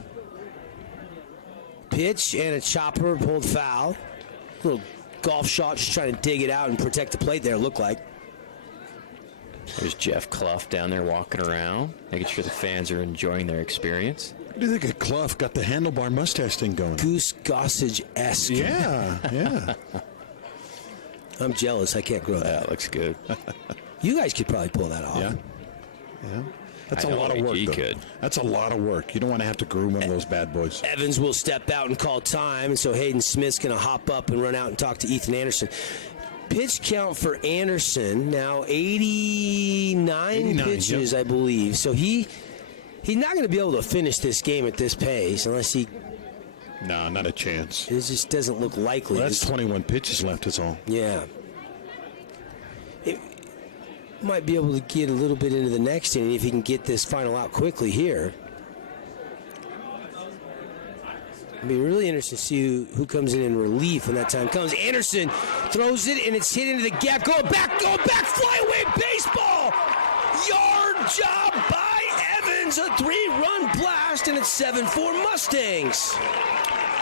Pitch and a chopper pulled foul. Little golf shot, just trying to dig it out and protect the plate there, it looked like. There's Jeff Clough down there walking around, making sure the fans are enjoying their experience. What do you think of Clough? Got the handlebar mustache thing going. Goose Gossage-esque. Yeah. I'm jealous. I can't grow that. That looks good. You guys could probably pull that off. Yeah. That's a lot of work, though. That's a lot of work. You don't want to have to groom one of those bad boys. Evans will step out and call time, and so Hayden Smith's going to hop up and run out and talk to Ethan Anderson. Pitch count for Anderson now 89 pitches, I believe. So he's not going to be able to finish this game at this pace unless he. No, not a chance. It just doesn't look likely. Well, that's 21 pitches left, is all. Yeah. It might be able to get a little bit into the next inning if he can get this final out quickly here. It'll be really interesting to see who comes in relief when that time comes. Anderson throws it, and it's hit into the gap. Going back, flyaway baseball! Yard job by Evans, a 3-run blast, and it's 7-4 Mustangs.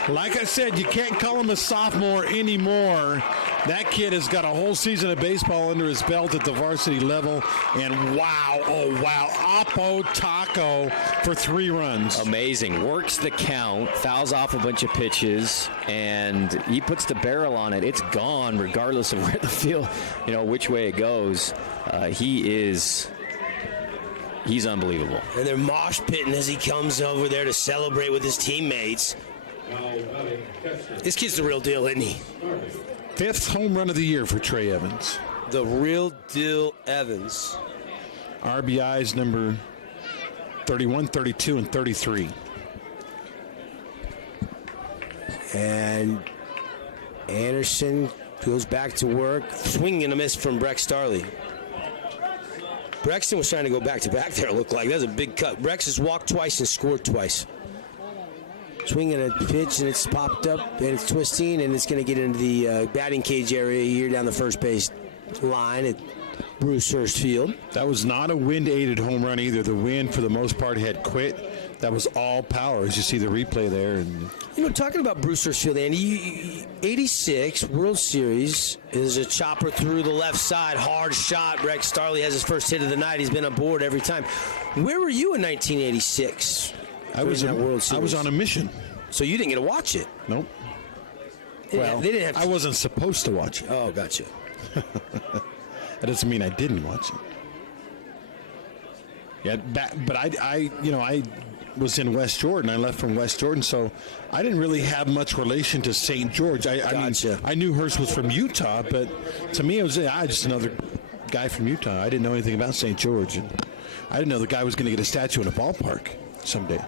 Like I said, you can't call him a sophomore anymore. That kid has got a whole season of baseball under his belt at the varsity level. And wow, Oppo Taco for 3 runs. Amazing. Works the count, fouls off a bunch of pitches, and he puts the barrel on it. It's gone regardless of where the field, which way it goes. He's unbelievable. And they're mosh pitting as he comes over there to celebrate with his teammates. This kid's the real deal, isn't he? 5th home run of the year for Trey Evans. The real deal Evans. RBIs number 31, 32, and 33. And Anderson goes back to work. Swing and a miss from Breck Starley. Brexton was trying to go back-to-back there, it looked like. That was a big cut. Brex has walked twice and scored twice. Swinging a pitch, and it's popped up, and it's twisting, and it's going to get into the batting cage area here down the first base line at Bruce Hurst Field. That was not a wind-aided home run either. The wind, for the most part, had quit. That was all power, as you see the replay there. And talking about Bruce Hurst Field, Andy, 86 World Series is a chopper through the left side, hard shot. Breck Starley has his first hit of the night. He's been aboard every time. Where were you in 1986? I was on a mission. So you didn't get to watch it? Nope. They didn't have I wasn't supposed to watch it. Oh, gotcha. That doesn't mean I didn't watch it. Yeah, but I was in West Jordan. I left from West Jordan, so I didn't really have much relation to St. George. I knew Hurst was from Utah, but to me it was just another guy from Utah. I didn't know anything about St. George. And I didn't know the guy was going to get a statue in a ballpark someday.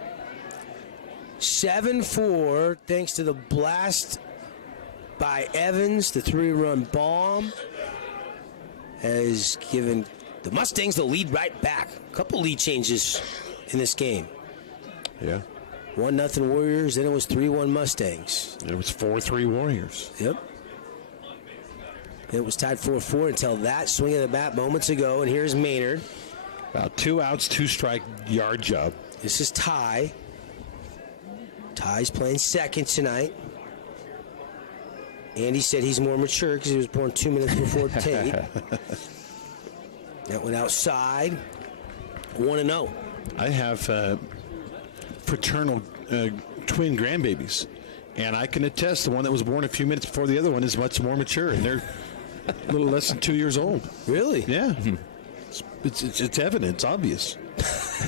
7-4, thanks to the blast by Evans. The 3-run bomb has given the Mustangs the lead right back. A couple lead changes in this game. Yeah. 1-0 Warriors, then it was 3-1 Mustangs. It was 4-3 Warriors. Yep. It was tied 4-4 until that swing of the bat moments ago, and here's Maynard. About 2 outs, 2-strike yard job. This is Ty. Ty's playing second tonight. Andy said he's more mature because he was born 2 minutes before Tate. That went outside. 1-0. I have fraternal twin grandbabies, and I can attest the one that was born a few minutes before the other one is much more mature, and they're a little less than 2 years old. Really? Yeah. It's evident. It's obvious.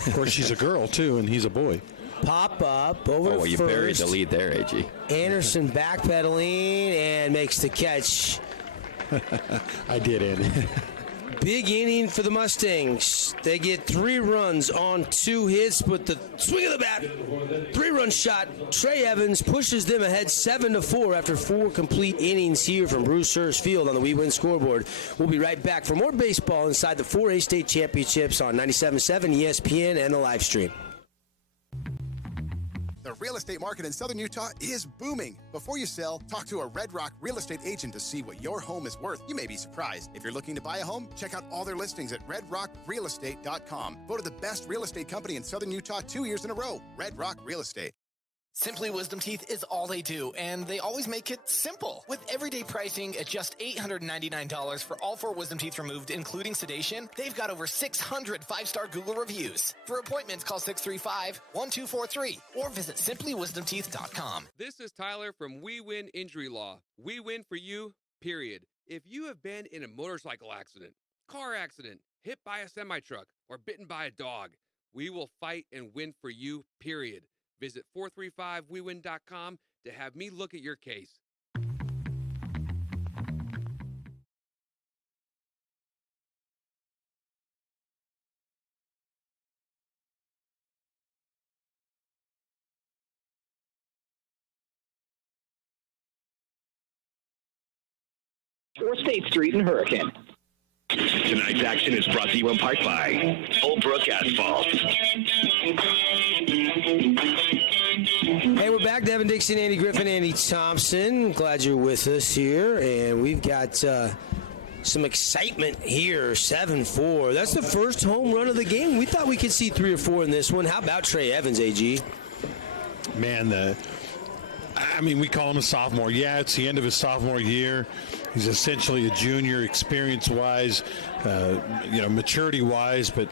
Of course, she's a girl, too, and he's a boy. Pop up over you first. buried the lead there, AG. Anderson backpedaling and makes the catch. I did, Andy. Big inning for the Mustangs. They get 3 runs on 2 hits, but the swing of the bat, 3-run shot. Trey Evans pushes them ahead 7-4 after 4 complete innings here from Bruce Hurst Field on the We Win scoreboard. We'll be right back for more baseball inside the 4A state championships on 97.7 ESPN and the live stream. The real estate market in Southern Utah is booming. Before you sell, talk to a Red Rock real estate agent to see what your home is worth. You may be surprised. If you're looking to buy a home, check out all their listings at redrockrealestate.com. Voted the best real estate company in Southern Utah 2 years in a row. Red Rock Real Estate. Simply Wisdom Teeth is all they do, and they always make it simple. With everyday pricing at just $899 for all 4 wisdom teeth removed, including sedation, they've got over 600 5-star Google reviews. For appointments, call 635-1243 or visit simplywisdomteeth.com. This is Tyler from We Win Injury Law. We win for you, period. If you have been in a motorcycle accident, car accident, hit by a semi-truck, or bitten by a dog, we will fight and win for you, period. Visit 435wewin.com to have me look at your case. Or State Street in Hurricane. Tonight's action is brought to you in part by Old Brook Asphalt. Hey, we're back. Devin Dixon, Andy Griffin, Andy Thompson. Glad you're with us here. And we've got some excitement here. 7-4. That's the first home run of the game. We thought we could see 3 or 4 in this one. How about Trey Evans, AG? Man, we call him a sophomore. Yeah, it's the end of his sophomore year. He's essentially a junior, experience-wise, maturity-wise, but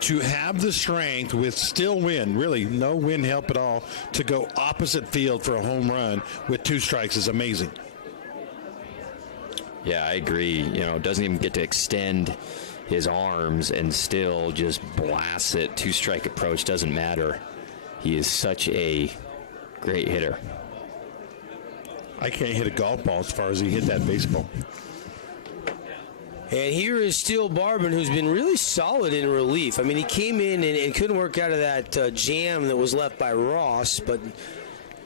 to have the strength with still wind, really no wind help at all, to go opposite field for a home run with 2 strikes is amazing. Yeah, I agree. Doesn't even get to extend his arms and still just blasts it. 2-strike approach doesn't matter. He is such a great hitter. I can't hit a golf ball as far as he hit that baseball. And here is Steele Barbin, who's been really solid in relief. I mean, he came in and couldn't work out of that jam that was left by Ross,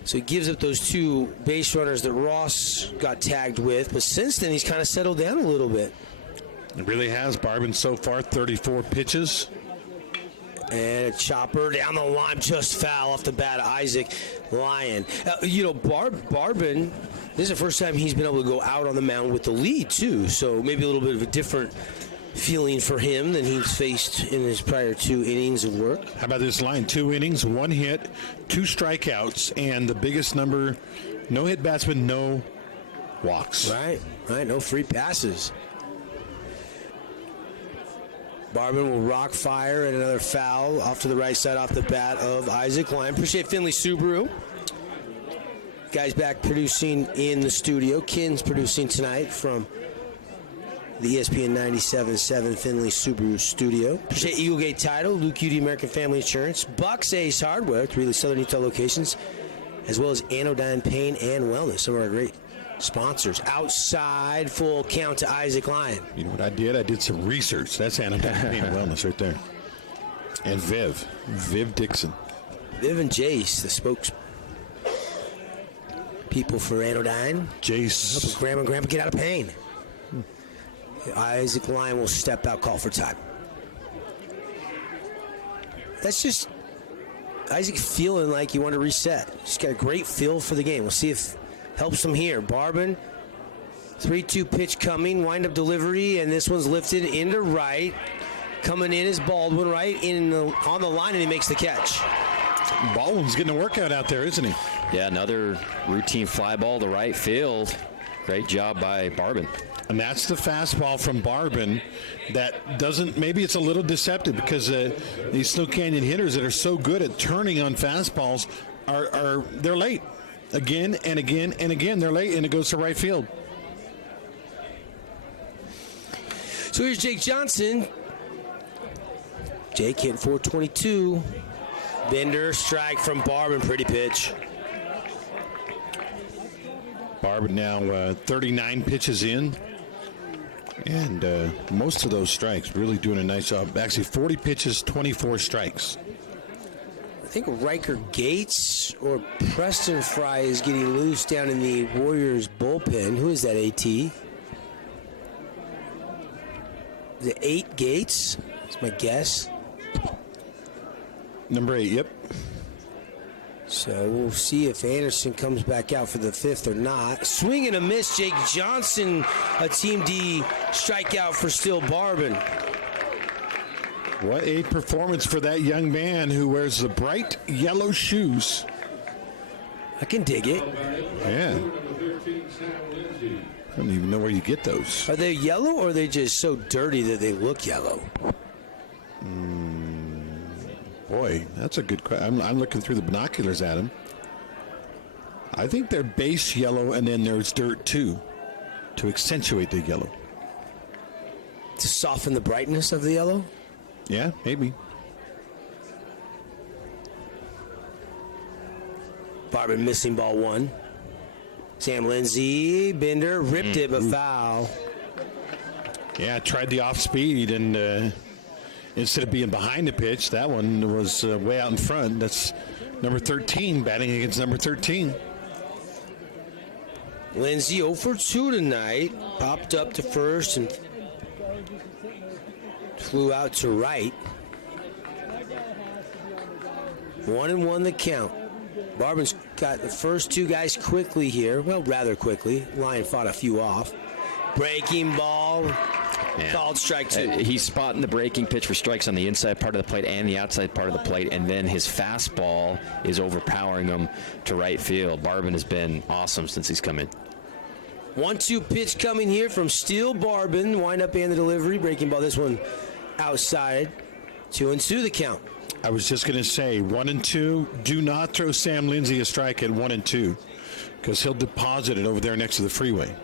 so he gives up those 2 base runners that Ross got tagged with. But since then, he's kind of settled down a little bit. It really has. Barbin so far, 34 pitches. And a chopper down the line, just foul off the bat of Isaac Lyon. Barbin, this is the first time he's been able to go out on the mound with the lead, too. So maybe a little bit of a different feeling for him than he's faced in his prior 2 innings of work. How about this line? 2 innings, 1 hit, 2 strikeouts, and the biggest number, no hit batsman, no walks. Right, no free passes. Barbin will rock fire and another foul off to the right side off the bat of Isaac Lyon. Appreciate Finley Subaru. Guys back producing in the studio. Kin's producing tonight from the ESPN 97.7 Finley Subaru studio. Appreciate Eaglegate Title, Luke Udy American Family Insurance, Bucks Ace Hardware, 3 Southern Utah locations, as well as Anodyne Pain and Wellness, some of our great sponsors. Outside, full count to Isaac Lyon. You know what I did? I did some research. That's Anodyne Pain and Wellness right there. And Viv Dixon. Viv and Jace, the spokes people for Anodyne. Jace. Help Grandma and Grandpa get out of pain. Isaac Lyon will step out, call for time. That's just Isaac feeling like you want to reset. He's got a great feel for the game. We'll see if helps him here. Barbin, 3-2 pitch coming, wind-up delivery, and this one's lifted into right. Coming in is Baldwin, right on the line, and he makes the catch. Baldwin's getting a workout out there, isn't he? Yeah, another routine fly ball to right field. Great job by Barbin. And that's the fastball from Barbin that doesn't, maybe it's a little deceptive because these Snow Canyon hitters that are so good at turning on fastballs they're late. Again and again and again, they're late, and it goes to right field. So here's Jake Johnson. Jake hit 422. Bender, strike from Barbin, pretty pitch. Barbin now 39 pitches in. And most of those strikes, really doing a nice job. Actually, 40 pitches, 24 strikes. I think Riker Gates or Preston Fry is getting loose down in the Warriors bullpen. Who is that, AT? Is it 8 Gates? That's my guess. Number 8, yep. So we'll see if Anderson comes back out for the 5th or not. Swing and a miss, Jake Johnson, a Team D strikeout for Steele Barbin. What a performance for that young man who wears the bright yellow shoes. I can dig it. Yeah. I don't even know where you get those. Are they yellow or are they just so dirty that they look yellow? Boy, that's a good question. I'm looking through the binoculars at them. I think they're base yellow and then there's dirt too to accentuate the yellow. To soften the brightness of the yellow? Yeah, maybe. Barber missing ball 1. Sam Lindsay, Bender, ripped it, but foul. Yeah, tried the off speed, and instead of being behind the pitch, that one was way out in front. That's number 13, batting against number 13. Lindsay 0 for 2 tonight. Popped up to first and flew out to right. 1-1 the count. Barban's got the first 2 guys quickly here. Well, rather quickly. Lyon fought a few off. Breaking ball. Yeah. Called strike 2. He's spotting the breaking pitch for strikes on the inside part of the plate and the outside part of the plate, and then his fastball is overpowering him to right field. Barban has been awesome since he's come in. 1-2 pitch coming here from Steele Barban. Wind up and the delivery. Breaking ball. This one outside. 2-2 the count. I was just going to say 1-2. Do not throw Sam Lindsay a strike at 1-2 because he'll deposit it over there next to the freeway.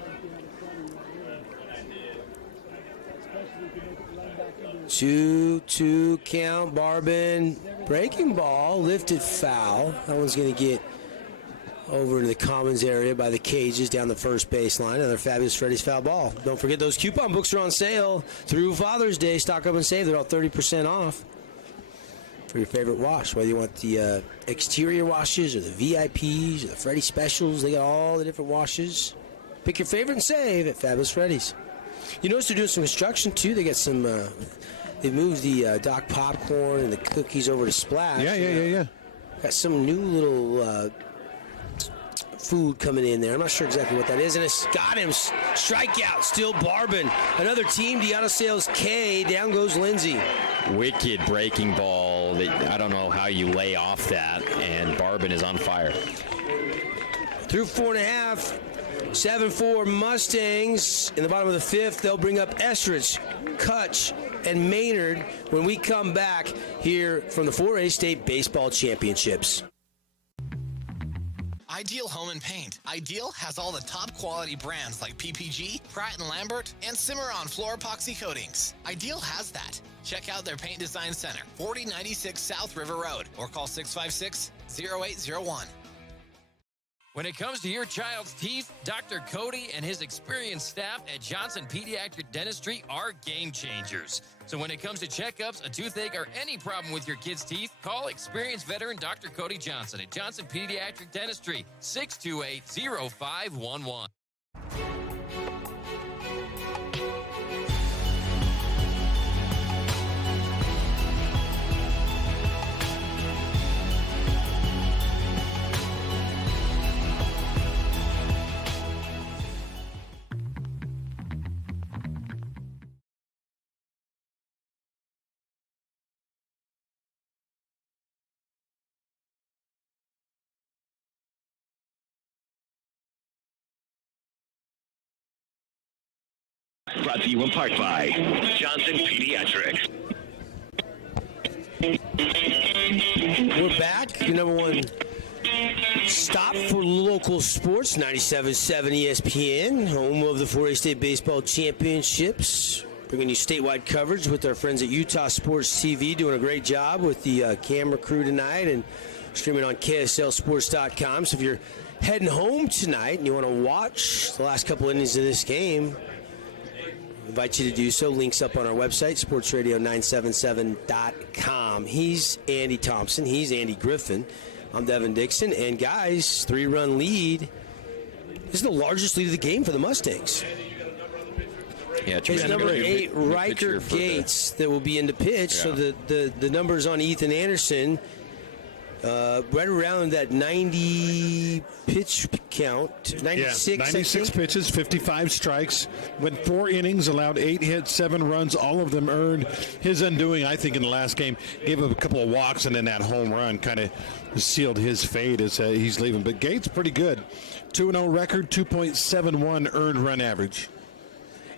2-2 count. Barban. Breaking ball. Lifted foul. That one's going to get over into the commons area by the cages down the first baseline. Another fabulous Freddy's foul ball. Don't forget those coupon books are on sale through Father's Day. Stock up and save. They're all 30% off for your favorite wash. Whether you want the exterior washes or the VIPs or the Freddy specials, they got all the different washes. Pick your favorite and save at Fabulous Freddy's. You notice they're doing some construction too. They got some. They moved the Doc popcorn and the cookies over to Splash. Yeah. Got some new little food coming in there. I'm not sure exactly what that is. And it's got him. Strikeout. Still Barban. Another team. The auto sales K. Down goes Lindsay. Wicked breaking ball. I don't know how you lay off that, and Barban is on fire. Through 4.5. 7-4 Mustangs. In the bottom of the 5th, they'll bring up Estridge, Kutch, and Maynard when we come back here from the 4A State Baseball Championships. Ideal Home and Paint. Ideal has all the top quality brands like PPG, Pratt & Lambert, and Cimarron floor epoxy coatings. Ideal has that. Check out their Paint Design Center, 4096 South River Road, or call 656-0801. When it comes to your child's teeth, Dr. Cody and his experienced staff at Johnson Pediatric Dentistry are game changers. So when it comes to checkups, a toothache, or any problem with your kid's teeth, call experienced veteran Dr. Cody Johnson at Johnson Pediatric Dentistry, 628-0511. Brought to you in part by Johnson Pediatrics. We're back. Your number one stop for local sports, 97.7 ESPN, home of the 4A State Baseball Championships. Bringing you statewide coverage with our friends at Utah Sports TV, doing a great job with the camera crew tonight and streaming on KSLSports.com. So if you're heading home tonight and you want to watch the last couple innings of this game, I invite you to do so. Links up on our website, sportsradio977.com. He's Andy Thompson. He's Andy Griffin. I'm Devin Dixon. And, guys, 3-run lead. This is the largest lead of the game for the Mustangs. Yeah, it's number 8, Riker Gates, that will be in the pitch. Yeah. So the numbers on Ethan Anderson, right around that 90 pitch count, 96. Yeah, 96 pitches, 55 strikes, went 4 innings, allowed 8 hits, 7 runs. All of them earned. His undoing, I think, in the last game, gave up a couple of walks, and then that home run kind of sealed his fate as he's leaving. But Gates pretty good. 2-0 record, 2.71 earned run average.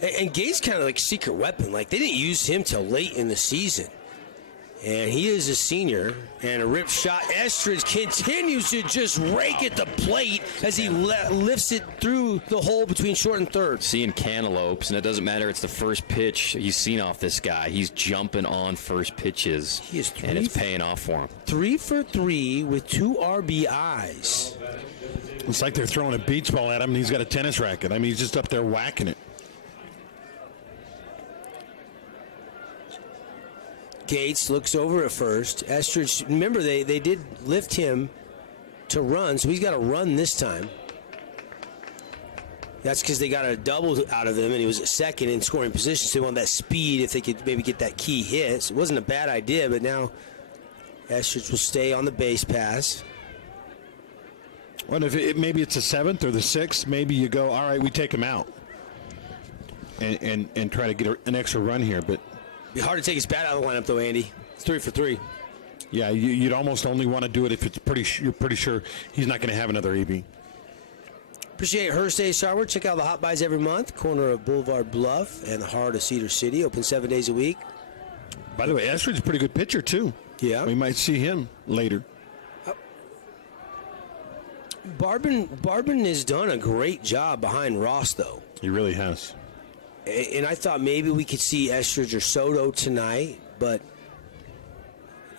And Gates kind of like secret weapon. Like, they didn't use him till late in the season. And he is a senior, and a rip shot. Estridge continues to just rake at the plate as he lifts it through the hole between short and third. Seeing cantaloupes, and it doesn't matter. It's the first pitch he's seen off this guy. He's jumping on first pitches, and it's paying off for him. 3 for 3 with 2 RBIs. It's like they're throwing a beach ball at him, and he's got a tennis racket. I mean, he's just up there whacking it. Gates looks over at first. Estridge, remember, they did lift him to run, so he's got to run this time. That's because they got a double out of him, and he was at second in scoring position, so they want that speed if they could maybe get that key hit. So it wasn't a bad idea, but now Estridge will stay on the base pass. Well, maybe it's the 7th or the 6th, maybe you go, all right, we take him out and try to get an extra run here, but be hard to take his bat out of the lineup, though, Andy. It's 3 for 3. Yeah, you'd almost only want to do it if you're pretty sure he's not going to have another EB. Appreciate Hearst Days Shower. Check out the Hot Buys every month. Corner of Boulevard Bluff and the heart of Cedar City. Open 7 days a week. By the way, Estridge's a pretty good pitcher, too. Yeah. We might see him later. Barbin has done a great job behind Ross, though. He really has. And I thought maybe we could see Estridge or Soto tonight, but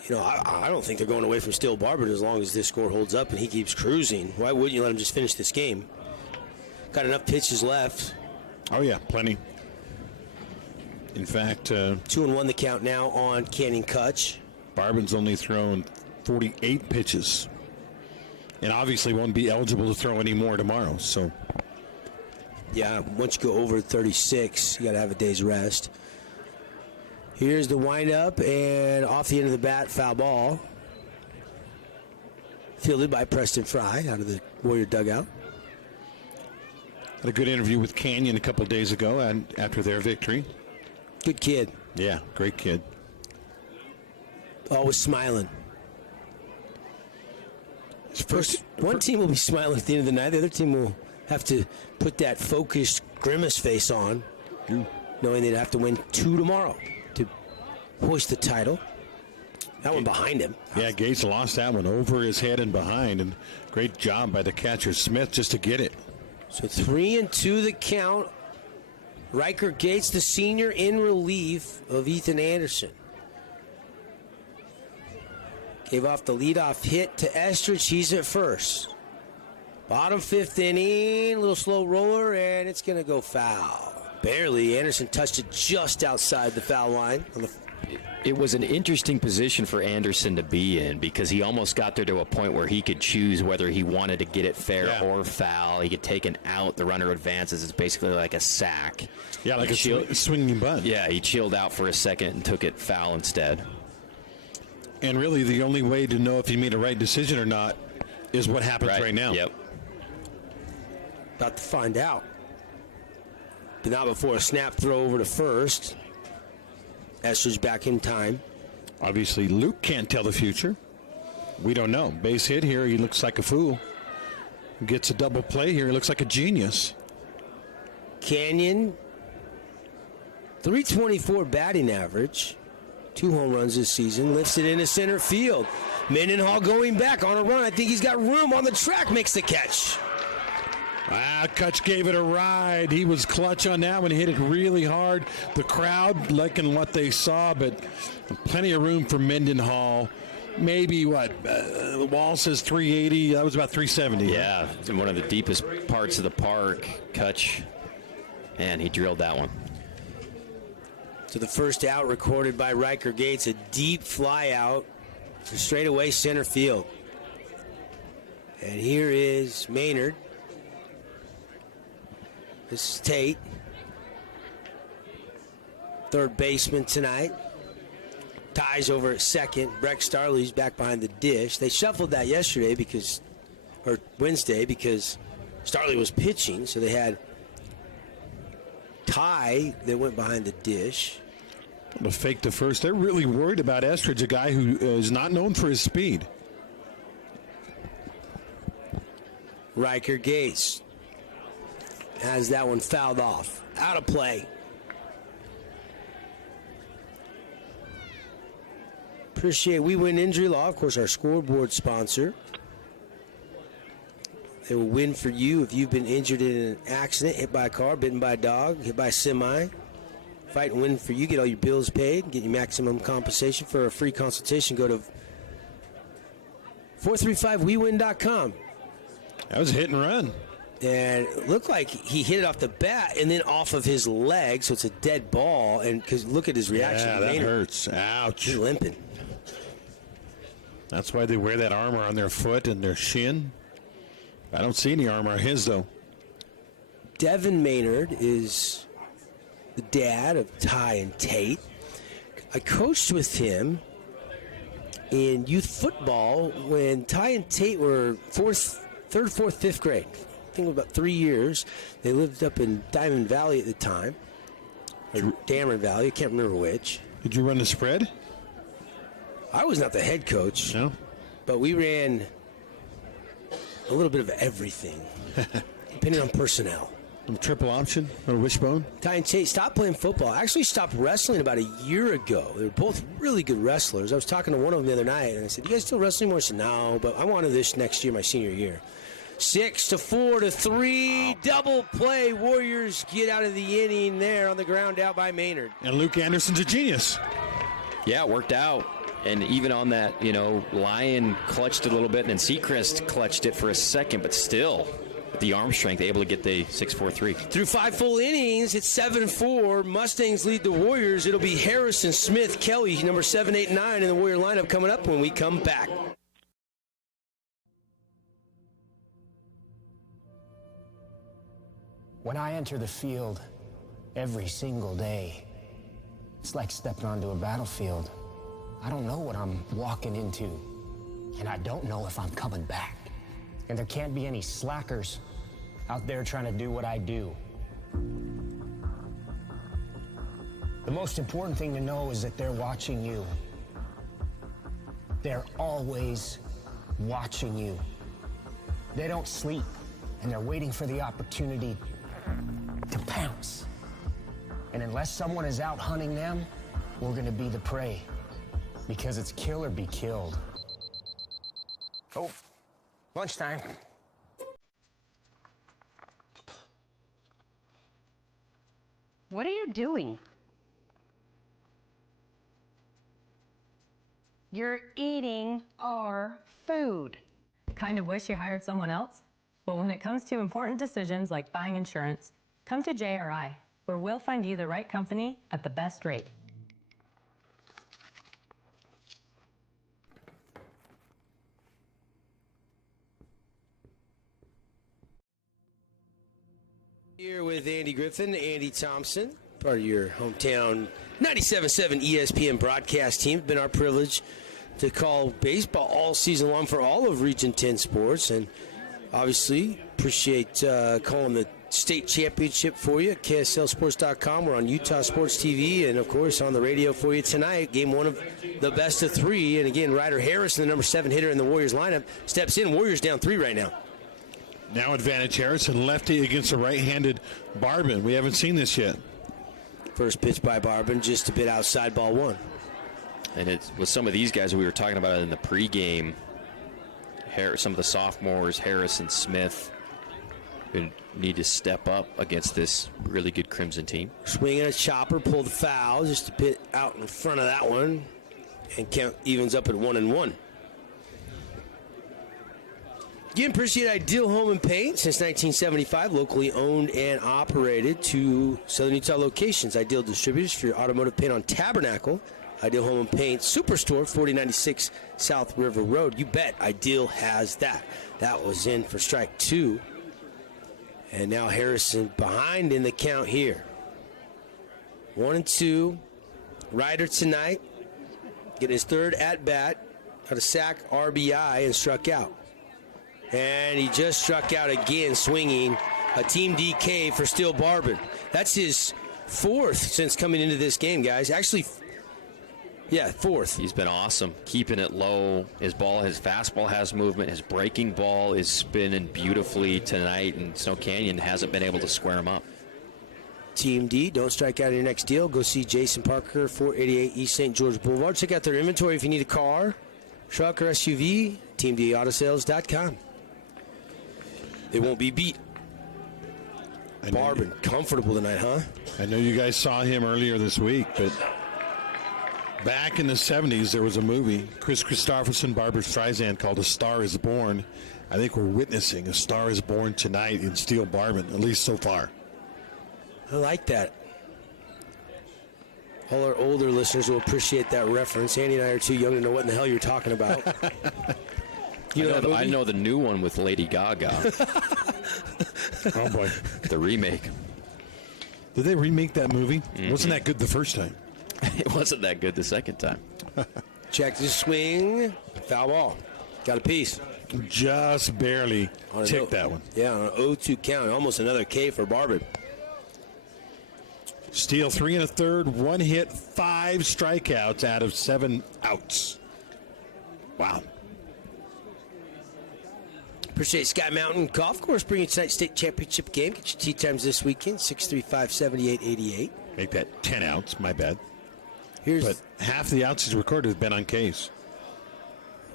I don't think they're going away from Still Barbin as long as this score holds up and he keeps cruising. Why wouldn't you let him just finish this game? Got enough pitches left. Oh, yeah, plenty. In fact, 2-1 the count now on Canyon Kutch. Barbin's only thrown 48 pitches, and obviously won't be eligible to throw any more tomorrow. So. Yeah, once you go over 36, you got to have a day's rest. Here's the windup, and off the end of the bat, foul ball. Fielded by Preston Fry out of the Warrior dugout. Had a good interview with Canyon a couple of days ago and after their victory. Good kid. Yeah, great kid. Always smiling. One team will be smiling at the end of the night. The other team will have to put that focused grimace face on, knowing they'd have to win 2 tomorrow to hoist the title. That one behind him. Yeah, Gates lost that one over his head and behind, and great job by the catcher Smith just to get it. So 3-2 the count. Riker Gates, the senior, in relief of Ethan Anderson. Gave off the leadoff hit to Estridge. He's at first. Bottom 5th inning, little slow roller, and it's going to go foul. Barely. Anderson touched it just outside the foul line. It was an interesting position for Anderson to be in because he almost got there to a point where he could choose whether he wanted to get it fair or foul. He could take an out. The runner advances. It's basically like a sack. Yeah, like a swinging bunt. Yeah, he chilled out for a second and took it foul instead. And really the only way to know if he made a right decision or not is what happens right now. Yep. About to find out. But not before a snap throw over to first. Estridge back in time. Obviously, Luke can't tell the future. We don't know. Base hit here, he looks like a fool. Gets a double play here, he looks like a genius. Canyon, 324 batting average. 2 home runs this season. Lifts it into center field. Mendenhall going back on a run. I think he's got room on the track. Makes the catch. Kutch gave it a ride. He was clutch on that one. He hit it really hard. The crowd liking what they saw, but plenty of room for Mendenhall. Maybe the wall says 380. That was about 370. Yeah, one of the deepest parts of the park. Kutch, and he drilled that one. So the first out recorded by Riker Gates, a deep fly out to straightaway center field. And here is Maynard. This is Tate, third baseman tonight. Ties over at second. Breck Starley's back behind the dish. They shuffled that Wednesday because Starley was pitching, so they had Ty that went behind the dish. To fake the first. They're really worried about Estridge, a guy who is not known for his speed. Riker Gates has that one fouled off. Out of play. Appreciate We Win Injury Law, of course, our scoreboard sponsor. They will win for you if you've been injured in an accident, hit by a car, bitten by a dog, hit by a semi. Fight and win for you. Get all your bills paid. Get your maximum compensation. For a free consultation, go to 435wewin.com. That was a hit and run. And it looked like he hit it off the bat and then off of his leg, so it's a dead ball. And because look at his reaction. Yeah, that hurts. Ouch. He's limping. That's why they wear that armor on their foot and their shin. I don't see any armor on his, though. Devin Maynard is the dad of Ty and Tate. I coached with him in youth football when Ty and Tate were third, fourth, fifth grade. I think about 3 years. They lived up in Diamond Valley at the time. Or Dameron Valley, I can't remember which. Did you run the spread? I was not the head coach. No. But we ran a little bit of everything, depending on personnel. Triple option or wishbone? Ty and Tate stopped playing football. Actually stopped wrestling about a year ago. They were both really good wrestlers. I was talking to one of them the other night, and I said, "You guys still wrestle anymore?" I said, "No, but I want to this next year, my senior year." 6-4-3, double play. Warriors get out of the inning there on the ground out by Maynard. And Luke Anderson's a genius. Yeah, it worked out. And even on that, Lyon clutched it a little bit, and then Seacrest clutched it for a second, but still, with the arm strength, able to get the 6-4-3. Through 5 full innings, it's 7-4. Mustangs lead the Warriors. It'll be Harrison, Smith, Kelly, number 7, 8, 9 in the Warrior lineup coming up when we come back. When I enter the field every single day, it's like stepping onto a battlefield. I don't know what I'm walking into, and I don't know if I'm coming back. And there can't be any slackers out there trying to do what I do. The most important thing to know is that they're watching you. They're always watching you. They don't sleep, and they're waiting for the opportunity to pounce. And unless someone is out hunting them, we're gonna be the prey. Because it's kill or be killed. Oh, lunchtime. What are you doing? You're eating our food. Kind of wish you hired someone else? Well, when it comes to important decisions like buying insurance, come to JRI, where we'll find you the right company at the best rate. Here with Andy Griffin, Andy Thompson, part of your hometown 97.7 ESPN broadcast team. It's been our privilege to call baseball all season long for all of Region 10 sports, and obviously appreciate calling the state championship for you at KSLSports.com. We're on Utah Sports TV and, of course, on the radio for you tonight. Game 1 of the best of 3. And, again, Ryder Harrison, the number 7 hitter in the Warriors lineup, steps in. Warriors down 3 right now. Now advantage Harrison, lefty against a right-handed Barbin. We haven't seen this yet. First pitch by Barbin, just a bit outside ball 1. And it's with some of these guys we were talking about in the pregame, some of the sophomores, Harrison, Smith, who need to step up against this really good Crimson team. Swinging a chopper, pulled the foul, just a bit out in front of that one, and count evens up at 1-1. Again, appreciate Ideal Home and Paint since 1975, locally owned and operated to Southern Utah locations. Ideal distributors for your automotive paint on Tabernacle. Ideal Home and Paint Superstore, 4096 South River Road. You bet Ideal has that. That was in for strike 2. And now Harrison behind in the count here. 1-2. Ryder tonight getting his third at-bat. Got a sack, RBI, and struck out. And he just struck out again, swinging a team DK for Steele Barbin. That's his 4th since coming into this game, guys. Actually, Yeah, fourth. He's been awesome, keeping it low. His fastball has movement. His breaking ball is spinning beautifully tonight, and Snow Canyon hasn't been able to square him up. Team D, don't strike out of your next deal. Go see Jason Parker, 488 East St. George Boulevard. Check out their inventory if you need a car, truck, or SUV. TeamDAutoSales.com. They won't be beat. Barbin, comfortable tonight, huh? I know you guys saw him earlier this week, but back in the 70s, there was a movie, Chris Christopherson, Barbra Streisand, called A Star is Born. I think we're witnessing A Star is Born tonight in Steel Barbin, at least so far. I like that. All our older listeners will appreciate that reference. Andy and I are too young to know what in the hell you're talking about. I know the new one with Lady Gaga. Oh, boy. The remake. Did they remake that movie? Mm-hmm. Wasn't that good the first time? It wasn't that good the second time. Check the swing. Foul ball. Got a piece. Just barely ticked that one. Yeah, on an 0-2 count. Almost another K for Barbin. Steele, 3 1/3, 1 hit, 5 strikeouts out of 7 outs. Wow. Appreciate Sky Mountain Golf Course bringing tonight's state championship game. Get your tee times this weekend, 635-7888. Make that 10 outs, my bad. But half the outs he's recorded have been on Ks.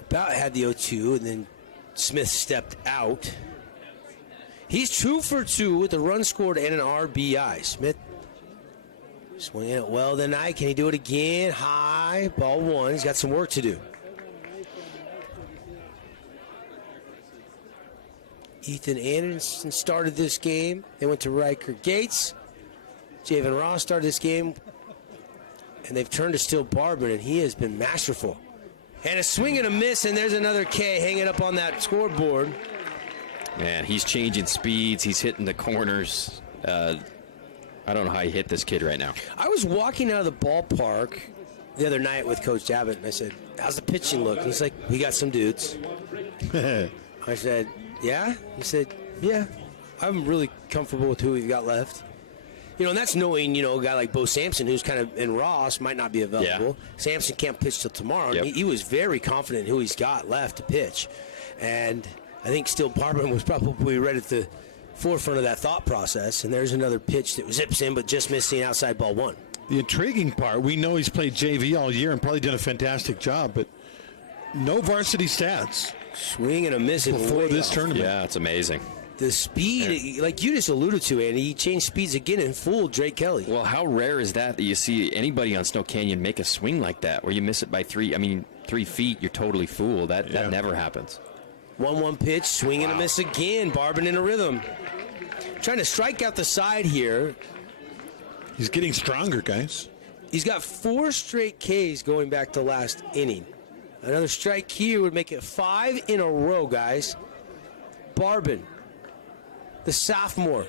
About had the 0-2, and then Smith stepped out. He's 2 for 2 with a run scored and an RBI. Smith swinging it well tonight. Can he do it again? High, ball 1. He's got some work to do. Ethan Anderson started this game. They went to Riker Gates. Javen Ross started this game. And they've turned to Steel Barbin, and he has been masterful. And a swing and a miss, and there's another K hanging up on that scoreboard. Man, he's changing speeds. He's hitting the corners. I don't know how you hit this kid right now. I was walking out of the ballpark the other night with Coach Abbott, and I said, how's the pitching look? And he's like, we got some dudes. I said, yeah? He said, yeah. I'm really comfortable with who we've got left. You know, and that's knowing, a guy like Bo Sampson, who's kind of in Ross, might not be available. Yeah. Sampson can't pitch till tomorrow. Yep. He was very confident in who he's got left to pitch. And I think Steel Barbin was probably right at the forefront of that thought process. And there's another pitch that zips in, but just missing outside ball 1. The intriguing part, we know he's played JV all year and probably done a fantastic job, but no varsity stats. Swing and a miss before this tournament. Yeah, it's amazing. The speed, like you just alluded to, Andy, he changed speeds again and fooled Drake Kelly. Well, how rare is that you see anybody on Snow Canyon make a swing like that where you miss it by 3 feet, you're totally fooled. That never happens. 1-1 pitch, swing and a miss again. Barbin in a rhythm. Trying to strike out the side here. He's getting stronger, guys. He's got 4 straight Ks going back to last inning. Another strike here would make it 5 in a row, guys. Barbin, the sophomore,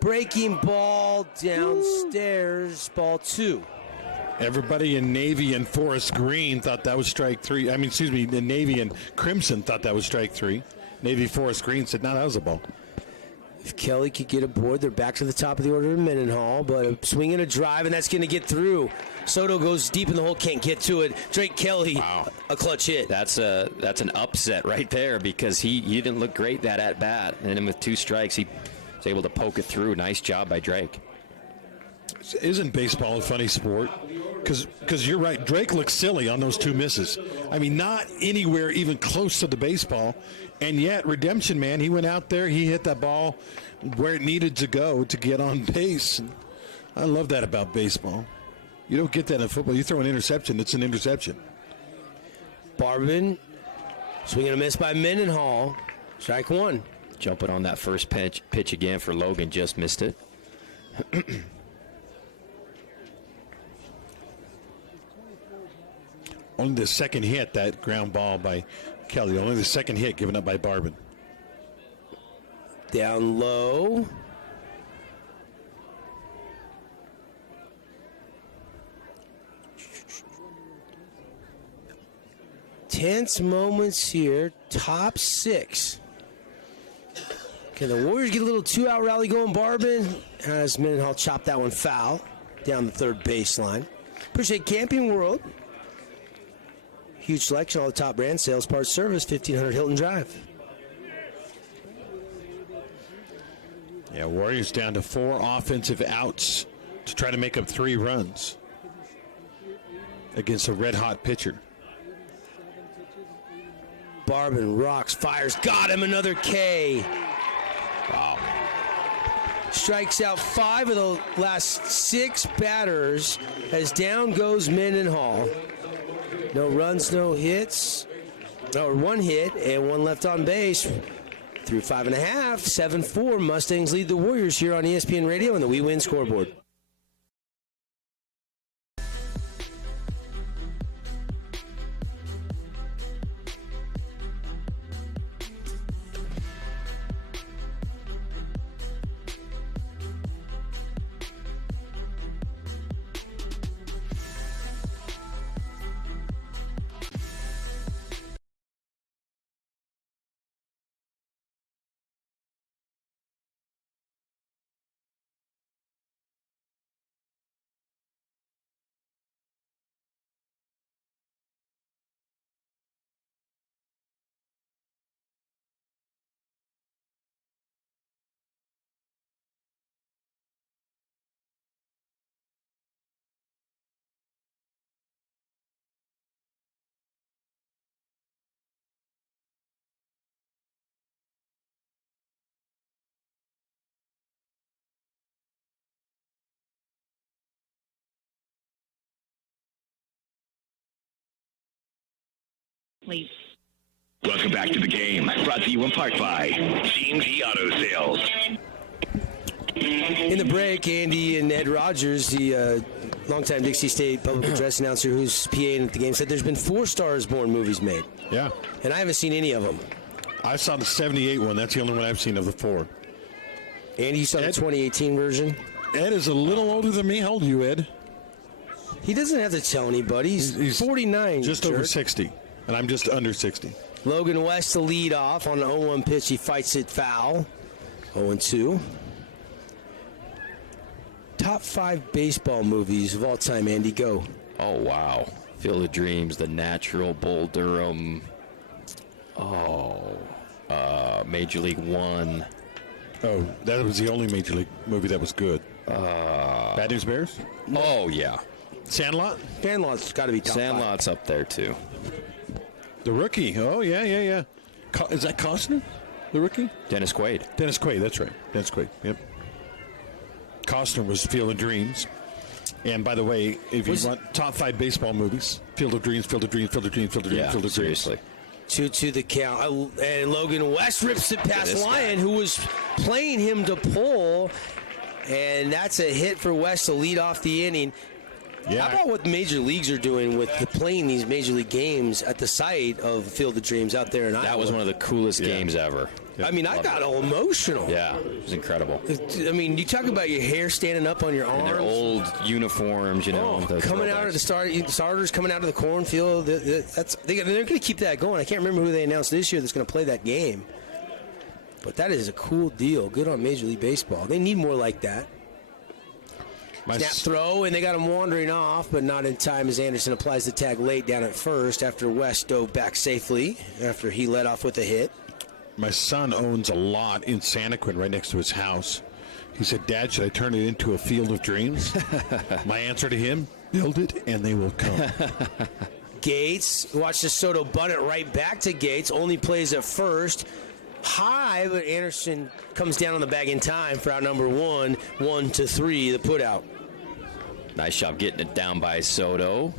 breaking ball downstairs, ball 2. Everybody in Navy and Forest Green thought that was strike 3. The Navy and Crimson thought that was strike 3. Navy Forest Green said, no, that was a ball. If Kelly could get aboard, they're back to the top of the order in Mendenhall, but a swing and a drive, and that's going to get through. Soto goes deep in the hole, can't get to it. Drake Kelly, a clutch hit. That's an upset right there because he didn't look great that at bat, and then with 2 strikes, he was able to poke it through. Nice job by Drake. Isn't baseball a funny sport? Because you're right, Drake looks silly on those 2 misses. Not anywhere even close to the baseball, and yet redemption man, he went out there, he hit that ball where it needed to go to get on base. And I love that about baseball. You don't get that in football. You throw an interception, it's an interception. Barbin, swing and a miss by Mendenhall. Strike 1. Jumping on that first pitch again for Logan, just missed it. Only the second hit, that ground ball by Kelly. Only the second hit given up by Barbin. Down low. Tense moments here. Top 6. Can the Warriors get a little 2-out rally going? Barbin has Mendenhall chop that one foul down the third baseline. Appreciate Camping World. Huge selection, all the top brand sales, parts, service, 1500 Hilton Drive. Yeah, Warriors down to 4 offensive outs to try to make up 3 runs against a red-hot pitcher. Barbin rocks, fires, got him, another K. Wow. Strikes out 5 of the last 6 batters as down goes Mendenhall. No runs, no hits. Or 1 hit and 1 left on base. Through 5.5, 7-4. Mustangs lead the Warriors here on ESPN Radio and the We Win scoreboard. Please. Welcome back to the game. Brought to you in part by Team G Auto Sales. In the break, Andy and Ed Rogers, the longtime Dixie State public address announcer who's PA'ing at the game, said there's been 4 Stars Born movies made. Yeah. And I haven't seen any of them. I saw the 78 one. That's the only one I've seen of the 4. Andy, you saw the 2018 version? Ed is a little older than me. How old are you, Ed? He doesn't have to tell anybody. He's 49. Just over 60. And I'm just under 60. Logan West to lead off on an 0-1 pitch. He fights it foul. 0-2. Top 5 baseball movies of all time, Andy, go. Oh, wow. Field of Dreams, The Natural, Bull Durham. Major League One. Oh, that was the only Major League movie that was good. Bad News Bears? Oh, yeah. Sandlot? Sandlot's got to be top 5. Sandlot's up there, too. The Rookie. Oh, yeah. Is that Costner? The Rookie? Dennis Quaid. Dennis Quaid, that's right. Dennis Quaid, yep. Costner was Field of Dreams. And by the way, if you want top 5 baseball movies, Field of Dreams, Field of Dreams, Field of Dreams, Field of Dreams, Field of Dreams. Seriously. 2-2 the count. And Logan West rips it past Lyon, who was playing him to pull. And that's a hit for West to lead off the inning. Yeah. How about what the major leagues are doing with playing these major league games at the site of Field of Dreams out there in Iowa? That was one of the coolest games ever. I mean, I got all emotional. Yeah, it was incredible. I mean, you talk about your hair standing up on your arms. And their old uniforms, you know. Coming out of the starters coming out of the cornfield. They're going to keep that going. I can't remember who they announced this year that's going to play that game. But that is a cool deal. Good on Major League Baseball. They need more like that. Snap throw, and they got him wandering off, but not in time as Anderson applies the tag late down at first after West dove back safely after he led off with a hit. My son owns a lot in Santaquin right next to his house. He said, Dad, should I turn it into a Field of Dreams? My answer to him, build it and they will come. Gates, watch the Soto bunt it right back to Gates, only plays at first. High, but Anderson comes down on the bag in time for out number 1, 1-3, the put out. Nice job getting it down by Soto.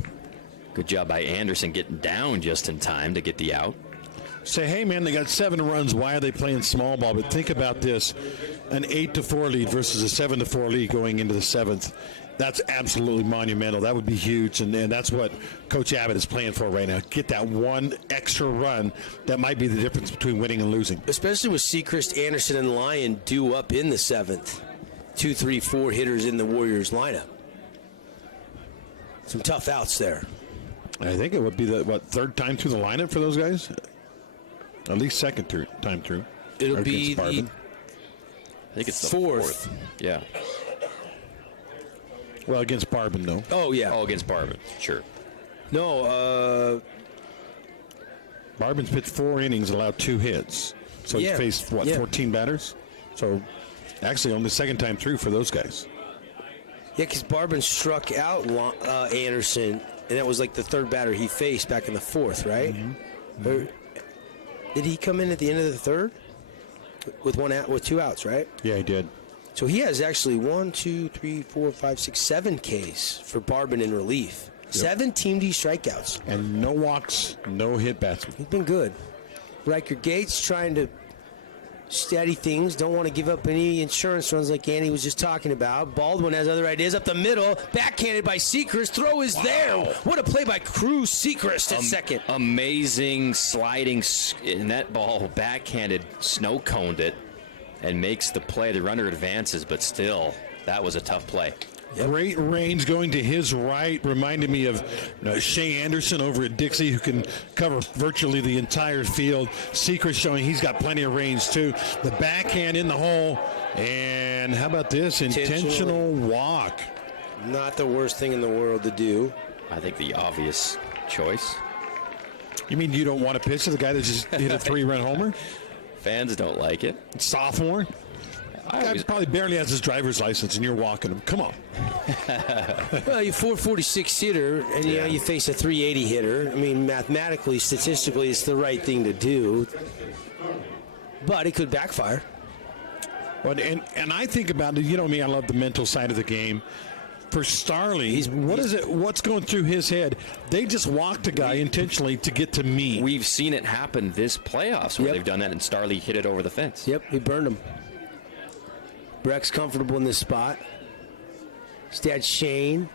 Good job by Anderson getting down just in time to get the out. Say, hey, man, they got 7 runs. Why are they playing small ball? But think about this. An 8-4 lead versus a 7-4 lead going into the 7th. That's absolutely monumental. That would be huge, and that's what Coach Abbott is playing for right now. Get that one extra run. That might be the difference between winning and losing. Especially with Sechrist, Anderson, and Lyon due up in the 7th. 2, 3, 4 hitters in the Warriors lineup. Some tough outs there. I think it would be the, third time through the lineup for those guys? At least second time through. It'll be the I think it's the fourth. Yeah. Well, against Barbin, though. Oh, yeah. Oh, against Barbin. Sure. No, Barbin's pitched 4 innings, allowed 2 hits. So he's faced, 14 batters? So actually only the second time through for those guys. Yeah, because Barbin struck out Anderson, and that was like the third batter he faced back in the 4th, right? Mm-hmm. Or, did he come in at the end of the 3rd with 2 outs, right? Yeah, he did. So he has actually 1, 2, 3, 4, 5, 6, 7 Ks for Barbin in relief. Yep. 7 Team D strikeouts. And no walks, no hit batsmen. He's been good. Riker Gates trying to steady things, don't want to give up any insurance runs like Andy was just talking about. Baldwin has other ideas up the middle. Backhanded by Sechrist. Throw is there. What a play by Cruz Sechrist at second. Amazing sliding, and that ball backhanded, snow coned it, and makes the play. The runner advances, but still, that was a tough play. Great range going to his right. Reminded me of Shea Anderson over at Dixie, who can cover virtually the entire field. Secret showing he's got plenty of range, too. The backhand in the hole. And how about this? Intentional walk. Not the worst thing in the world to do. I think the obvious choice. You mean you don't want to pitch to the guy that just hit a 3-run homer? Fans don't like it. Sophomore? Guy probably barely has his driver's license, and you're walking him. Come on. Well, you're 446 hitter, and you face a 380 hitter. I mean, mathematically, statistically, it's the right thing to do. But it could backfire. Well, and I think about it, you know me, I love the mental side of the game. For Starley, what's going through his head? They just walked a guy intentionally to get to me. We've seen it happen this playoffs where they've done that, and Starley hit it over the fence. Yep, he burned him. Breck's comfortable in this spot. His dad, Shane.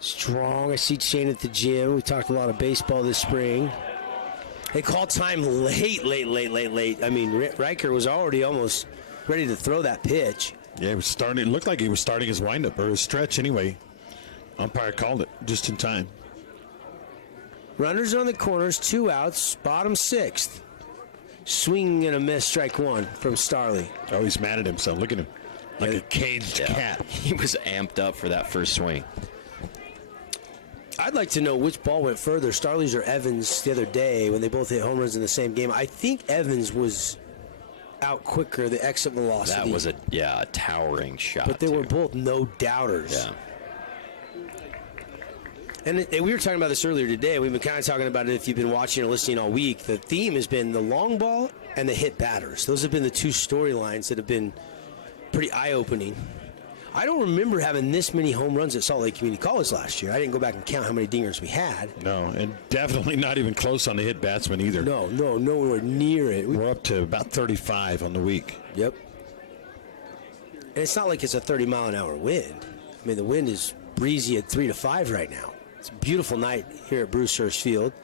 Strong. I see Shane at the gym. We talked a lot of baseball this spring. They called time late. I mean, Riker was already almost ready to throw that pitch. Yeah, it was starting. It looked like he was starting his windup or his stretch anyway. Umpire called it just in time. Runners on the corners, 2 outs, bottom 6th. Swing and a miss, strike 1 from Starley. Oh, he's mad at himself. Look at him. Like a caged cat. He was amped up for that first swing. I'd like to know which ball went further, Starley's or Evans, the other day when they both hit home runs in the same game. I think Evans was out quicker, the exit velocity. That was a towering shot. But they were both no doubters. Yeah. And we were talking about this earlier today. We've been kind of talking about it if you've been watching or listening all week. The theme has been the long ball and the hit batters. Those have been the 2 storylines that have been pretty eye-opening. I don't remember having this many home runs at Salt Lake Community College last year. I didn't go back and count how many dingers we had. No, and definitely not even close on the hit batsman either. No, nowhere near it. We're up to about 35 on the week. Yep. And it's not like it's a 30-mile-an-hour wind. I mean, the wind is breezy at 3 to 5 right now. It's a beautiful night here at Bruce Hurst Field.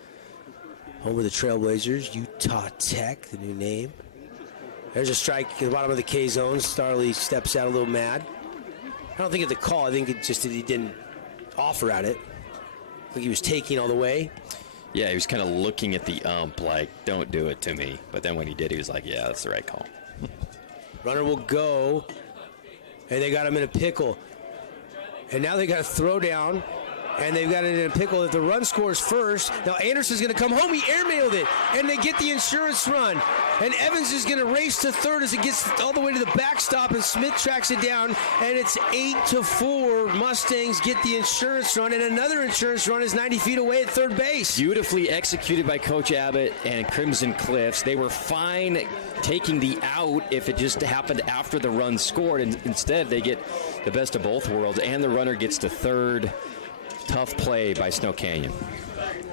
Home of the Trailblazers, Utah Tech, the new name. There's a strike at the bottom of the K zone. Starley steps out a little mad. I don't think it's a call. I think it's just that he didn't offer at it. I think he was taking all the way. Yeah, he was kind of looking at the ump like, don't do it to me. But then when he did, he was like, yeah, that's the right call. Runner will go. And they got him in a pickle. And now they got a throw down. And they've got it in a pickle. If the run scores first, now Anderson's going to come home. He airmailed it, and they get the insurance run. And Evans is going to race to third as it gets all the way to the backstop, and Smith tracks it down, and it's 8-4. Mustangs get the insurance run, and another insurance run is 90 feet away at third base. Beautifully executed by Coach Abbott and Crimson Cliffs. They were fine taking the out if it just happened after the run scored, and instead they get the best of both worlds, and the runner gets to third. Tough play by Snow Canyon.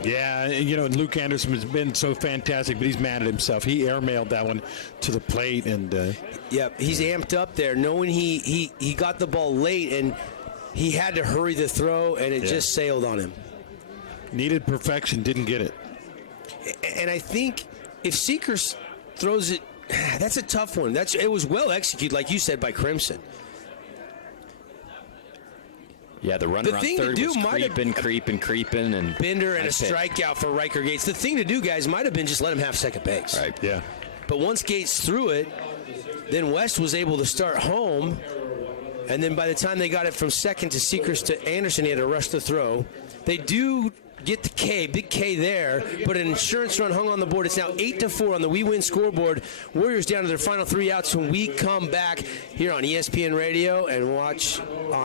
Yeah, you know, Luke Anderson has been so fantastic, but he's mad at himself. He airmailed that one to the plate, and yep, he's amped up there, knowing he got the ball late, and he had to hurry the throw, and it just sailed on him. Needed perfection, didn't get it. And I think if Seekers throws it, that's a tough one. It was well executed, like you said, by Crimson. Yeah, the runner on third was creeping. And Bender and a strikeout for Riker Gates. The thing to do, guys, might have been just let him have second base. Right. Yeah. But once Gates threw it, then West was able to start home. And then by the time they got it from second to Seekers to Anderson, he had to rush the throw. They do get the K, big K there, but an insurance run hung on the board. It's now 8-4 on the We Win scoreboard. Warriors down to their final 3 outs when we come back here on ESPN Radio and watch on.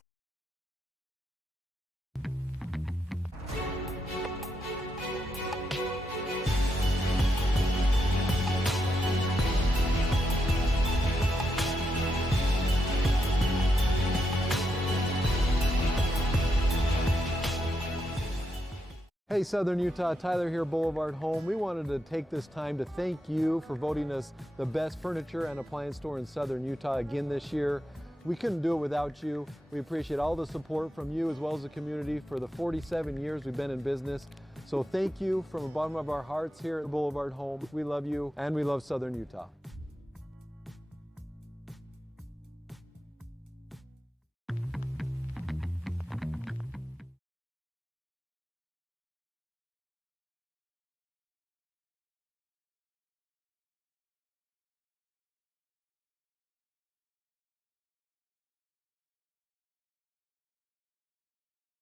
Hey Southern Utah, Tyler here, Boulevard Home. We wanted to take this time to thank you for voting us the best furniture and appliance store in Southern Utah again this year. We couldn't do it without you. We appreciate all the support from you as well as the community for the 47 years we've been in business. So thank you from the bottom of our hearts here at Boulevard Home. We love you and we love Southern Utah.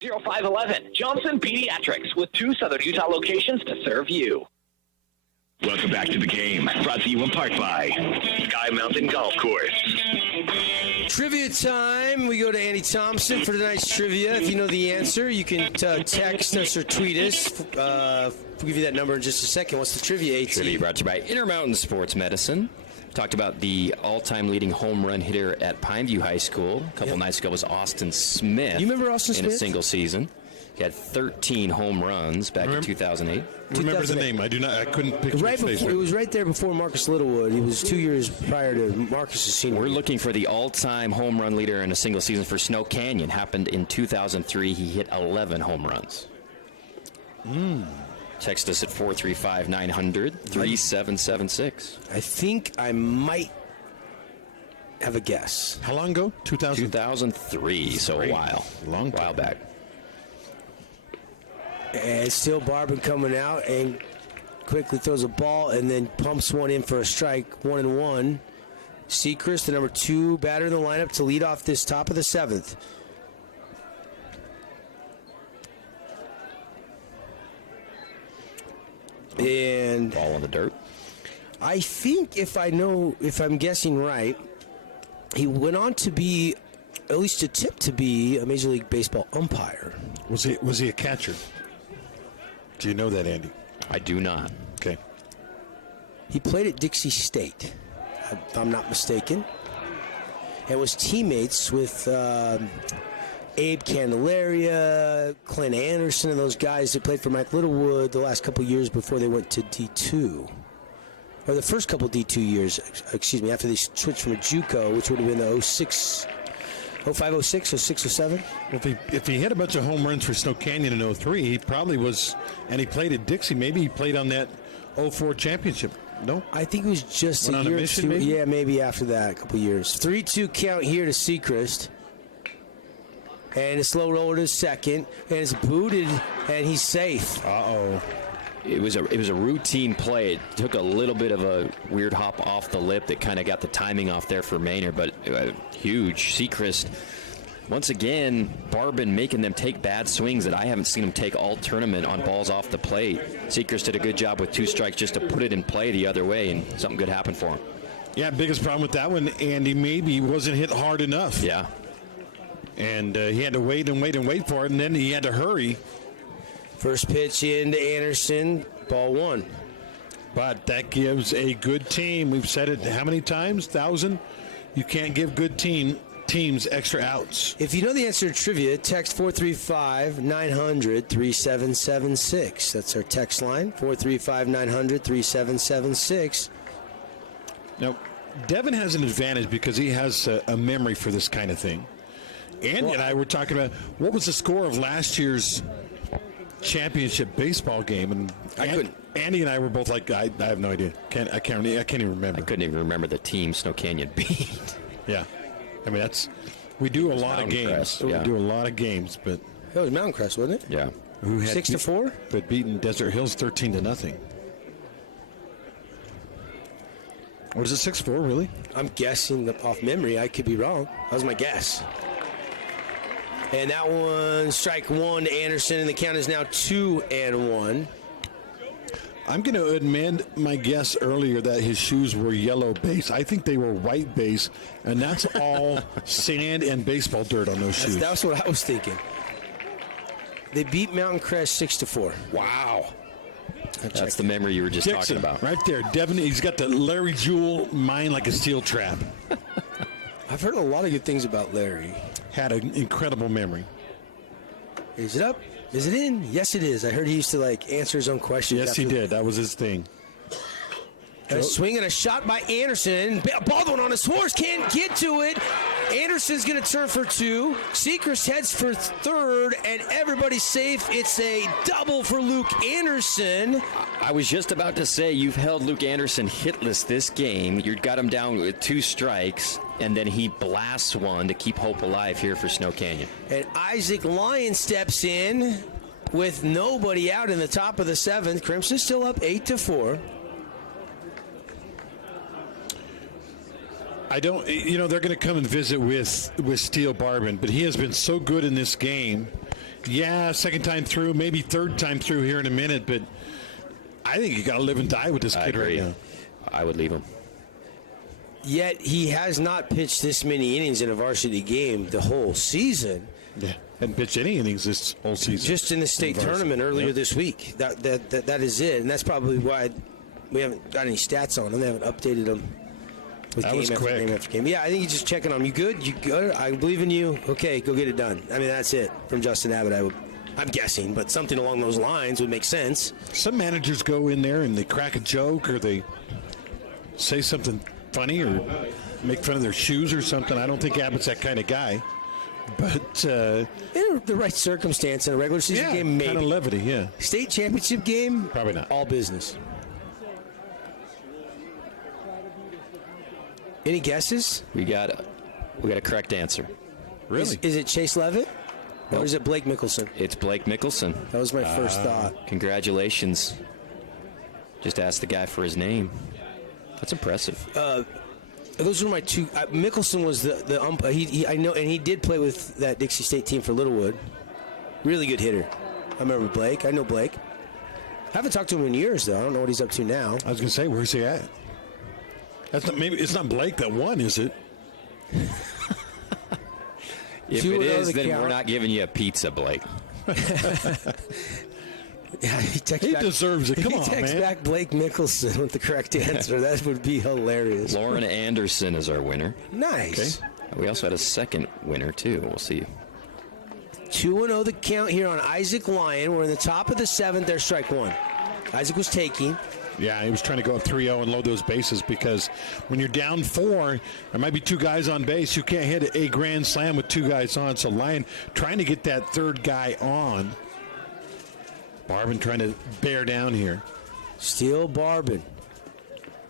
0511 Johnson Pediatrics with 2 Southern Utah locations to serve you. Welcome back to the game. Brought to you in part by Sky Mountain Golf Course. Trivia time. We go to Andy Thompson for tonight's trivia. If you know the answer, you can text us or tweet us. We'll give you that number in just a second. What's the trivia, AT? Trivia brought to you by Intermountain Sports Medicine. Talked about the all-time leading home run hitter at Pineview High School. A couple nights ago was Austin Smith. You remember Austin Smith? In a single season. He had 13 home runs back in 2008. Remember the name? I do not. I couldn't picture his face. It was right there before Marcus Littlewood. He was 2 years prior to Marcus's senior. We're looking for the all-time home run leader in a single season for Snow Canyon. Happened in 2003. He hit 11 home runs. Text us at 435-900-3776. I think I might have a guess. How long ago? 2003, so a while. Long while back. And still Barban coming out and quickly throws a ball and then pumps one in for a strike. 1-1. Sechrist, the number 2 batter in the lineup to lead off this top of the 7th. And ball in the dirt. I think if I'm guessing right, he went on to be, at least a tip to be, a Major League Baseball umpire. Was he a catcher? Do you know that, Andy? I do not. Okay. He played at Dixie State, if I'm not mistaken, and was teammates with Abe Candelaria, Clint Anderson, and those guys that played for Mike Littlewood the last couple years before they went to D2. Or the first couple D2 years, excuse me, after they switched from a JUCO, which would have been the 05, 06, 06, 07. If he hit a bunch of home runs for Snow Canyon in 03, he probably was, and he played at Dixie. Maybe he played on that 04 championship. No? I think it was just Went a year on a mission, or two. maybe? Yeah, maybe after that, a couple years. 3-2 count here to Sechrist. And a slow roller to second. And it's booted, and he's safe. Uh-oh. It was a routine play. It took a little bit of a weird hop off the lip that kind of got the timing off there for Maynard, but huge. Sechrist, once again, Barban making them take bad swings that I haven't seen them take all tournament on balls off the plate. Sechrist did a good job with 2 strikes just to put it in play the other way, and something good happened for him. Yeah, biggest problem with that one, Andy, maybe he wasn't hit hard enough. Yeah. And he had to wait and wait and wait for it, and then he had to hurry. First pitch into Anderson, ball 1. But that gives a good team. We've said it how many times? 1,000? You can't give good teams extra outs. If you know the answer to trivia, text 435-900-3776. That's our text line, 435-900-3776. Now, Devin has an advantage because he has a memory for this kind of thing. Andy and I were talking about what was the score of last year's championship baseball game, and Andy and I were both like, I have no idea. I can't even remember. I couldn't even remember the team Snow Canyon beat. Yeah, I mean we do a lot of games. Yeah. We do a lot of games, but that was Mountain Crest, wasn't it? Yeah. Who had 6-4, but beaten Desert Hills 13-0. Was it 6-4? Really? I'm guessing off memory. I could be wrong. That was my guess. And that one, strike one to Anderson, and the count is now 2-1. I'm going to amend my guess earlier that his shoes were yellow base. I think they were white base, and that's all sand and baseball dirt on those shoes. That's what I was thinking. They beat Mountain Crest 6-4. Wow. That's the memory you were just Dixon, talking about. right there. Devin, he's got the Larry Jewell mind like a steel trap. I've heard a lot of good things about Larry. Had an incredible memory. Is it up? Is it in? Yes, it is. I heard he used to answer his own questions. Yes, he did. That was his thing. A swing and a shot by Anderson. Baldwin on his horse, can't get to it. Anderson's going to turn for two. Sechrist heads for third, and everybody's safe. It's a double for Luke Anderson. I was just about to say, you've held Luke Anderson hitless this game. You got him down with 2 strikes, and then he blasts one to keep hope alive here for Snow Canyon. And Isaac Lyon steps in with nobody out in the top of the 7th. Crimson still up 8-4. I don't, they're going to come and visit with Steele Barbin, but he has been so good in this game. Yeah, second time through, maybe third time through here in a minute, but I think you got to live and die with this kid right now. I would leave him. Yet he has not pitched this many innings in a varsity game the whole season. Yeah, hadn't pitched any innings this whole season. Just in the state tournament earlier this week. That is it, and that's probably why we haven't got any stats on him. They haven't updated them. That game was after quick. Game after game. Yeah, I think he's just checking on him. You good? You good? I believe in you. Okay, go get it done. I mean, that's it from Justin Abbott. I'm guessing, but something along those lines would make sense. Some managers go in there and they crack a joke or they say something funny or make fun of their shoes or something. I don't think Abbott's that kind of guy. But in the right circumstance in a regular season game, maybe. Kind of levity, yeah. State championship game, probably not. All business. Any guesses? We got a correct answer. Really? Is it Chase Leavitt? Nope. Or is it Blake Mickelson? It's Blake Mickelson. That was my first thought. Congratulations. Just asked the guy for his name. That's impressive. Those were my two. Mickelson was the umpire. I know, and he did play with that Dixie State team for Littlewood. Really good hitter. I remember Blake. I know Blake. Haven't talked to him in years, though. I don't know what he's up to now. I was going to say, where's he at? Maybe it's not Blake that won, is it? If it is, then we're not giving you a pizza, Blake. Yeah, he deserves it. Come on, man. He texts back Blake Mickelson with the correct answer. That would be hilarious. Lauren Anderson is our winner. Nice. Okay. We also had a second winner, too. We'll see. 2-0 the count here on Isaac Lyon. We're in the top of the 7th. There's strike one. Isaac was taking. Yeah, he was trying to go up 3-0 and load those bases because when you're down 4, there might be 2 guys on base. You can't hit a grand slam with 2 guys on. So Lyon trying to get that third guy on. Barbin trying to bear down here. Steele Barbin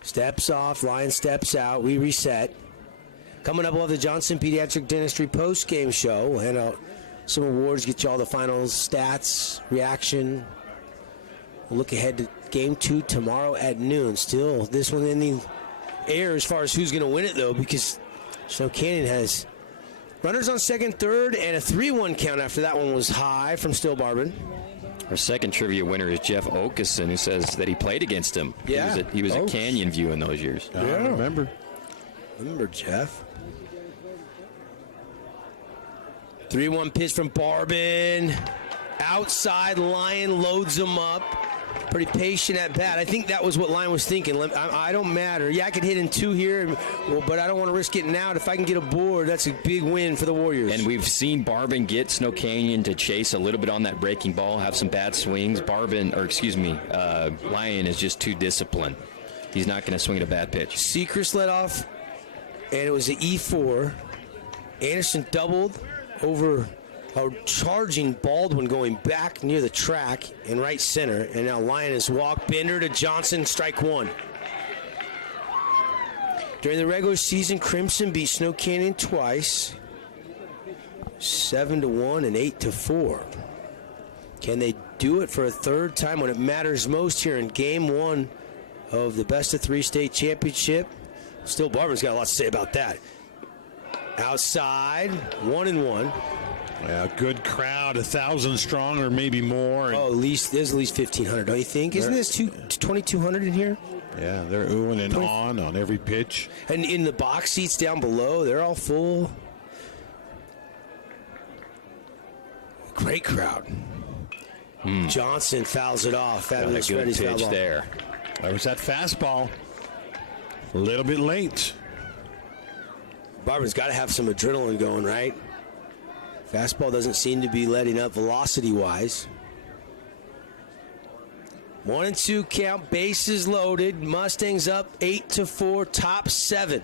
steps off. Lyon steps out. We reset. Coming up, we'll have the Johnson Pediatric Dentistry post-game show. We'll hand out some awards, get you all the final stats, reaction. We'll look ahead to Game 2 tomorrow at noon. Still, this one in the air as far as who's going to win it, though, because Snow Canyon has runners on second, third, and a 3-1 count after that one was high from Steele Barbin. Our second trivia winner is Jeff Okeson, who says that he played against him. Yeah. He was at Canyon View in those years. I remember. Remember Jeff. 3-1 pitch from Barbin. Outside, Lyon loads him up. Pretty patient at bat. I think that was what Lyon was thinking. I don't matter. Yeah, I could hit in 2 here, but I don't want to risk getting out. If I can get a board, that's a big win for the Warriors. And we've seen Barbin get Snow Canyon to chase a little bit on that breaking ball, have some bad swings. Lyon is just too disciplined. He's not going to swing at a bad pitch. Sechrist led off, and it was an E4. Anderson doubled over a charging Baldwin going back near the track in right center. And now Lyon has walked. Bender to Johnson, strike one. During the regular season, Crimson beat Snow Canyon twice. 7-1 and 8-4. Can they do it for a third time when it matters most here in Game 1 of the Best of 3 state championship? Still, Barbin's got a lot to say about that. Outside, 1-1. Yeah, good crowd, 1,000 strong or maybe more. Oh, there's at least 1,500, don't you think? Isn't this 2,200 in here? Yeah, they're oohing and on every pitch. And in the box seats down below, they're all full. Great crowd. Johnson fouls it off. That was a good Freddie's pitch foul there. That was that fastball. A little bit late. Barber's got to have some adrenaline going, right? Fastball doesn't seem to be letting up velocity-wise. 1-2 count, bases loaded. Mustangs up 8-4, top 7.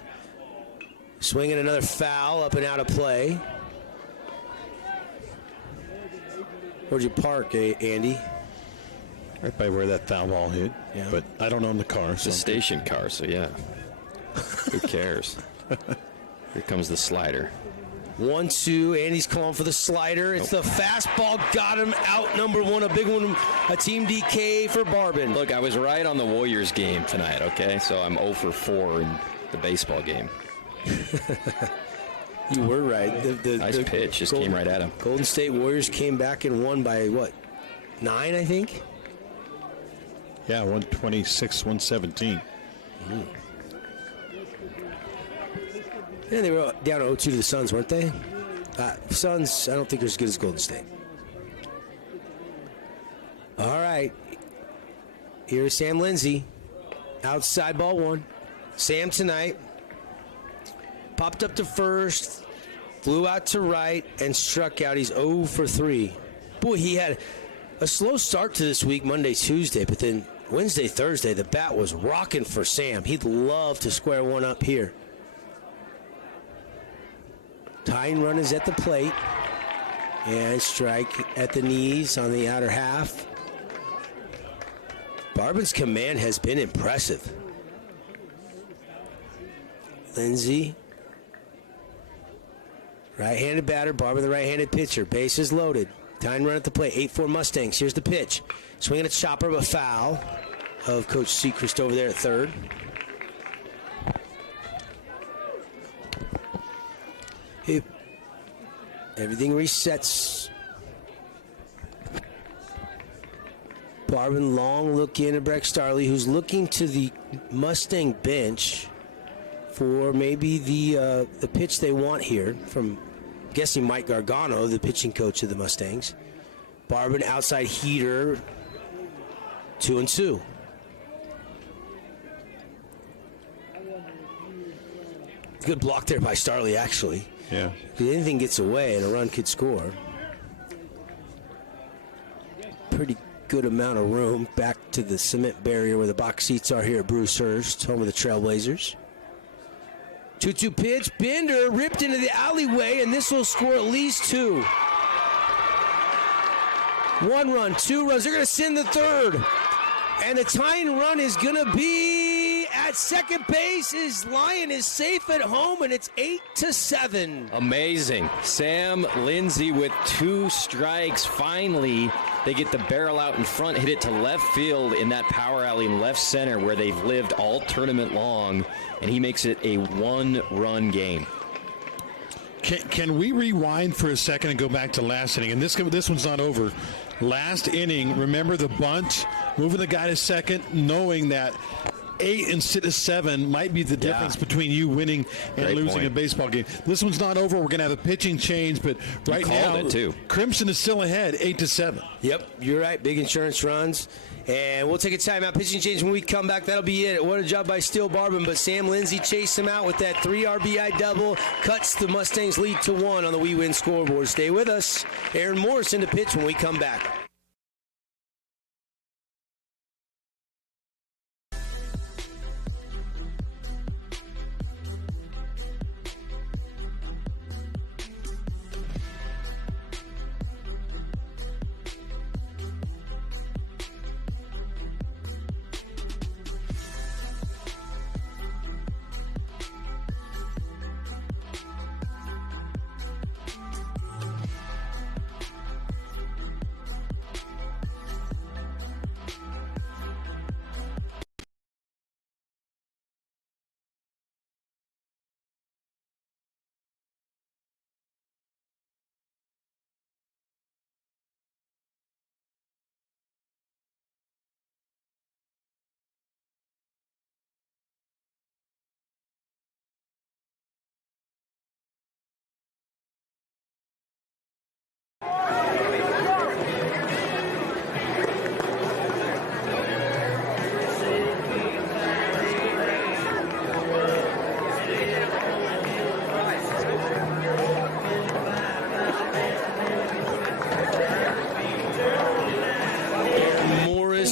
Swinging another foul up and out of play. Where'd you park, Andy? Right by where that foul ball hit. Yeah. But I don't own the car. It's a station car, so yeah. Who cares? Here comes the slider. 1-2. Andy's calling for the slider. It's the fastball. Got him out. Number one. A big one. A team DK for Barbin. Look, I was right on the Warriors game tonight, okay? So I'm 0 for 4 in the baseball game. You were right. Nice pitch. Just came right at him. Golden State Warriors came back and won by, 9, I think? Yeah, 126, 117. Yeah, they were down 0-2 to the Suns, weren't they? Suns, I don't think they're as good as Golden State. All right. Here's Sam Lindsay. Outside ball 1. Sam tonight. Popped up to first. Flew out to right and struck out. He's 0 for 3. Boy, he had a slow start to this week, Monday, Tuesday, but then Wednesday, Thursday, the bat was rocking for Sam. He'd love to square one up here. Tying run is at the plate. And strike at the knees on the outer half. Barbin's command has been impressive. Lindsay. Right-handed batter, Barbin the right-handed pitcher. Bases loaded. Tying run at the plate. 8-4 Mustangs. Here's the pitch. Swinging a chopper, but foul of Coach Seacrest over there at third. Everything resets. Barbin long look in at Breck Starley, who's looking to the Mustang bench for maybe the pitch they want here from, I'm guessing, Mike Gargano, the pitching coach of the Mustangs. Barbin outside heater, 2-2. Good block there by Starley, actually. Yeah. If anything gets away and a run could score. Pretty good amount of room back to the cement barrier where the box seats are here at Brucehurst, home of the Trailblazers. 2-2 pitch. Bender ripped into the alleyway, and this will score at least 2. 1 run, 2 runs. They're going to send the third. And the tying run is going to be at second base. His Lion is safe at home, and it's 8-7. Amazing. Sam Lindsay with 2 strikes. Finally, they get the barrel out in front, hit it to left field in that power alley in left center where they've lived all tournament long, and he makes it a 1-run game. Can we rewind for a second and go back to last inning? And this one's not over. Last inning, remember the bunt, moving the guy to second, knowing that 8 instead of 7 might be the difference between you winning and Great losing point. a baseball game. This one's not over. We're going to have a pitching change, but right now, it too. Crimson is still ahead, 8-7. Yep, you're right. Big insurance runs. And we'll take a timeout. Pitching change when we come back. That'll be it. What a job by Steele Barbin. But Sam Lindsay chased him out with that 3 RBI double. Cuts the Mustangs lead to 1 on the We Win scoreboard. Stay with us. Aaron Morrison to pitch when we come back.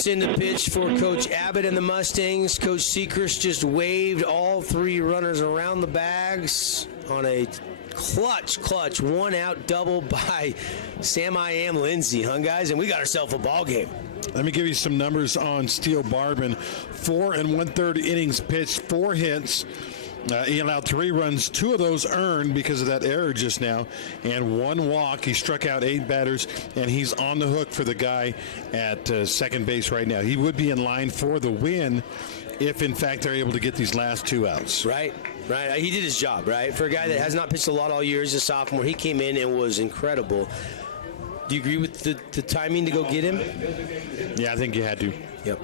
Morris in the pitch for Coach Abbott and the Mustangs. Coach Seacrest just waved all 3 runners around the bags on a clutch one-out double by Sam I Am Lindsay, huh, guys? And we got ourselves a ball game. Let me give you some numbers on Steele Barbin. 4 1/3 innings pitched, 4 hits. He allowed 3 runs, 2 of those earned because of that error just now, and 1 walk. He struck out 8 batters, and he's on the hook for the guy at second base right now. He would be in line for the win if, in fact, they're able to get these last 2 outs. Right. He did his job, right? For a guy that has not pitched a lot all year, he's a sophomore. He came in and was incredible. Do you agree with the timing to go get him? Yeah, I think you had to. Yep.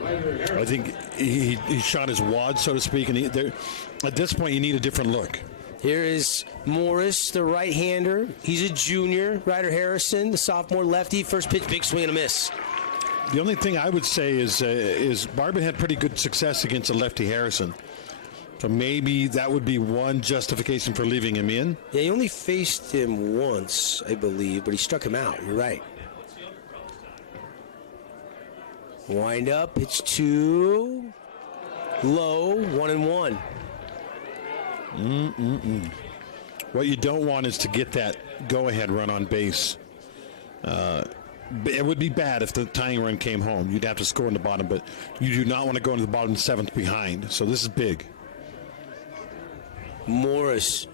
I think he shot his wad, so to speak, and at this point you need a different look. Here is Morris, the right-hander. He's a junior. Ryder Harrison, the sophomore lefty. First pitch, big swing and a miss. The only thing I would say is Barbin had pretty good success against a lefty Harrison. So maybe that would be one justification for leaving him in. Yeah, he only faced him once, I believe, but he struck him out. You're right. Wind up, pitch 2. Low, 1-1. What you don't want is to get that go-ahead run on base. It would be bad if the tying run came home. You'd have to score in the bottom, but you do not want to go into the bottom 7th behind. So this is big. Morris.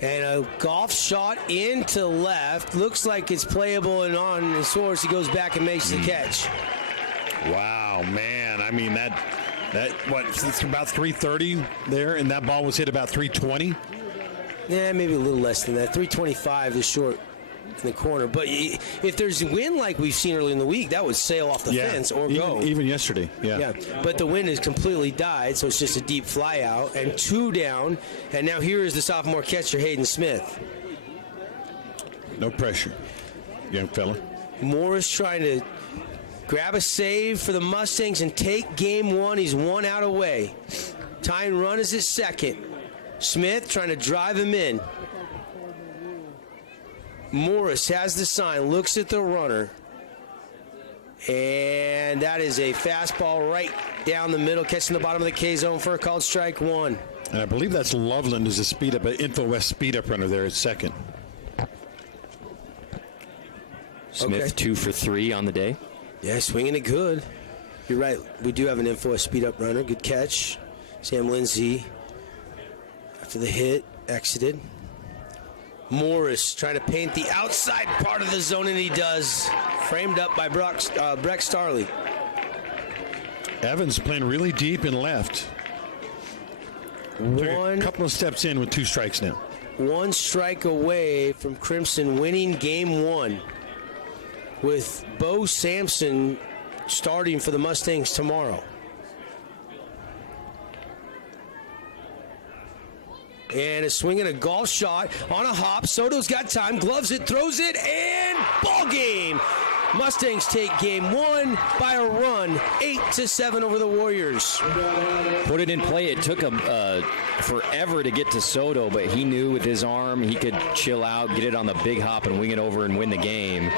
And a golf shot into left. Looks like it's playable and on the source. He goes back and makes the catch. Wow, man. I mean, it's about 330 there, and that ball was hit about 320? Yeah, maybe a little less than that. 325 is short in the corner. But if there's a wind like we've seen early in the week, that would sail off the fence or go. Even yesterday, yeah. But the wind has completely died, so it's just a deep fly out. And 2 down. And now here is the sophomore catcher, Hayden Smith. No pressure, young fella. Morris trying to grab a save for the Mustangs and take game 1. He's 1 out away. Tying run is his second. Smith trying to drive him in. Morris has the sign, looks at the runner, and that is a fastball right down the middle, catching the bottom of the K zone for a called strike 1. And I believe that's Loveland is a speed up, an Info West speed up runner there at second. Smith 2 for 3 on the day. Yeah, swinging it good. You're right. We do have an Info West speed up runner. Good catch. Sam Lindsay, after the hit, exited. Morris trying to paint the outside part of the zone, and he does. Framed up by Breck Starley. Evans playing really deep and left. A couple of steps in with 2 strikes now. 1 strike away from Crimson winning game 1, with Bo Sampson starting for the Mustangs tomorrow. And a swing and a golf shot on a hop. Soto's got time, gloves it, throws it, and ball game. Mustangs take game 1 by a run, 8-7 over the Warriors. Put it in play. It took him forever to get to Soto, but he knew with his arm he could chill out, get it on the big hop, and wing it over and win the game.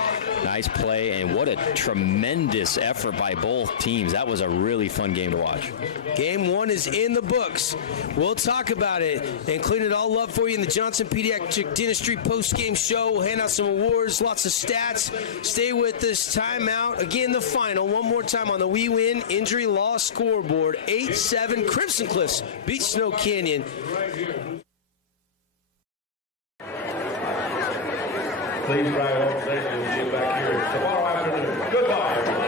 Nice play, and what a tremendous effort by both teams. That was a really fun game to watch. Game 1 is in the books. We'll talk about it and clean it all up for you in the Johnson Pediatric Dentistry post-game show. We'll hand out some awards, lots of stats. Stay with us. Timeout. Again, the final. One more time on the We Win Injury Law scoreboard. 8-7. Crimson Cliffs beat Snow Canyon. Please drive home safely and get back here tomorrow afternoon. Goodbye, everybody.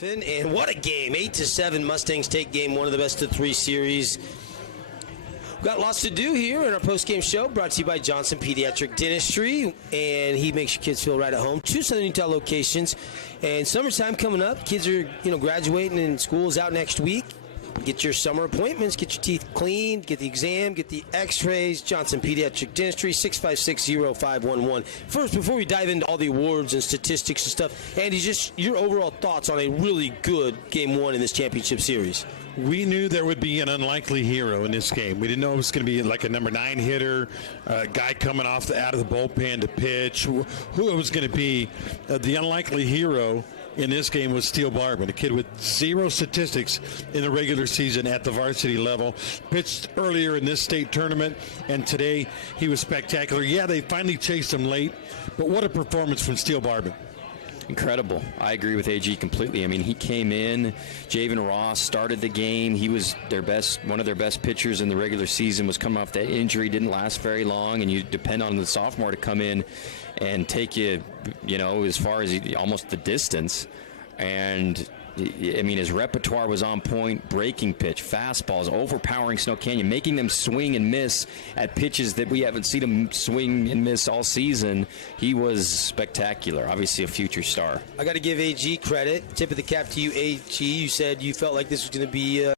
And what a game. 8-7 Mustangs take game one of the best of 3 series. We've got lots to do here in our post-game show, brought to you by Johnson Pediatric Dentistry, and he makes your kids feel right at home. 2 Southern Utah locations, and summertime coming up. Kids are, graduating and school's out next week. Get your summer appointments, get your teeth cleaned, get the exam, get the x-rays. Johnson Pediatric Dentistry, 656-0511. First, before we dive into all the awards and statistics and stuff, Andy, just your overall thoughts on a really good Game 1 in this championship series. We knew there would be an unlikely hero in this game. We didn't know it was going to be like a number 9 hitter, a guy coming out of the bullpen to pitch. Who it was going to be. The unlikely hero in this game was Steele Barban, a kid with 0 statistics in the regular season at the varsity level. Pitched earlier in this state tournament, and today he was spectacular. Yeah, they finally chased him late, but what a performance from Steele Barban. Incredible. I agree with AG completely. I mean, he came in, Javen Ross started the game. He was one of their best pitchers in the regular season, was coming off that injury, didn't last very long, and you depend on the sophomore to come in and take you, as far as almost the distance. And I mean, his repertoire was on point. Breaking pitch, fastballs, overpowering Snow Canyon, making them swing and miss at pitches that we haven't seen him swing and miss all season. He was spectacular. Obviously a future star. I got to give AG credit. Tip of the cap to you, AG. You said you felt like this was going to be